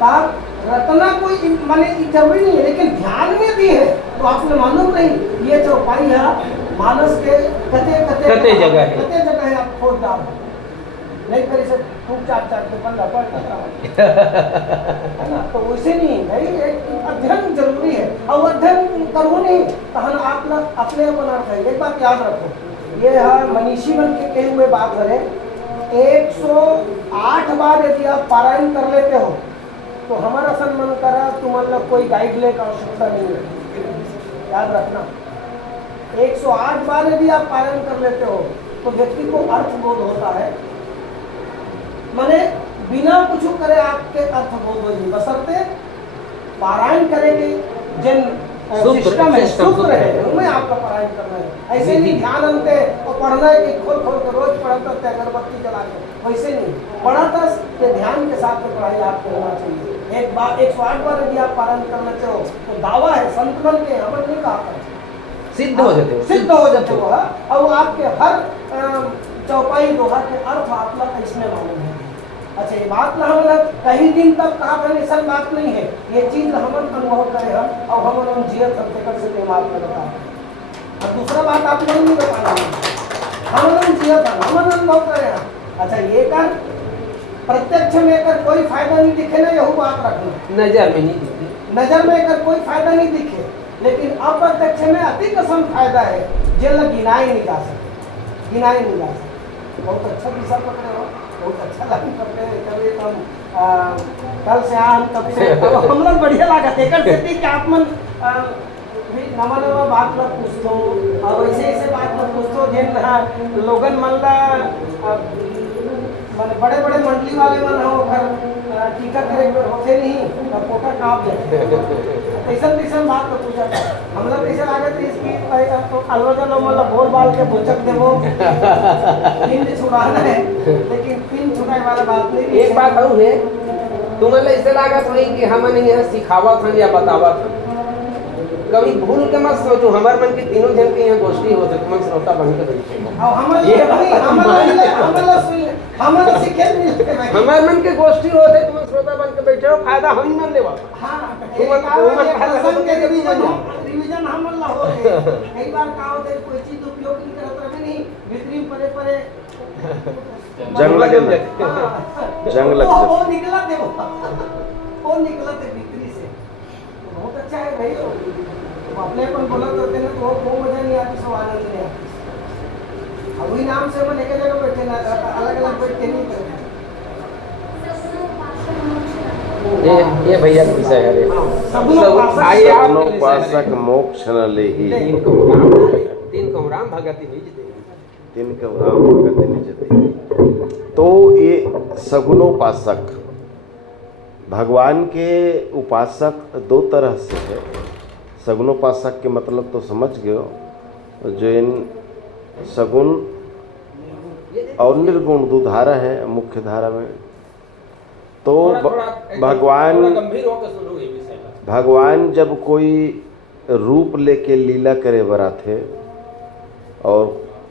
तब रटना कोई माने जरूरी नहीं है, लेकिन ध्यान में भी है तो आपने मालूम नहीं ये चौपाई है मानस के कते जगह है, आप खोज डाल नहीं कर इसे खूब चाट के पल्ला पढ़ता है ना। तो वैसे नहीं भाई, एक अध्ययन जरूरी है और अध्ययन करो नहीं तहन आप लोग अपने बना रहे। एक बात याद रखो, ये है मनीषी बन के कहे हुए बात है, 108 बार यदि आप पारायण कर लेते हो तो हमारा सन मन करा तो मतलब कोई गाइड ले का आवश्यकता नहीं है, याद रखना। 108 बार यदि आप पारायण कर लेते हो तो व्यक्ति को अर्थ बोध होता है, माने बिना कुछ करे आपके अर्थ बोध हो जाए, बशर्ते पारायण करेंगे जिन सिस्टम है, सूत्र है, उनमें आपका पारायण करना है। ऐसे नहीं ध्यान अंते और पढ़ना है कि खोल खोल के रोज पढ़ता थे अगरबत्ती जला के, वैसे नहीं पढ़ाता कि ध्यान के साथ में पढ़ाई आपको होना चाहिए। एक बार 108 बार यदि आप पारायण करना चाहो तो दावा है, संत बन के हमन नहीं कहा, सिद्ध हो जाते हो, सिद्ध हो जाते हो। और आपके हर चौपाई दोहा के अर्थ आप लोग इसमें मालूम है। अच्छा ये बात ना हम लोग कहीं दिन तक कहा था, सब बात नहीं है, ये चीज हम अनुभव करे हम और हम जियत हम टेकर से मालूम करता है। और दूसरा बात आप लोग नहीं बताना, हम जियत हम अनुभव करे हैं। अच्छा ये कर प्रत्यक्ष में कर कोई फायदा नहीं दिखे ना, यही बात रखना, नजर में नहीं दिखती, नजर में कर कोई फायदा नहीं दिखे, लेकिन अप्रत्यक्ष में अति कसम फायदा है, जिन गिनाए नहीं जा सकते, गिनाए नहीं जा सकते। बहुत अच्छा दिशा पकड़े हो, बहुत अच्छा लाइन पकड़े। कभी तो कल से हम कब से हम लोग बढ़िया लगा थे कर सकते कि आप मन नवा नवा बात मत पूछो और ऐसे ऐसे बात मत पूछो जिन लोगन मन ला मन बड़े बड़े मंडली वाले मन हो कर टीका करे होते नहीं पोटा काप जाते ऐसा ऐसा बात तो पूछा हम लोग ऐसे लागे थे इसकी तो अलवजा लो मतलब बोल बाल के बुचक देवो पिन छुड़ाना है, लेकिन पिन छुड़ाने वाला बात नहीं। एक बात और है, तुम्हें ऐसे लागत नहीं कि हम नहीं सिखावत हन या बतावत हन, कभी भूल के मत सोचो हमारे मन के तीनों जन के यहाँ गोष्ठी होते तुम श्रोता बन के बैठे हमारे मन के गोष्ठी होते तुम श्रोता बन के बैठे हो, फायदा हम ही मन लेवा रिवीजन हम ला हो कई बार का होते कोई चीज उपयोग नहीं करत रहे नहीं भीतरी परे परे जंग लगे जंग लग वो निकला थे वो निकला थे भीतरी से, बहुत अच्छा है भाई। अपने अपन बोला करते ना तो वो मजा नहीं आती, सो आनंद नहीं आती। अब वही नाम से अपन एक जगह बैठे ना, अलग अलग बैठ के नहीं करते। ये भैया कैसा है रे सगुनोपासक मोक्ष न लेहि तीन कमराम भगति निज देहि, तीन कमराम भगति निज देहि। तो ये सगुनोपासक भगवान के उपासक दो तरह से है। सगुनोपासक के मतलब तो समझ गए हो, जो इन सगुन और निर्गुण दो धारा है मुख्य धारा में। तो भगवान जब कोई रूप लेके लीला करे बरा थे और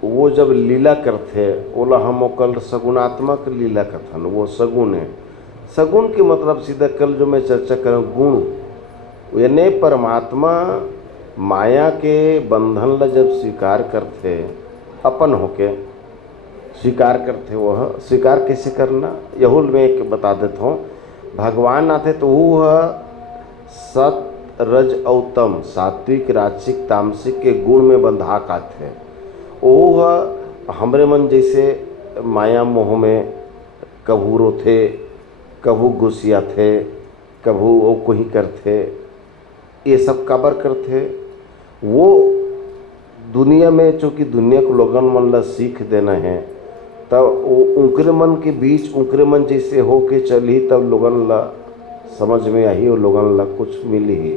वो जब लीला करते ओला हम कल सगुणात्मक लीला कथन, वो सगुण है। सगुण के मतलब सीधा कल जो मैं चर्चा करूँ गुण, यानी परमात्मा माया के बंधन ला जब स्वीकार करते अपन होके स्वीकार करते, वह स्वीकार कैसे करना यहुल में एक बता देता हूँ। भगवान आते तो वह सत रज औतम सात्विक राजसिक तामसिक के गुण में बंधा का थे। वह हमरे मन जैसे माया मोह में कभू रोथे कभू गुस्सिया थे कभू वो कोई करते, ये सब काबर करते। वो दुनिया में चूँकि दुनिया को लोगन मन ला सीख देना है, तब उनके मन के बीच उनके मन जैसे हो के चली तब लोगन ला समझ में आई और लोगन ला कुछ मिली ही।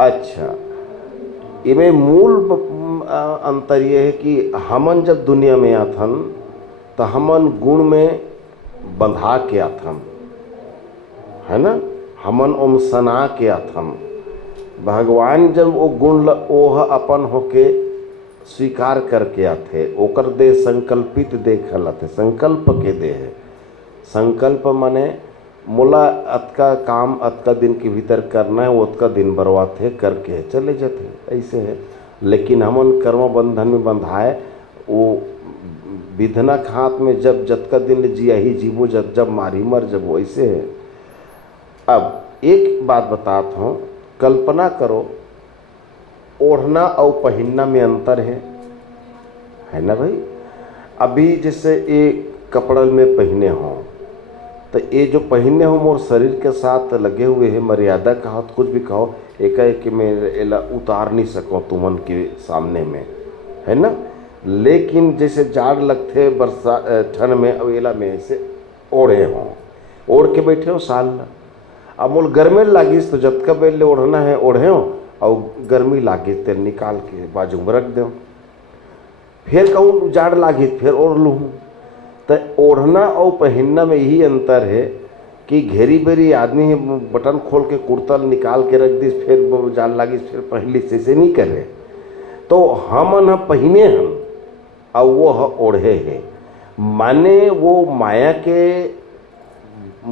अच्छा, इमें मूल अंतर ये है कि हमन जब दुनिया में आथन तो हमन गुण में बंधा के आथन, है ना, हमन ओम सना के आथन। भगवान जब वो गुण ओह अपन होके स्वीकार करके आथे, ओकर देह संकल्पित देह कहलाथे, संकल्प के देह है। संकल्प माने मोला अतका काम अतका दिन के भीतर करना है, वो अतका दिन बर्बाद है करके चले जाते, ऐसे है। लेकिन हमन कर्म बंधन में बंधाए, वो विधना हाथ में जब जतका दिन जिया ही जीवो, जब मारी मर जब, वैसे है। अब एक बात बताता हूँ, कल्पना करो ओढ़ना और पहनना में अंतर है ना भाई। अभी जैसे ये कपड़ा में पहने हों, तो ये जो पहने हो मोर शरीर के साथ लगे हुए हैं, मर्यादा कहो तो कुछ भी कहो, एकाएक मैं एला उतार नहीं सको तुमन के सामने में, है ना। लेकिन जैसे जाड़ लगते बरसा ठंड में, अब एला में ऐसे ओढ़े हों, ओढ़ के बैठे हो साल। अब मोल गर्मी लागिस तो जब का बेल ओढ़ना है ओढ़े हो, और गर्मी लागिस तो निकाल के बाजू में रख दो, फिर कहूँ जाड़ लागिस फिर ओढ़ लूँ। तो ओढ़ना और पहनना में यही अंतर है कि घेरी बेरी आदमी है, बटन खोल के कुर्ता निकाल के रख दिस, फिर जाड़ लागिस फिर पहन लिस, ऐसे नहीं कर रहे। तो हम पहने हम और वो ओढ़े है, माने वो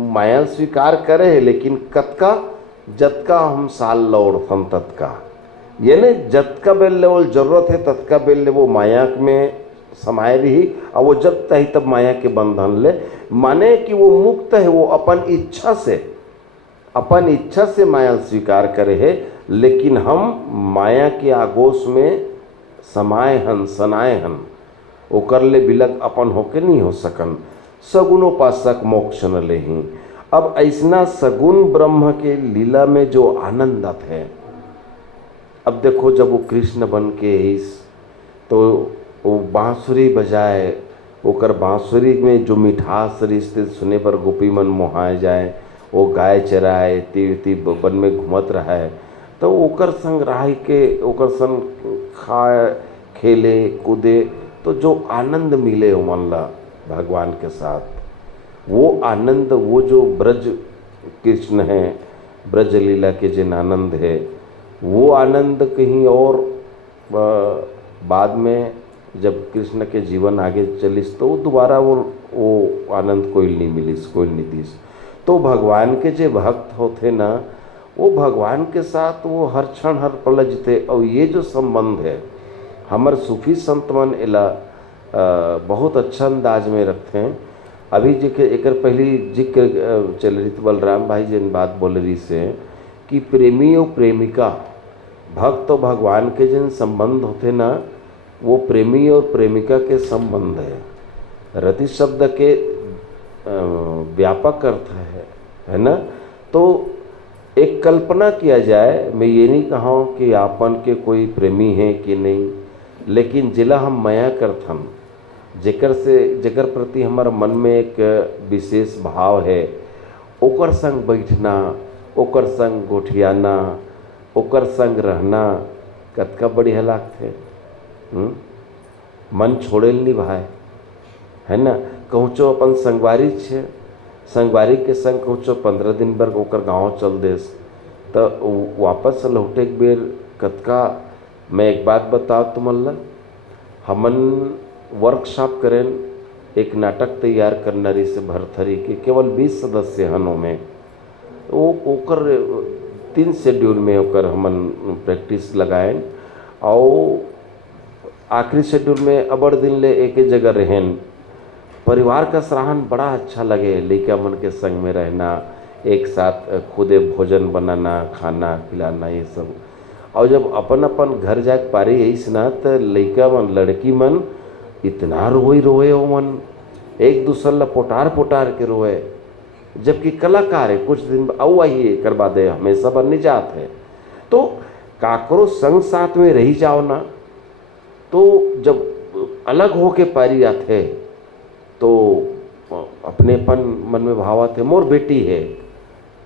माया स्वीकार करे है, लेकिन कतका जतका हम साल लौड़थन ततका, यानी जतका बेल लेवल जरूरत है ततका बेल ले वो माया में समाये रही, और वो जब तही तब माया के बंधन ले, माने कि वो मुक्त है, वो अपन इच्छा से माया स्वीकार करे है। लेकिन हम माया के आगोश में समाये हन, सनाए हन, ओकर ले बिलक अपन होके नहीं हो सकन। सगुणोपासक मोक्ष न लेही। अब ऐसना सगुण ब्रह्म के लीला में जो आनंदत है, अब देखो जब वो कृष्ण बन के इस, तो वो बांसुरी बजाए, ओकर बांसुरी में जो मिठास रिश्ते सुने पर गोपी मन मोहाए जाए, वो गाय चराए ती वन में घूमत रहा है, तो ओकर संग रह के ओकर संग खाए खेले कूदे, तो जो आनंद मिले हो मन ला भगवान के साथ, वो आनंद, वो जो ब्रज कृष्ण है, ब्रज लीला के जिन आनंद है, वो आनंद कहीं और बाद में जब कृष्ण के जीवन आगे चलिस तो दोबारा वो आनंद कोई नहीं मिलिस, कोई नहीं दिस। तो भगवान के जो भक्त होते ना, वो भगवान के साथ वो हर क्षण हर पल जीते। और ये जो संबंध है हमारे सूफी संत मन एला बहुत अच्छा अंदाज में रखते हैं। अभी एक पहली जिक्र चल रही थी, बलराम भाई जिन बात बोल रही से कि प्रेमी और प्रेमिका, भक्त और भगवान के जिन संबंध होते ना, वो प्रेमी और प्रेमिका के संबंध है। रति शब्द के व्यापक अर्थ है ना। तो एक कल्पना किया जाए, मैं ये नहीं कहा कि आपन के कोई प्रेमी है कि नहीं, लेकिन जिला हम माया करथन, जेकर प्रति हमारा मन में एक विशेष भाव है, ओकर संग बैठना, ओकर संग गोठियाना, ओकर संग रहना कतका बढ़िया लागते। मन छोड़े नहीं भाई, है ना। कहूँचो अपन संगवारी छे, संगवारी के संग कहूँचो 15 दिन बर ओकर गाँव चल देस, तो वापस लौटे एक बेर कतका। मैं एक बात बताओ तुमल्ला, हमन वर्कशॉप करें, एक नाटक तैयार करना रही से भरथरी के, केवल 20 सदस्य हनों में, वो ओकर 3 शेड्यूल में ओकर हमन प्रैक्टिस लगाएं, और आखिरी शेड्यूल में अबर दिन ले एक ही जगह रहें। परिवार का सराहन बड़ा अच्छा लगे, लड़का मन के संग में रहना, एक साथ खुदे भोजन बनाना, खाना खिलाना, ये सब। और जब अपन अपन घर जाके पारी यही ना, तो लड़का मन लड़की मन इतना रोए हो मन, एक दूसरे ला पोटार के रोए, जबकि कलाकार है कुछ दिन आऊ आइए करवा दे, हमेशा बनने जात है। तो काकरो संग साथ में रही जाओ ना, तो जब अलग हो के पारी आते तो अपनेपन मन में भाव आते। मोर बेटी है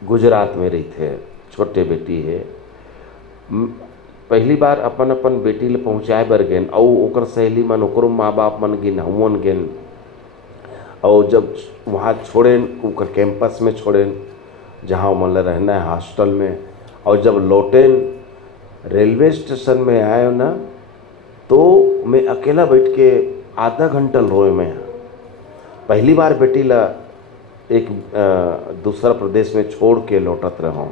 गुजरात में रही थे, छोटे बेटी है, पहली बार अपन अपन बेटी ले पहुँचाए बर गेन, और ओकर सहेली मन, ओकरो माँ बाप मन गिन, हुन गेन, और जब वहाँ छोड़ेन ओकर कैंपस में छोड़ेन जहाँ मन रहना है हॉस्टल में, और जब लौटेन रेलवे स्टेशन में आए ना, तो मैं अकेला बैठ के आधा घंटा रोए मैं। पहली बार बेटी ला एक दूसरा प्रदेश में छोड़ के लौटत रहो।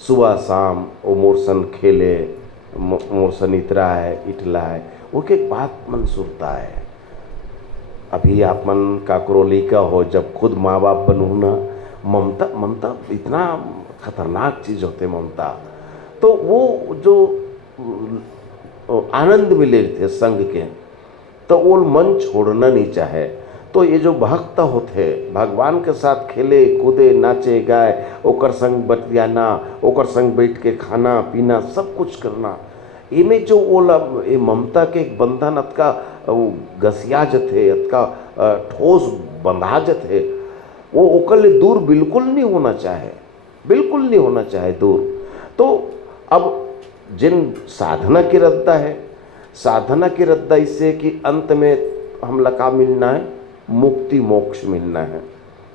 सुबह शाम वो मोरसन खेले, मोरसन इतरा है, इटला है, वो के बात मन सुरता है। अभी आप मन काकरोली का हो, जब खुद माँ बाप बनू ना, ममता ममता इतना खतरनाक चीज़ होते ममता। तो वो जो आनंद मिले थे संग के, तो वो मन छोड़ना नहीं चाहे। तो ये जो भक्त होते भगवान के साथ खेले कूदे नाचे गाए, ओकर संग बतियाना, ओकर संग बैठ के खाना पीना सब कुछ करना, इमें जो वो ये ममता के एक बंधन अतका घसिया जथे, अतका ठोस बंधा जथे, वो ओकर ले दूर बिल्कुल नहीं होना चाहे, बिल्कुल नहीं होना चाहे दूर। तो अब जिन साधना की रद्दा है, साधना की रद्दा इससे कि अंत में हम लका मिलना है, मुक्ति मोक्ष मिलना है।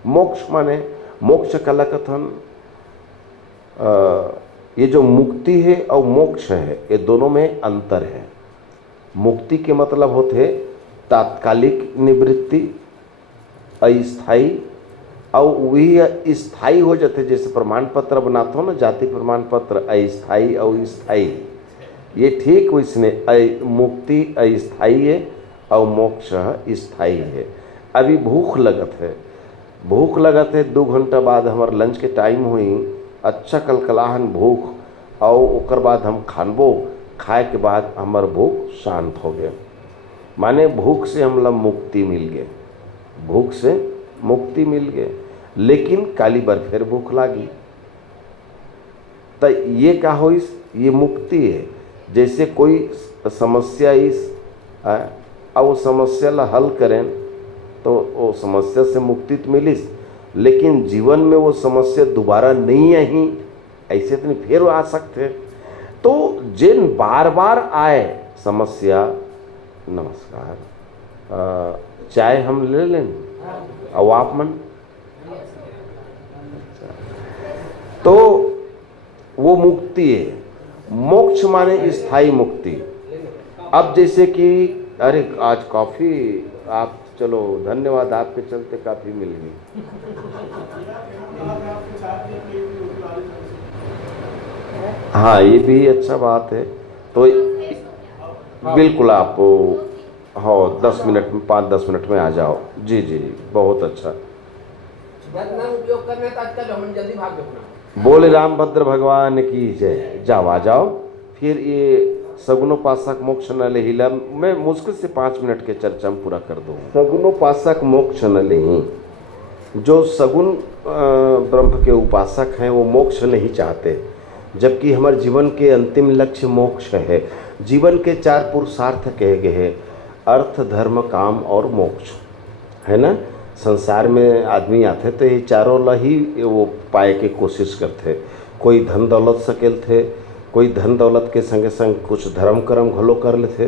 मोक्ष माने मोक्ष कला कथन, ये जो मुक्ति है और मोक्ष है, ये दोनों में अंतर है। मुक्ति के मतलब होते तात्कालिक निवृत्ति, अस्थाई, और वही स्थाई हो जाते। जैसे प्रमाण पत्र बनाते हो ना, जाति प्रमाण पत्र, अस्थाई और स्थाई, ये ठीक वैसने मुक्ति अस्थाई है और मोक्ष स्थाई है। अभी भूख लगत है, भूख लगत है, 2 घंटा बाद हमार लंच के टाइम हुई, अच्छा कलकलाहन भूख, और ओकर बाद हम खानबो, खाए के बाद हमार भूख शांत हो गए, माने भूख से हमला मुक्ति मिल गए, भूख से मुक्ति मिल गए। लेकिन काली बार फिर भूख लागी, तो ये क्या हो, ये मुक्ति है। जैसे कोई समस्या और वो समस्या ला हल करें तो वो समस्या से मुक्ति तो मिलिस, लेकिन जीवन में वो समस्या दोबारा नहीं आई, ऐसे तो नहीं फिर आ सकते। तो जिन बार बार आए समस्या, नमस्कार, चाय हम ले लें और आप मन, तो वो मुक्ति है। मोक्ष माने स्थायी मुक्ति। अब जैसे कि अरे आज कॉफ़ी, आप चलो धन्यवाद, आपके चलते काफ़ी मिल गई। हाँ, ये भी अच्छा बात है। तो बिल्कुल आप हाँ 10 मिनट में, 5-10 मिनट में आ जाओ। जी जी, बहुत अच्छा। उपयोग करने का आजकल हम जल्दी भाग जाओ। बोले रामभद्र भगवान की जय। जाओ आ जाओ। फिर ये सगुनोपासक मोक्ष न ले हिला, मैं मुश्किल से 5 मिनट के चर्चा में पूरा कर दूँ। सगुनोपासक मोक्ष न ले, जो सगुन ब्रह्म के उपासक हैं वो मोक्ष नहीं चाहते, जबकि हमारे जीवन के अंतिम लक्ष्य मोक्ष है। जीवन के 4 पुरुषार्थ कहे गए हैं, अर्थ धर्म काम और मोक्ष, है ना। संसार में आदमी आते तो ये चारों ला ही वो पाए के कोशिश करते। कोई धन दौलत सकेल थे, कोई धन दौलत के संगे संग कुछ धर्म कर्म घलो कर लेते,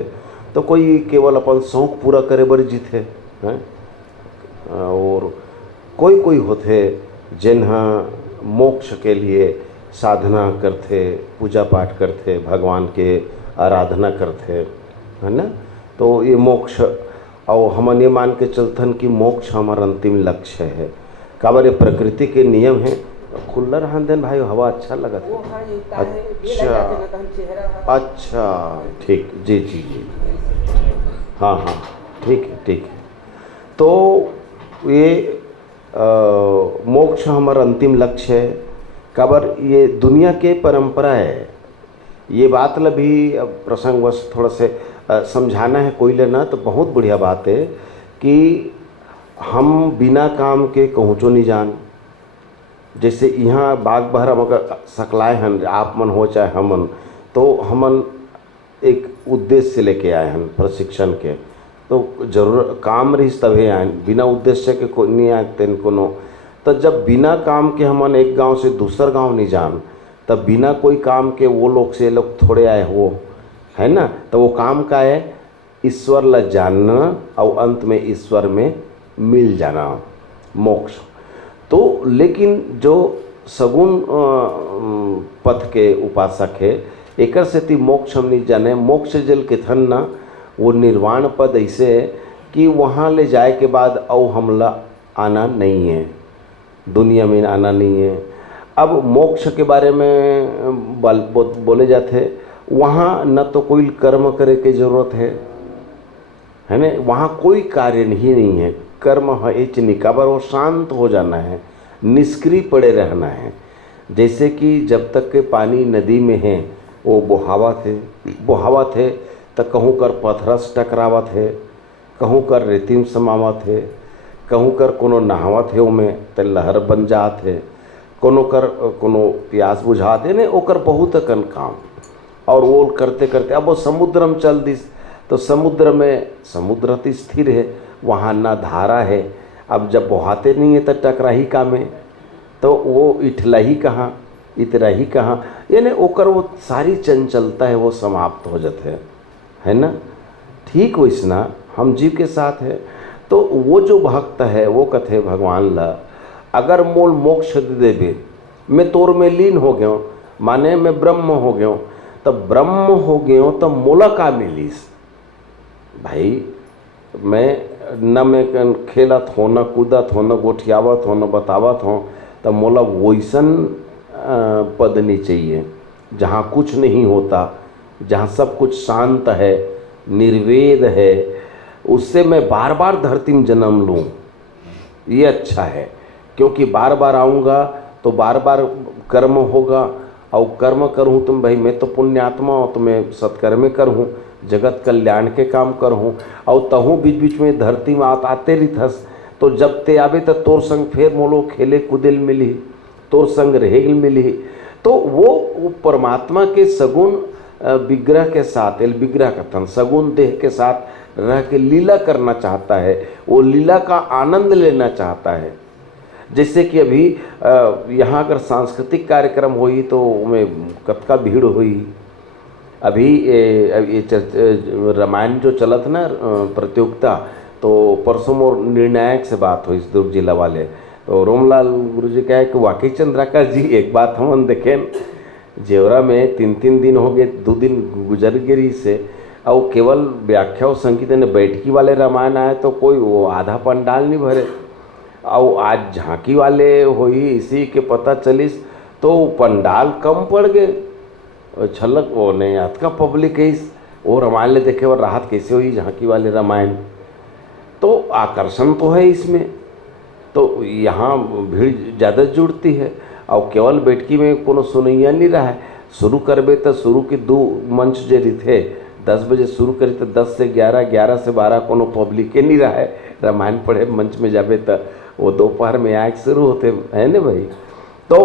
तो कोई केवल अपन शौक पूरा करे बर जीते हैं, और कोई कोई होते जिन्हा मोक्ष के लिए साधना करते, पूजा पाठ करते, भगवान के आराधना करते, है ना। तो ये मोक्ष, और हम ये मान के चलथन कि मोक्ष हमारा अंतिम लक्ष्य है। काबर ये प्रकृति के नियम हैं। खुल्ला रहन देन भाई, हवा अच्छा लगा था। अच्छा ठीक, जी जी जी, हाँ हाँ ठीक है ठीक है। तो ये मोक्ष हमारा अंतिम लक्ष्य है। काबर ये दुनिया के परंपरा है। ये बात ला भी प्रसंगवश थोड़ा से समझाना है कोई लेना, तो बहुत बढ़िया बात है कि हम बिना काम के कहूँचो नहीं जान। जैसे यहाँ बाग बहरा मगर सकलाए हन, आप मन हो चाहे हमन, तो हमन एक उद्देश्य से लेके आए हैं प्रशिक्षण के, तो जरूर काम रही तभी आए, बिना उद्देश्य के कोई नहीं आए तेन कोनो। तो जब बिना काम के हमन एक गांव से दूसर गांव नहीं जान, तब बिना कोई काम के वो लोग से लोग थोड़े आए हो, है ना। तो वो काम का है ईश्वर ला जानना और अंत में ईश्वर में मिल जाना, मोक्ष। तो लेकिन जो सगुन पथ के उपासक है, एकर से ती मोक्ष हम नहीं जाने। मोक्ष जल के थन ना वो निर्वाण पद ऐसे है कि वहाँ ले जाए के बाद और हमला आना नहीं है, दुनिया में आना नहीं है। अब मोक्ष के बारे में बोले जाते, वहाँ न तो कोई कर्म करे की जरूरत है ना, वहाँ कोई कार्य नहीं है, कर्म है इच निकाबर, वो शांत हो जाना है, निष्क्रिय पड़े रहना है। जैसे कि जब तक के पानी नदी में है वो बहावा थे तो कहूँ कर पत्थरस टकरावत है, कहूँ कर रेतिम समावत है, कहूँ कर कोनो नहावत है उमें तो लहर बन जात है, कोनो कर कोनो प्यास बुझा दे ने, ओकर बहुत कन काम। और वो करते करते अब वो समुद्र में चल दिस तो समुद्र में समुद्र तो स्थिर है, वहाँ ना धारा है। अब जब बहाते नहीं है तो टकरा ही का में, तो वो इठला ही कहाँ इतरा ही कहाँ, यानी ओकर वो सारी चंचलता है वो समाप्त हो जाते है ना। ठीक वैसना हम जीव के साथ है। तो वो जो भक्त है वो कथे भगवान ला अगर मोल मोक्ष दे देवे, मैं तोर में लीन हो गयो, माने मैं ब्रह्म हो गयो, तो ब्रह्म हो गयो तो मोला का मिलीस भाई। मैं खेलत हो न कूदत हो न गोठियावत हो न बतावत हो, तो मोला वैसन पद नहीं चाहिए जहाँ कुछ नहीं होता, जहाँ सब कुछ शांत है, निर्वेद है। उससे मैं बार बार धरती में जन्म लूँ, ये अच्छा है, क्योंकि बार बार आऊँगा तो बार बार कर्म होगा, और कर्म करूँ तुम भाई मैं तो पुण्यात्मा हूँ तो मैं सत्कर्म करूँ, जगत कल्याण के काम करूँ, और तहूँ बीच बीच में धरती में आते रिथस। तो जब ते आवे तो तोर संग फिर मोलो खेले कूदिल मिली, तोर संग रहेगिल मिली। तो वो परमात्मा के सगुण विग्रह के साथ, विग्रह का तन सगुण देह के साथ रह के लीला करना चाहता है, वो लीला का आनंद लेना चाहता है। जैसे कि अभी यहाँ अगर सांस्कृतिक कार्यक्रम हुई तो में कतका भीड़ हुई। अभी ये रामायण जो चलत ना प्रतियोगिता, तो परसों मोर निर्णायक से बात हुई इस दुर्ग जिला वाले, तो रोमलाल गुरु जी कहे कि वाकई चंद्राकर जी एक बात हम देखें, जेवरा में 3 दिन हो गए, 2 दिन गुजर गिरी से, और केवल व्याख्या और संगीत ने बैठकी वाले रामायण आए तो कोई वो आधा पंडाल नहीं भरे, और आज झांकी वाले हुई इसी के पता चलिस तो पंडाल कम पड़ गए। छलक वो नहीं आज का पब्लिक है इस वो रामायण ले देखे और राहत कैसे हुई झांकी वाले रामायण, तो आकर्षण तो है इसमें। तो यहाँ भीड़ ज़्यादा जुड़ती है, और केवल बैठकी में कोनो सुनैया नहीं रहा है। शुरू करबे तो शुरू के 2 मंच जे थे, 10 बजे शुरू करी तो 10 से 11, 11 से 12 कोनो पब्लिक नहीं रहा है। रामायण पढ़े मंच में जाबे तो वो दोपहर में आए शुरू होते है ना भाई। तो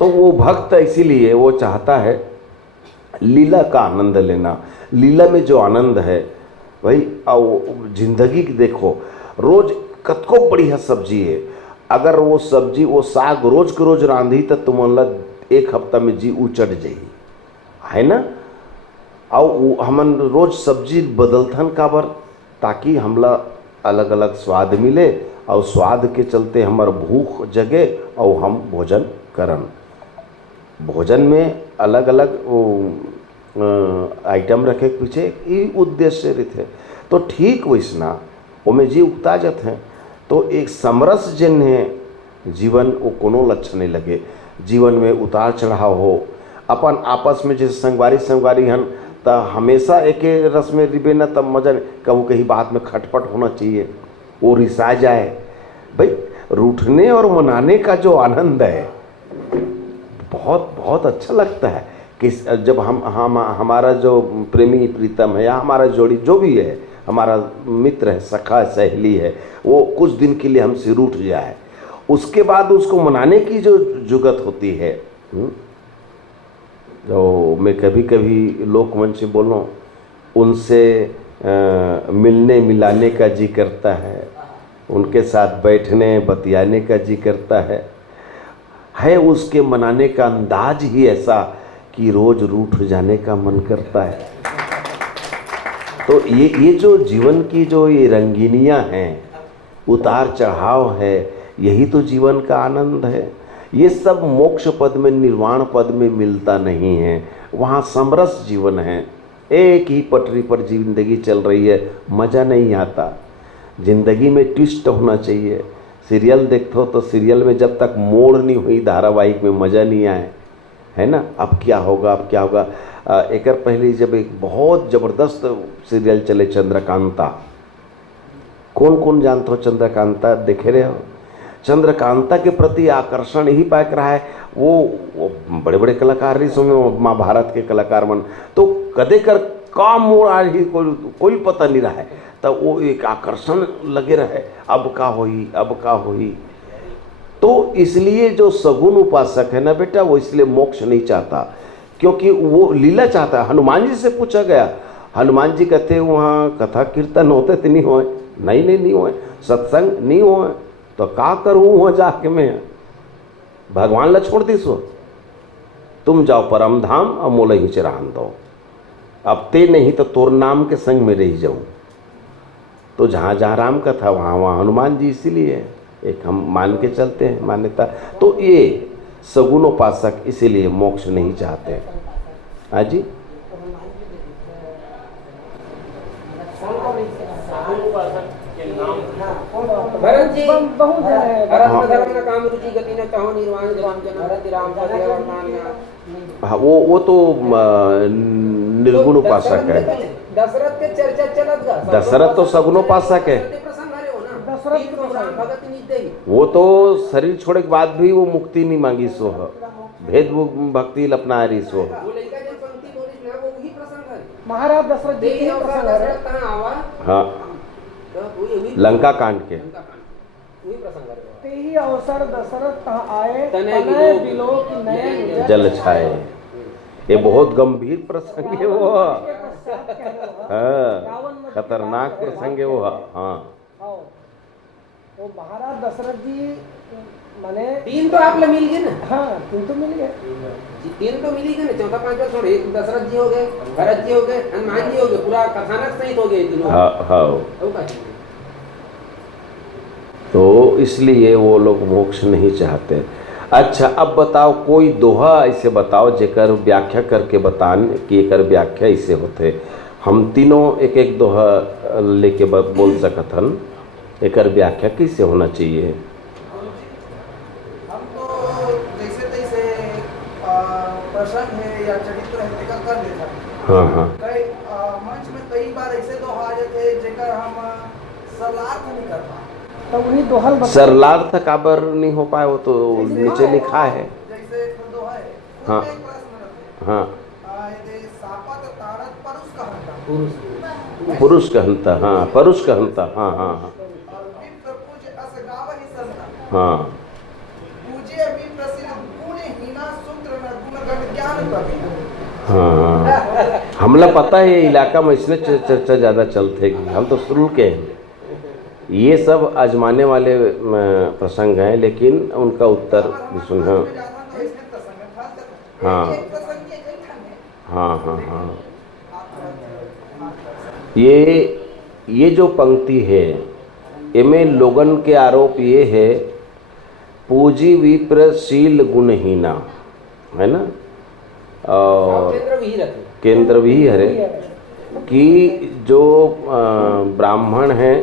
वो भक्त इसीलिए वो चाहता है लीला का आनंद लेना। लीला में जो आनंद है भाई, और जिंदगी देखो रोज कतको बढ़िया सब्जी है, अगर वो सब्जी वो साग रोज के रोज रांधी तो तुमला 1 हफ्ता में जी उचट जाई है ना। और हमन रोज सब्जी बदलथन काबर, ताकि हमला अलग अलग स्वाद मिले, और स्वाद के चलते हमार भूख जगे और हम भोजन करन। भोजन में अलग अलग आइटम रखे के पीछे ये उद्देश्य रहते। तो ठीक वैसना ओमें जी उगता जात हैं, तो एक समरस जिन है जीवन वो कोनो लक्षण नहीं लगे। जीवन में उतार चढ़ाव हो, अपन आपस में जैसे संगवारी हन तो हमेशा एक रस में रिबे न तब मजा नहीं, कहूँ कहीं बात में खटपट होना चाहिए, वो रिसा जाए भाई। रूठने और मनाने का जो आनंद है बहुत बहुत अच्छा लगता है कि जब हम हमारा जो प्रेमी प्रीतम है या हमारा जोड़ी जो भी है, हमारा मित्र है, सखा सहेली है, वो कुछ दिन के लिए हमसे रूठ जाए, उसके बाद उसको मनाने की जो जुगत होती है। तो मैं कभी कभी लोकमंच से बोलूं, उनसे मिलने मिलाने का जी करता है, उनके साथ बैठने बतियाने का जी करता है उसके मनाने का अंदाज ही ऐसा कि रोज रूठ जाने का मन करता है। तो ये जो जीवन की जो ये रंगीनियाँ हैं, उतार चढ़ाव है, यही तो जीवन का आनंद है। ये सब मोक्ष पद में, निर्वाण पद में मिलता नहीं है। वहाँ समरस जीवन है, एक ही पटरी पर जिंदगी चल रही है, मज़ा नहीं आता। जिंदगी में ट्विस्ट होना चाहिए। सीरियल देखते हो तो सीरियल में जब तक मोड़ नहीं हुई धारावाहिक में मज़ा नहीं आए, है ना। अब क्या होगा, अब क्या होगा। एक पहले जब एक बहुत ज़बरदस्त सीरियल चले चंद्रकांता, कौन कौन जानते हो चंद्रकांता, देखे रहे हो। चंद्रकांता के प्रति आकर्षण ही पाक रहा है। वो बड़े बड़े कलाकार रही सुनो, महाभारत के कलाकार मन, तो कदे कर का मोड़ आज ही कोई पता नहीं रहा है। तब वो एक आकर्षण लगे रहे, अब का होई, अब का होई। तो इसलिए जो सगुण उपासक है ना बेटा, वो इसलिए मोक्ष नहीं चाहता, क्योंकि वो लीला चाहता है। हनुमान जी से पूछा गया, हनुमान जी कहते वहाँ कथा कीर्तन होते थे, नहीं होए, नहीं होए, सत्संग नहीं होए, तो का करूँ वहाँ जाके मैं, भगवान ला छोड़ दी सो, तुम जाओ परम धाम और मोला ही चरान दो, अब ते नहीं तो तोर नाम के संग में रह जाऊँ। तो जहाँ जहाँ राम कथा वहाँ वहाँ हनुमान जी, इसीलिए एक हम मान के चलते हैं मान्यता। तो ये सगुणोपासक इसीलिए मोक्ष नहीं चाहते। हाँ जी, भरत जी, बहुत है। अरत्न धर्म न काम रुचि गति न चाहो निर्वाण राम जन्म रति राम पद वर्णन। हाँ वो तो निर्गुण उपासक है। दशरथ के चर्चा चलत गा। दशरथ तो सगुणोपासक है। प्रसंग हरे हो ना, दशरथ तीन प्रसंग भगत नित्य ही। वो तो शरीर छोड़े के बाद भी वो मुक्ति नहीं मांगी सो है, भेद भक्ति अपना रही सो। वो लड़का जब पंक्ति बोली ना, वो वही प्रसंग है। महाराज दशरथ जी देखिए ही और प्रसंग है। दशरथ कहाँ आवा, हाँ, तो वही लंका कांड के वही प्रसंग है। ते ही अवसर दशरथ कहाँ आए, तनय तनय बिलोक बिलोक नयन जल छाए। ये बहुत गंभीर प्रसंग है वो। हाँ, खतरनाक प्रसंग है वो। हाँ, वो महाराज दशरथ जी माने तीन तो आप लोग मिल गए ना। हाँ, तीन तो मिल गए। तीन तो मिल ही गए ना, चौथा पांचवा छोड़, एक दशरथ जी हो गए, भरत जी हो गए, हनुमान जी हो गए, पूरा कथानक सहित हो गए तीनों। हाँ, हाँ। तो इसलिए वो लोग मोक्ष नहीं चाहते। अच्छा, अब बताओ कोई दोहा ऐसे बताओ जेकर व्याख्या करके बतान कि एकर व्याख्या ऐसे होते। हम तीनों एक एक दोहा लेके बोल सकत हन, एकर व्याख्या कैसे होना चाहिए। हम तो जैसे तैसे प्रसंग है या चरित्र है तेका कर लेता है। हाँ हाँ, कई मंच में कई बार ऐसे दोहा आ जाते हैं जेकर हम सलाह नहीं कर पाते। तो वही दोहल बता। सरलार्थ काबर नहीं हो पाए, वो तो नीचे लिखा है। जैसे एक दोहा है, हाँ। उसमें एक प्रश्न रहते हैं। हाँ, यदि सापत ताड़त परुष कहता पुरुष कहता, हाँ परुष कहता, हाँ हाँ हाँ और विप्र पूज अस गावहि संता। हाँ पूजे विप्र सिर गुण हीना सूत्र न गुणगण ज्ञान प्रवीण। हाँ, हमला पता है ये इलाका में इसमें चर्चा ज़्यादा चलते है। हम तो शुरू के हैं, ये सब आजमाने वाले प्रसंग हैं, लेकिन उनका उत्तर सुन। हाँ हाँ हाँ हाँ हाँ, ये जो पंक्ति है इनमें लोगन के आरोप ये है, पूजी विप्र शील गुणहीना, है ना, और केंद्र भी हरे कि जो ब्राह्मण हैं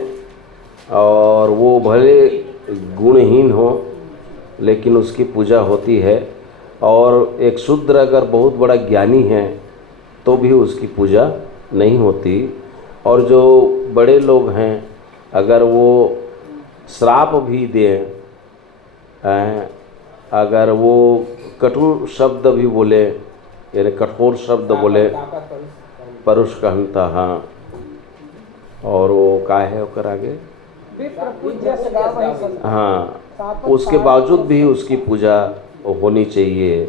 और वो भले गुणहीन हो लेकिन उसकी पूजा होती है, और एक शूद्र अगर बहुत बड़ा ज्ञानी है तो भी उसकी पूजा नहीं होती, और जो बड़े लोग हैं अगर वो श्राप भी दें, अगर वो कटु शब्द भी बोले, यानी कठोर शब्द बोले, परुष कहता, हाँ, और वो का है ओकर आगे, हाँ, उसके बावजूद भी उसकी पूजा होनी चाहिए,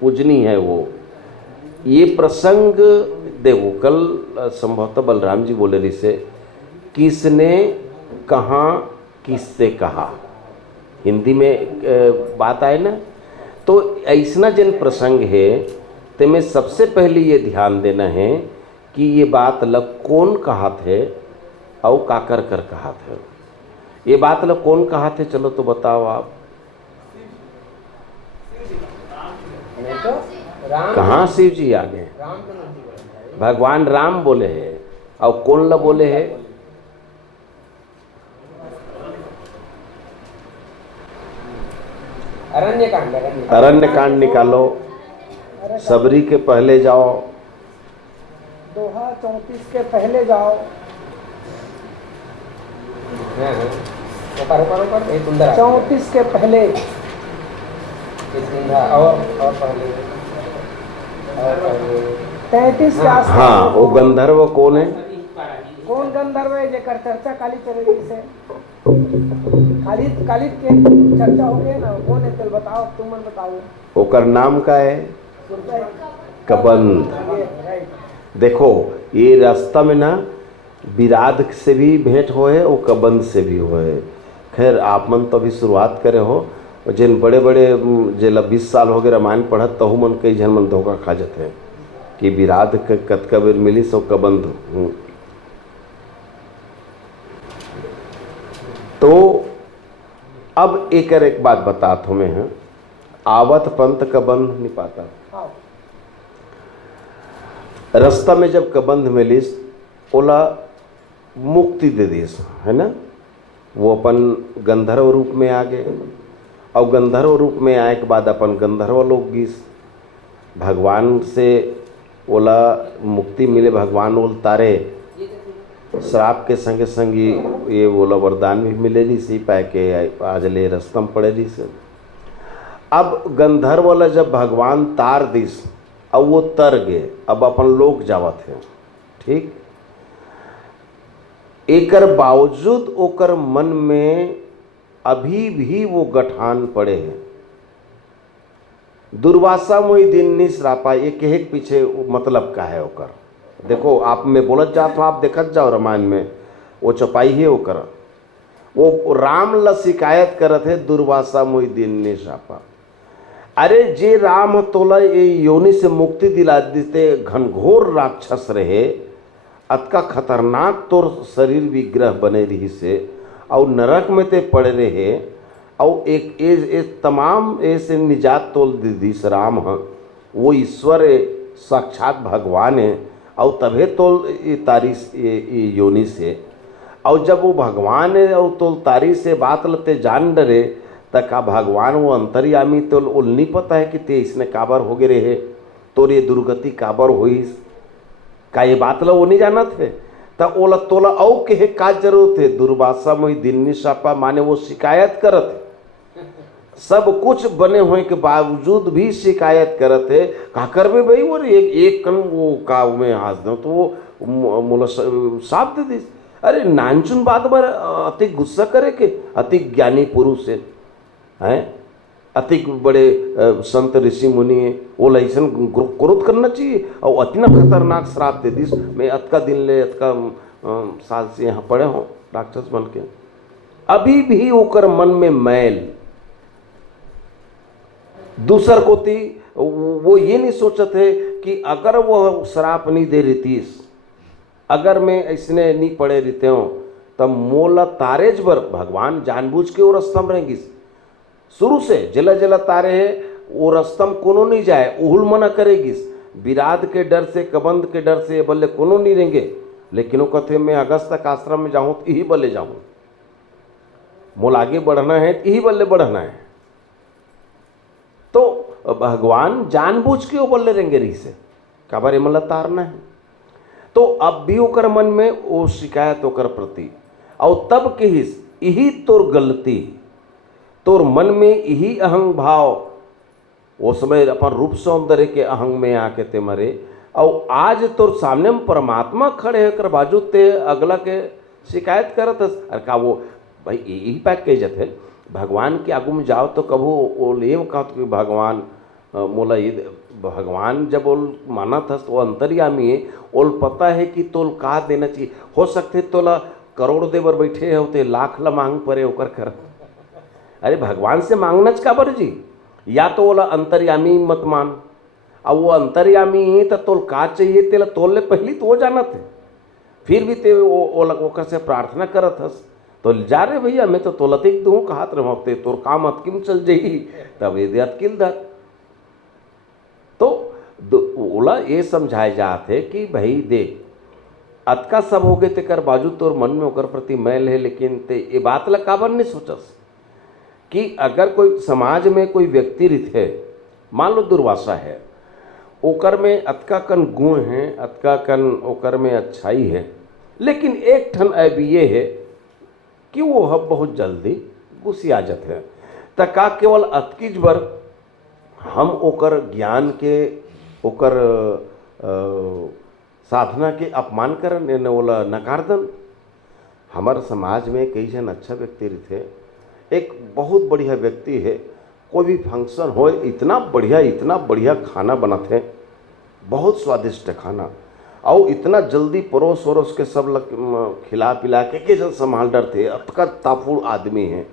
पूजनी है वो। ये प्रसंग देखो, कल संभवतः बलराम जी बोले रही से, किसने कहाँ किससे कहा, हिंदी में बात आए ना, तो ऐसा जन प्रसंग है ते में सबसे पहले ये ध्यान देना है कि ये बात लग कौन कहा थे और काकर कर कहा थे। ये बात लग कौन कहा थे, चलो तो बताओ आप। तो राम कहाँ शिव जी आ गए? राम तो नहीं बोलता है। भगवान राम बोले हैं और कौन ला बोले है? अरण्य कांड अरण्य कांड निकालो, सबरी के पहले जाओ, दोहा 34 के पहले जाओ। ऊपर ये सुंदर 34 के पहले और पहले 33 के आसपास। हाँ वो गंधर्व कौन है? कौन गंधर्व है जेकर चर्चा काली चल रही से? काली के चर्चा हो गई ना, कौन है चल बताओ, तुम मन बताओ। ओकर नाम का है कबंध। राइट। देखो ये रास्ता में ना विराट से भी भेंट होए और कबंध से भी होए। खैर आप मन तो अभी शुरुआत करे हो, जिन बड़े बड़े जेला 20 साल हो गए रामायण पढ़त तहु मन कई जन मन धोखा खा जाते हैं कि विराट के कतका बेर मिली सो कबंध। तो अब एक बात बतात हमें हैं, आवत पंत कबंध नहीं पाता। रास्ता में जब कबंध मिलिस ओला मुक्ति दे दिस, है ना। वो अपन गंधर्व रूप में आ गए और गंधर्व रूप में आए के बाद अपन गंधर्व लोग गीस भगवान से ओला मुक्ति मिले। भगवान ओल तारे श्राप के संगे संगी ये ओला वरदान भी मिले ली सी पाए के आज ले रस्तम पड़े ली से। अब गंधर्व वाला जब भगवान तार दिस अब वो तर गए, अब अपन लोग जावत है। ठीक, एकर बावजूद ओकर मन में अभी भी वो गठान पड़े हैं। दुर्वासा मोई दिन नि श्रापा, ये कहे के पीछे मतलब का है ओकर। देखो आप में बोलत जात हो, आप देखत जाओ रामायण में वो चौपाई है ओकर। वो राम ला शिकायत करत है दुर्वासा मोई दिन नि श्रापा। अरे जे राम तोला ये योनि से मुक्ति दिला देते, घनघोर राक्षस रहे, अतका खतरनाक तोर शरीर विग्रह बने रही से और नरक में ते पड़े रहे और एक तमाम ऐसे निजात तोल दिस राम है। वो ईश्वर है, साक्षात भगवान है और तभे तोल ये तारी ये योनि से। और जब वो भगवान है और तोल तारी से बात लते जान डरे तक का भगवान वो अंतर्यामी तो वो नहीं पता है कि ते इसने काबर हो गए रहे, तोर ये दुर्गति काबर हुई का ये बात ला वो नहीं जाना थे। तब ओला तोला औ के का जरूरत है। दुर्वासा मोई दिन शापा माने वो शिकायत करत है, सब कुछ बने हुए के बावजूद भी शिकायत करत है। का करबे भाई वो एक कन वो का में हाथ दो तो वो मोला साफ दे दी। अरे नानचुन बात पर अति गुस्सा करे के, अति ज्ञानी पुरुष है हैं, अति बड़े संत ऋषि मुनि है, वो लाइसन क्रोध करना चाहिए। और इतना खतरनाक श्राप दे दी। मैं अतका दिन ले अतका साल से यहाँ पड़े हूँ राक्षस बन के, अभी भी ओकर मन में मैल। दूसर को थी वो ये नहीं सोचत है कि अगर वो श्राप नहीं दे रही, अगर मैं इसने नहीं पड़े रहते हूँ तब मोला तारेज बर भगवान जानबूझ के वो रस्तम रहेंगी। शुरू से जला जला तारे है वो रस्तम कोनो नहीं जाए, उहुल मना करेगी। विराट के डर से, कबंध के डर से बल्ले कोनो नहीं रहेंगे। लेकिन वो कहते मैं अगस्त तक आश्रम में जाऊँ तो यही बल्ले जाऊँ, मोल आगे बढ़ना है तो यही बल्ले बढ़ना है। तो भगवान जानबूझ के वो बल्ले रहेंगे रही से काबर मतलब तारना है। तो अब भी ओकर मन में वो शिकायत ओकर प्रति, और तब के यही तोर गलती, तोर मन में यही अहंग भाव, वो समय अपन रूप सौंदर्य के अहंग में आके ते मरे। और आज तोर सामने में परमात्मा खड़े होकर बाजू ते अगला के शिकायत करत। अरे का वो भाई यही पैक कह जाते भगवान के आगू में जाओ तो कभू वो लेव का कि भगवान मोला ये भगवान जब बोल माना था तो वो अंतर्यामी है, ओल पता है कि तोल का देना चाहिए। हो सकते तोला करोड़ देवर बैठे होते लाख ला मांग परे ओकर कर। अरे भगवान से मांगना का बर जी, या तो बोला अंतर्यामी मत मान। अब वो अंतर्यामी तो तोल का चाहिए तेला तोल ले पहली तो वो जाना थे, फिर भी ते ओकर से प्रार्थना करत हस तो जा रे भैया मैं तो तोलतिक दूँ कहात रहे तोर काम अतकिम चल जाई तब ये दे अतकिल धर। ओला ये समझाए जाते कि भाई देख अतका सब हो गए तेकर बाजू तोर मन में ओकर प्रति मैल है, लेकिन ते ये बात ला काबर नहीं सोचस कि अगर कोई समाज में कोई व्यक्ति रित है, मान लो दुर्वासा है, ओकर में अतका कन गुण है, अतका कन ओकर में अच्छाई है, लेकिन एक ठन ऐब ये है कि वो अब बहुत जल्दी गुस्सिया जात है। त का केवल अतकीज बर हम ओकर ज्ञान के ओकर साधना के अपमान करन ने ओला नकार दन। हमारे समाज में कई जन अच्छा व्यक्ति रहते, एक बहुत बढ़िया व्यक्ति है, कोई भी फंक्शन हो इतना बढ़िया खाना बनाते हैं, बहुत स्वादिष्ट खाना, और इतना जल्दी परोस वरोस के सब लग खिला पिला के जन संभाल डरते, अतका ताफुड़ आदमी है,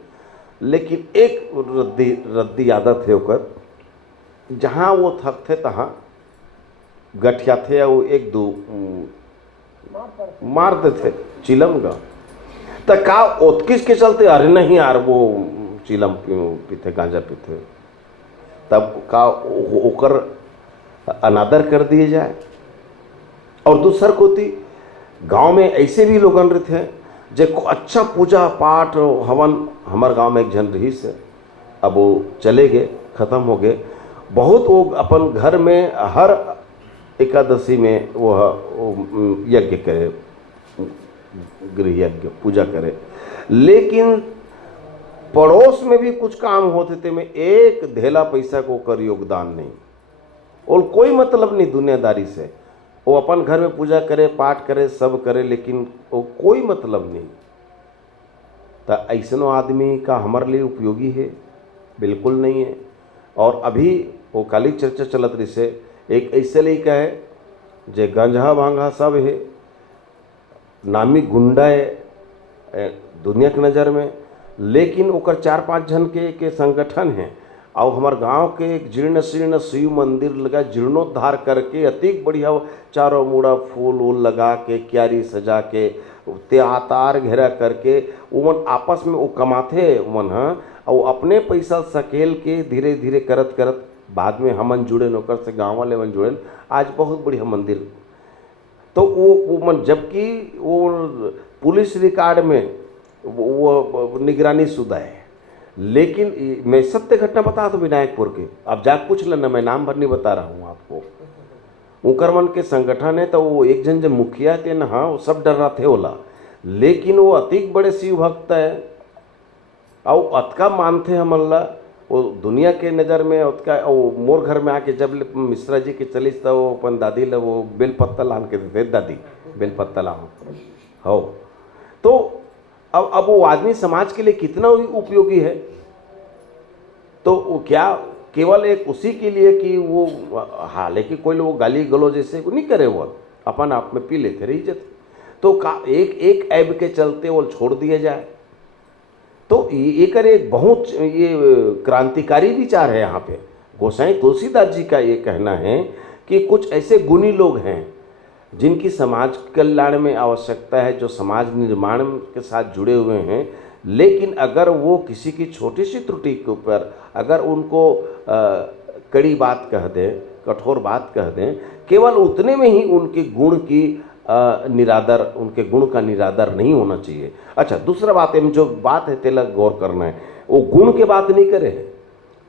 लेकिन एक रद्दी आदत है ओकर, जहाँ वो थक थे तहाँ गठिया थे और एक दो मार देते चिलम गा। तो का ओतकिस के चलते अरे नहीं यार वो चिलम पीते गांजा पीते, तब का ओकर अनादर कर दिए जाए। और दूसर कोती गांव में ऐसे भी लोगन रहते हैं जो अच्छा पूजा पाठ हवन, हमारे गांव में एक जन रही से, अब वो चले गए, ख़त्म हो गए, बहुत वो अपन घर में हर एकादशी में वो यज्ञ करे, गृह यज्ञ पूजा करे, लेकिन पड़ोस में भी कुछ काम होते थे में एक धेला पैसा को कर योगदान नहीं, और कोई मतलब नहीं दुनियादारी से। वो अपन घर में पूजा करे, पाठ करे, सब करे, लेकिन वो कोई मतलब नहीं। तो ऐसनो आदमी का हमारे लिए उपयोगी है? बिल्कुल नहीं है। और अभी वो काली चर्चा चलत रही से, एक ऐसे लड़का है जे गंजा भांगा सब है, नामी गुंडा है दुनिया के नज़र में, लेकिन ओकर 4-5 जन के संगठन है, और हमारे गांव के एक जीर्ण शीर्ण शिव मंदिर लगा, जीर्णोद्धार करके अतिक बढ़िया चारों मुड़ा फूल वूल लगा के, क्यारी सजा के, त्यातार घेरा करके उमन आपस में वो कमाते उमन, हाँ, और अपने पैसा सकेल के धीरे धीरे करत करत बाद में हमन जुड़े नौकर से गाँव वाले मन जुड़े, आज बहुत बढ़िया मंदिर। तो वो मन जबकि वो पुलिस रिकॉर्ड में वो निगरानी शुदा है, लेकिन मैं सत्य घटना बता दूं विनायकपुर के, अब जाके पूछ लेना, मैं नाम भर नहीं बता रहा हूँ आपको। उनकर मन के संगठन है, तो वो एक जन जो मुखिया थे ना, हाँ, वो सब डर रहा थे ओला, लेकिन वो अतिक बड़े शिव भक्त है, और अतका मानते हमला, वो दुनिया के नज़र में उसका। वो मोर घर में आके जब मिश्रा जी के चलिस, तो वो अपन दादी ला वो बेलपत्ता लान के देते, दादी बेलपत्ता लाओ हो। तो अब वो आदमी समाज के लिए कितना उपयोगी है? तो वो क्या केवल एक उसी के लिए कि वो, हालांकि कोई लोग गाली गलो जैसे नहीं करे, वो अपन आप में पी लेते रही जाते, तो का एक ऐब के चलते वो छोड़ दिया जाए। तो ये करे एक बहुत ये क्रांतिकारी विचार है यहाँ पे। गोसाई तुलसीदास जी का ये कहना है कि कुछ ऐसे गुणी लोग हैं जिनकी समाज कल्याण में आवश्यकता है, जो समाज निर्माण के साथ जुड़े हुए हैं, लेकिन अगर वो किसी की छोटी सी त्रुटि के ऊपर अगर उनको कड़ी बात कह दें, कठोर बात कह दें, केवल उतने में ही उनके गुण की निरादर, उनके गुण का निरादर नहीं होना चाहिए। अच्छा, दूसरा बात है, जो बात है तेला गौर करना है, वो गुण के बात नहीं करे,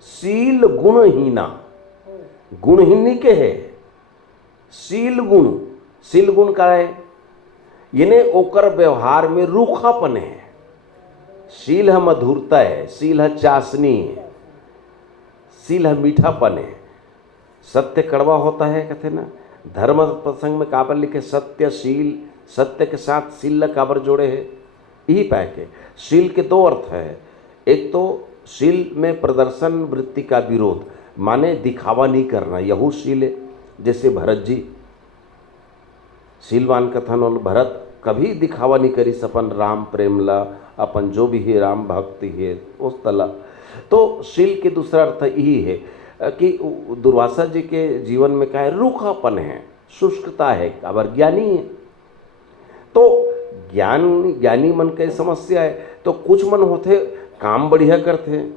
शील गुणहीना, गुणहीनी के है शील गुण। शील गुण का है यानी ओकर व्यवहार में रूखापन है। शील है मधुरता है, शील है चाशनी है, शील है मीठापन है। सत्य कड़वा होता है कहते ना, धर्म प्रसंग में काबर लिखे सत्य शील, सत्य के साथ शील काबर जोड़े है, यही पाए के। शील के दो अर्थ है, एक तो शील में प्रदर्शन वृत्ति का विरोध, माने दिखावा नहीं करना, यहू शील है। जैसे भरत जी शीलवान कथन, और भरत कभी दिखावा नहीं करी सपन राम प्रेमला, अपन जो भी है राम भक्ति है उस तला। तो शील के दूसरा अर्थ यही है कि दुर्वासा जी के जीवन में क्या है, रूखापन है, शुष्कता है, काबर ज्ञानी है। तो ज्ञानी मन की समस्या है। तो कुछ मन होते काम बढ़िया करते हैं,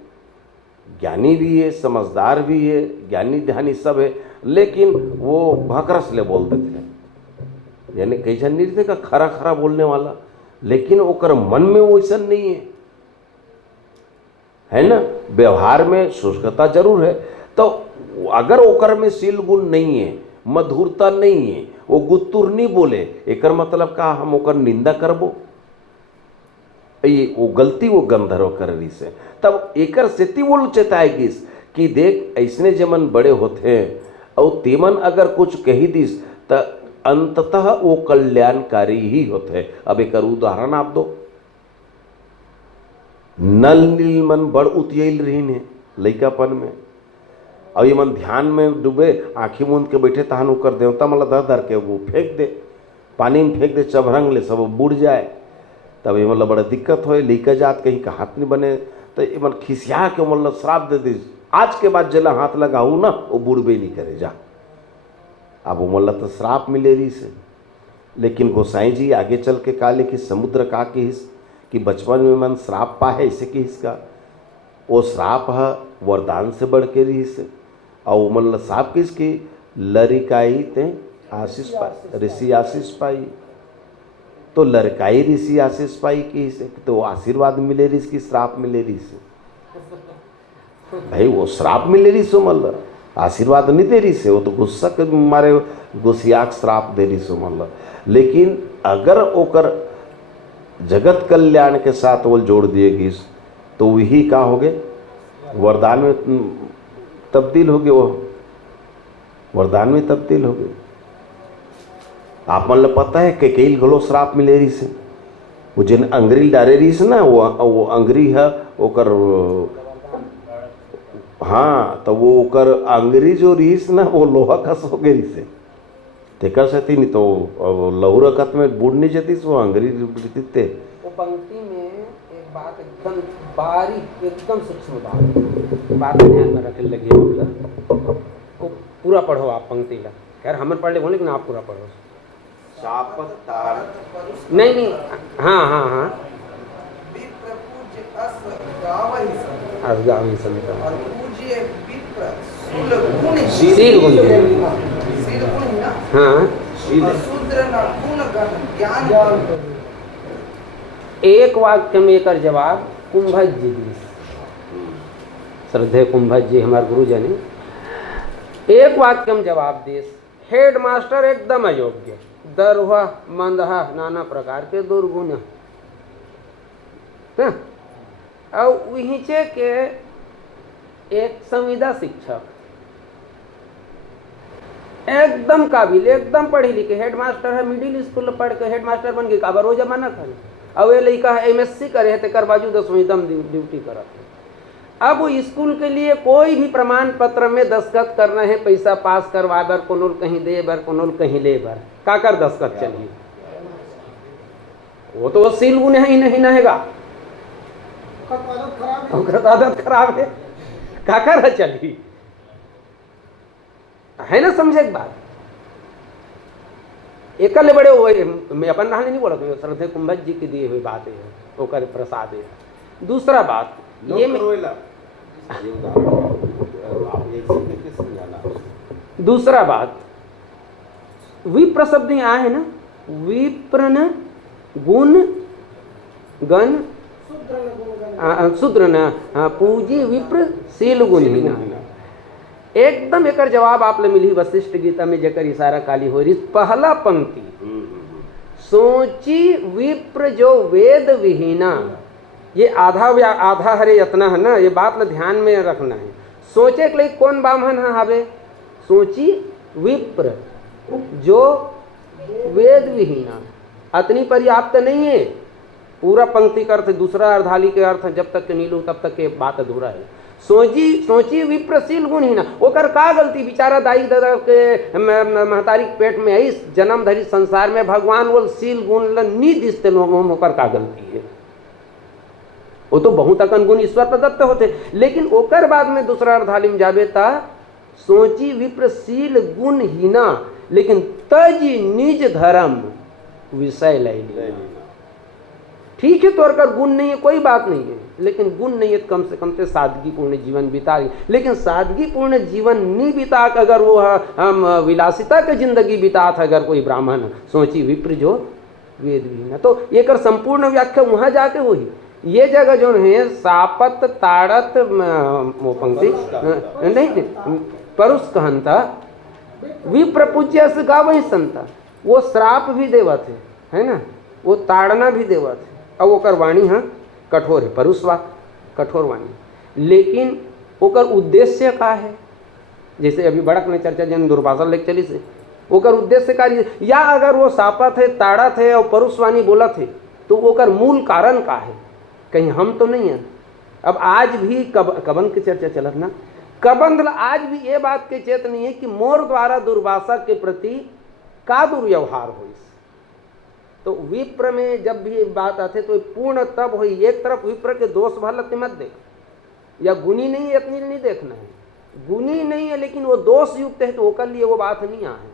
ज्ञानी भी है, समझदार भी है, ज्ञानी ध्यानी सब है, लेकिन वो भकरस ले बोल देते हैं, यानी कैसा नहीं थे का खरा खरा बोलने वाला, लेकिन ओकर मन में वैसा नहीं है ना। व्यवहार में शुष्कता जरूर है, तो अगर ओकर में शील गुण नहीं है, मधुरता नहीं है, वो गुत्तुर नहीं बोले, एकर मतलब का हम ओकर निंदा करबो, ये वो गलती वो गंधर्व कर रही से। तब एकर सेती वो चेताएगी कि देख ऐसने जमन बड़े होते हैं और तेमन अगर कुछ कही दिस तो अंततः वो कल्याणकारी ही होते हैं। अब एक उदाहरण आप दो, नल नील मन बड़ उतियल रही ने लइकापन में, और ये मन ध्यान में डूबे, आँखी मूंद के बैठे तहन ओकर देवता मला धर धर के वो फेंक दे, पानी में फेंक दे, चबरंग ले सब बुड़ जाए। तब ये मतलब बड़ा दिक्कत हो, लइका जात कहीं का हाथ नहीं बने, तो ये मन खिसिया के मतलब श्राप दे दी, आज के बाद जला हाथ लगाऊ ना वो बुड़बे नहीं करे जा। अब वो मतलब तो श्राप मिले रही से। लेकिन गोसाई जी आगे चल के काले कि समुद्र का के हिस कि बचपन में मन श्राप पा है इसे कि इसका वो श्राप है वरदान से बढ़ के रही से, और मतलब श्राप किसकी लरिकाई ते आशीष पाई, ऋषि आशीष पाई, तो लड़काई ऋषि आशीष पाई कि तो आशीर्वाद मिले रही इसकी, श्राप मिले रही से। भाई वो श्राप मिले रही सो मतलब आशीर्वाद नहीं दे रही से, वो तो गुस्सा के मारे गुस्सियाक श्राप दे रही सो मतलब। लेकिन अगर ओकर जगत कल्याण के साथ वो जोड़ दिएगी तो वही का हो गए वरदान में तब्दील हो गए, वो वरदान में तब्दील हो गए। आप मतलब पता है कि कई घलो श्राप मिले रही से, वो जिन अंगरी डारे रही से ना, वो अंगरी है ओकर, हाँ तो वो ओकर अंगरी जो रहीस ना वो लोहा खस हो गई से, तेकर से थी नहीं तो लहू रकत में बूढ़ नहीं जाती वो अंगरी थे। वो पंक्ति में एक बात एकदम बारीक एकदम सूक्ष्म बात ध्यान में रखे लगे मतलब, वो पूरा पढ़ो आप पंक्ति का, खैर हम पढ़ ले बोले लेकिन आप पूरा पढ़ो। नहीं हाँ हाँ हाँ असगावी समिता शील गुण, हाँ एक वाक्य में एक जवाब कुंभज जी दी, श्रद्धेय कुंभज जी हमारे गुरुजन एक वाक्य में जवाब दे, हेड मास्टर एकदम अयोग्य, दरहा मंदहा नाना प्रकार के दुर्गुण, और वहींचे के एक संविदा शिक्षक एकदम काबिल, एकदम पढ़ी लिखे, हेडमास्टर है, मिडिल स्कूल पढ़ के हेडमास्टर बन गए, काबर वो जमाना था। अब ये लड़का है MSc करे थे, कर बाजू 10वीं दम ड्यूटी करा। अब वो स्कूल के लिए कोई भी प्रमाण पत्र में दस्तखत करना है, पैसा पास करवा बर, कोनोल कहीं दे बर, कोनोल कहीं ले बर, काकर दस्तखत चलिए, वो तो सील गुण ही नहीं रहेगा, आदत खराब है, काकर चलिए, है ना। समझे एक बात, एकल बड़े हुए, मैं अपन रहने नहीं बोला, तो श्रद्धेय कुंभज जी की दिए हुई बात है, वो कर प्रसाद है। दूसरा बात ये दूसरा बात विप्र शब्द यहाँ है ना, विप्रन गुण गण शूद्र न पूजी विप्र शील गुण ही ना, एकदम एक जवाब आप ले मिली वशिष्ठ गीता में जकर इशारा काली हो रही। पहला पंक्ति सोची विप्र जो वेद विहीना, ये आधा हरे यत्ना है ना, ये बात में ध्यान में रखना है। सोचे के लिए कौन ब्राह्मण है हवे, सोची विप्र जो वेद विहीना, अतनी पर्याप्त नहीं है। पूरा पंक्ति का अर्थ, दूसरा अर्धाली के अर्थ, जब तक के नीलू तब तक के बात अधूरा है। सोची विप्रशील गुणहीना, ओकर का गलती, बेचारा दाई दादा के महतारी पेट में है, इस जन्म धरी संसार में भगवान वो शील गुण नी दिसते लोगों में, ओकर का गलती है। वो तो बहुत अकन गुण ईश्वर प्रदत्त होते, लेकिन ओकर बाद में दूसरा अर्धाली में जाबे ता सोची विप्रशील गुणहीना, लेकिन तज निज धर्म विषय लैली। ठीक है, तौर कर गुण नहीं है कोई बात नहीं है, लेकिन गुण नहीं है तो कम से कम तो सादगीपूर्ण जीवन बिता रही। लेकिन सादगीपूर्ण जीवन नहीं बिता कर अगर वो हम विलासिता की जिंदगी बिता था अगर कोई ब्राह्मण, सोची विप्र जो वेद भी ना, तो ये कर संपूर्ण व्याख्या वहाँ जाके हुई। ये जगह जो है सापत ताड़त वो पंक्ति नहीं परुष कहनता विप्र पूज्य से गा वही संता, वो श्राप भी देवत है ना, वो ताड़ना भी देवत है। अब ओकर वाणी हाँ कठोर है, परुषवा कठोर वाणी, लेकिन ओकर उद्देश्य का है। जैसे अभी बड़क में चर्चा जन दुर्भाषा लेख चली से ओकर उद्देश्य का, या अगर वो सापत है ताड़त है और परुषवाणी बोलत है तो ओकर मूल कारण का है, कहीं हम तो नहीं है। अब आज भी कबन की चर्चा चलत ना, कबंध आज भी ये बात के चेत नहीं है कि मोर द्वारा दुर्भाषा के प्रति का दुर्व्यवहार हो। तो विप्र में जब भी बात आते तो पूर्ण तब हो, एक तरफ विप्र के दोष भलत मत देख, या गुणी नहीं है इतनी नहीं देखना है, गुणी नहीं है लेकिन वो दोष युक्त है तो वो कर लिए वो बात नहीं आए।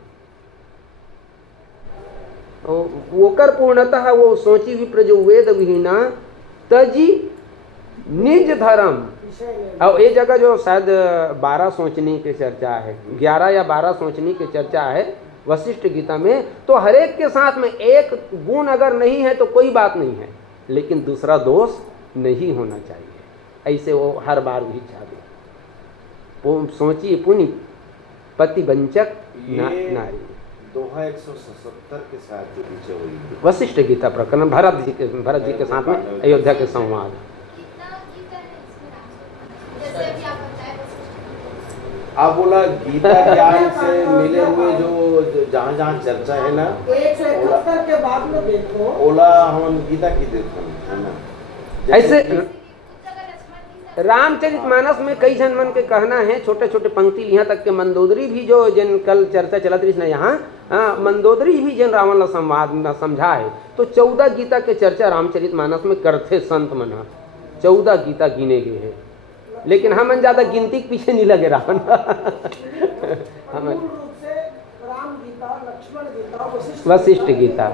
वो कर पूर्णतः वो सोची विप्र जो वेद विहीना तजी निज धर्म। और ये जगह जो शायद 12 सोचनी की चर्चा है, 11 या 12 सोचनी की चर्चा है वशिष्ठ गीता में, तो हर एक के साथ में एक गुण अगर नहीं है तो कोई बात नहीं है, लेकिन दूसरा दोष नहीं होना चाहिए। ऐसे वो हर बार भी चाहते, वो सोचिए पुण्य पति वंचक नारी। दोहा 177 के साथ जो पीछे हुई वशिष्ठ गीता प्रकरण भरत जी के साथ में अयोध्या के संवाद। आप बोला गीता ज्ञान से मिले हुए जो जहाँ जहाँ चर्चा है ना, 171 के बाद में देखो ओला हम गीता की देखो है ना। ऐसे रामचरितमानस में कई जन मन के कहना है, छोटे छोटे पंक्ति यहाँ तक के मंदोदरी भी जो जिन कल चर्चा चलत रही ना यहाँ, मंदोदरी भी जिन रावण ला संवाद में समझा है, तो 14 गीता के चर्चा रामचरितमानस में करते संत मना, 14 गीता गिने गए हैं, लेकिन हम ज्यादा गिनती के पीछे नहीं लगे रावण। हम रूप से राम गीता, लक्ष्मण गीता, वशिष्ठ गीता।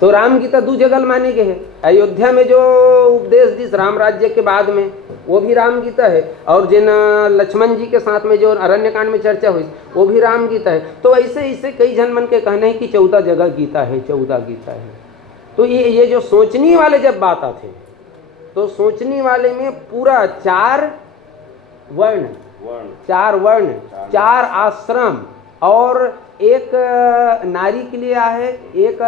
तो राम गीता 2 जगह माने गए हैं। अयोध्या में जो उपदेश दिस राम राज्य के बाद में वो भी राम गीता है, और जिन लक्ष्मण जी के साथ में जो अरण्यकांड में चर्चा हुई वो भी राम गीता है। तो ऐसे ऐसे कई जन मन के कहने हैं कि 14 जगह गीता है, 14 गीता है। तो ये जो सोचनी वाले जब बात आते तो सोचनी वाले में पूरा 4 वर्ण, 4 आश्रम और एक नारी के लिए है, एक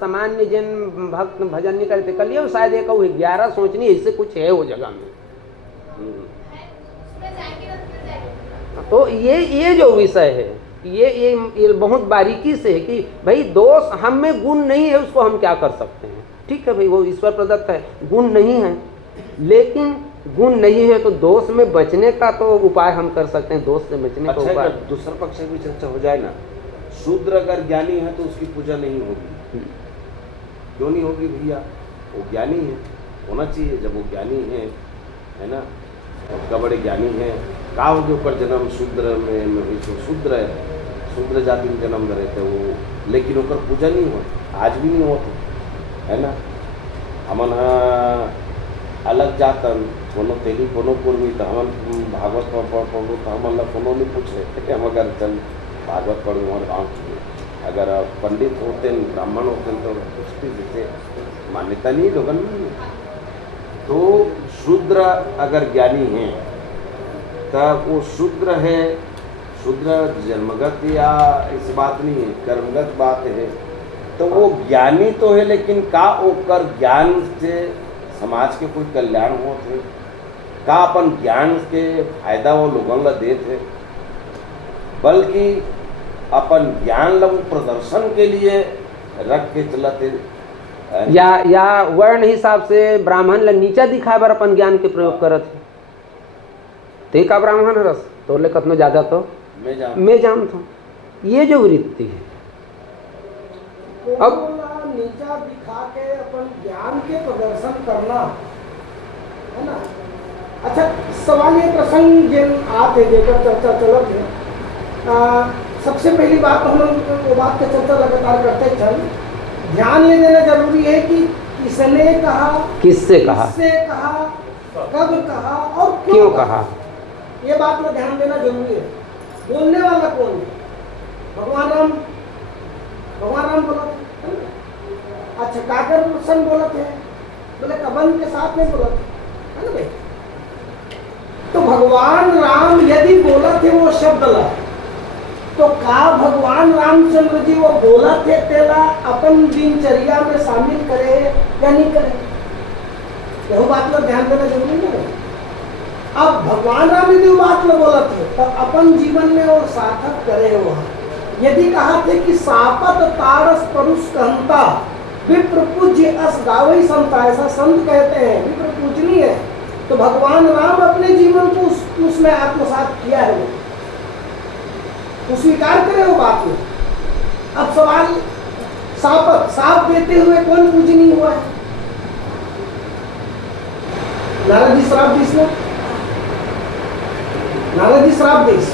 सामान्य जिन भक्त भजन नहीं करते कर लिया, शायद एक 11 सोचनी ऐसे कुछ है वो जगह में। तो ये जो विषय है ये बहुत बारीकी से है कि भाई दोष हम में गुण नहीं है उसको हम क्या कर सकते हैं। ठीक है भाई, वो ईश्वर प्रदत्त है, गुण नहीं है, लेकिन गुण नहीं है तो दोष में बचने का तो उपाय हम कर सकते हैं, दोष से बचने का उपाय। दूसरा पक्ष भी चर्चा हो जाए ना, शूद्र अगर ज्ञानी है तो उसकी पूजा नहीं होगी। क्यों नहीं होगी भैया? वो ज्ञानी है, होना चाहिए। जब वो ज्ञानी है ना, उसका बड़े ज्ञानी है, काव के ऊपर जन्म शूद्र में शूद्र है, शूद्र जाति में जन्म धरे थे वो, लेकिन ऊपर पूजा नहीं हो, आज भी नहीं होती है ना। हमन अलग जातन कोनो तेली कोनो कुर्मी तो हमन भागवत पढ़ो तो हमन ला कोनो नहीं पूछे। हम अगर चल भागवत पढ़ो हमारे गाँव की, अगर पंडित होते ब्राह्मण होते तो पूछते, जैसे मान्यता नहीं लोगन में। तो शूद्र अगर ज्ञानी है तब वो शूद्र है, शूद्र जन्मगत या इस बात नहीं है, कर्मगत बात है। तो वो ज्ञानी तो है, लेकिन का ओकर ज्ञान से समाज के कोई कल्याण हो थे, का अपन ज्ञान के फायदा वो लोगों ला दे थे, बल्कि अपन ज्ञान ला प्रदर्शन के लिए रख के चलते, या वर्ण हिसाब से ब्राह्मण ला नीचा दिखाए बर अपन ज्ञान के प्रयोग करत है। ते का ब्राह्मण रस तो ले कतनो ज्यादा तो मैं जानता हूँ, ये जो वृत्ति है। अब नीचा दिखा के अपन ज्ञान के प्रदर्शन करना है ना। अच्छा, सवाल ये प्रसंग जिन आते देकर चर्चा चलत है, सबसे पहली बात तो हम वो बात की चर्चा लगातार करते चल, ध्यान ये देना जरूरी है कि किसने कहा, किससे कहा, कब कहा और क्यों कहा। ये बात में ध्यान देना जरूरी है। बोलने वाला कौन है? भगवान राम बोला थे। अच्छा, काकर सन बोला थे, बोले कबन के साथ में बोला थे, है ना भाई। तो भगवान राम यदि बोला थे वो शब्द ला, तो का भगवान रामचंद्र जी वो बोला थे तेला अपन दिनचर्या में शामिल करे या नहीं करे, यह बात में ध्यान देना जरूरी है। अब भगवान राम यदि वो बात में बोला थे तो अपन जीवन में वो सार्थक करे वो। यदि कहा थे कि सापत तारस परुष कहता विप्र पूज्य अस गावई संता, ऐसा संत कहते हैं, विप्र पूजनीय है, तो भगवान राम अपने जीवन को उसमें आत्मसात किया है, वो स्वीकार करे वो बात में। अब सवाल, साप देते हुए कौन पूजनीय हुआ है? नारद जी श्राप देश में, नारद जी श्राप देश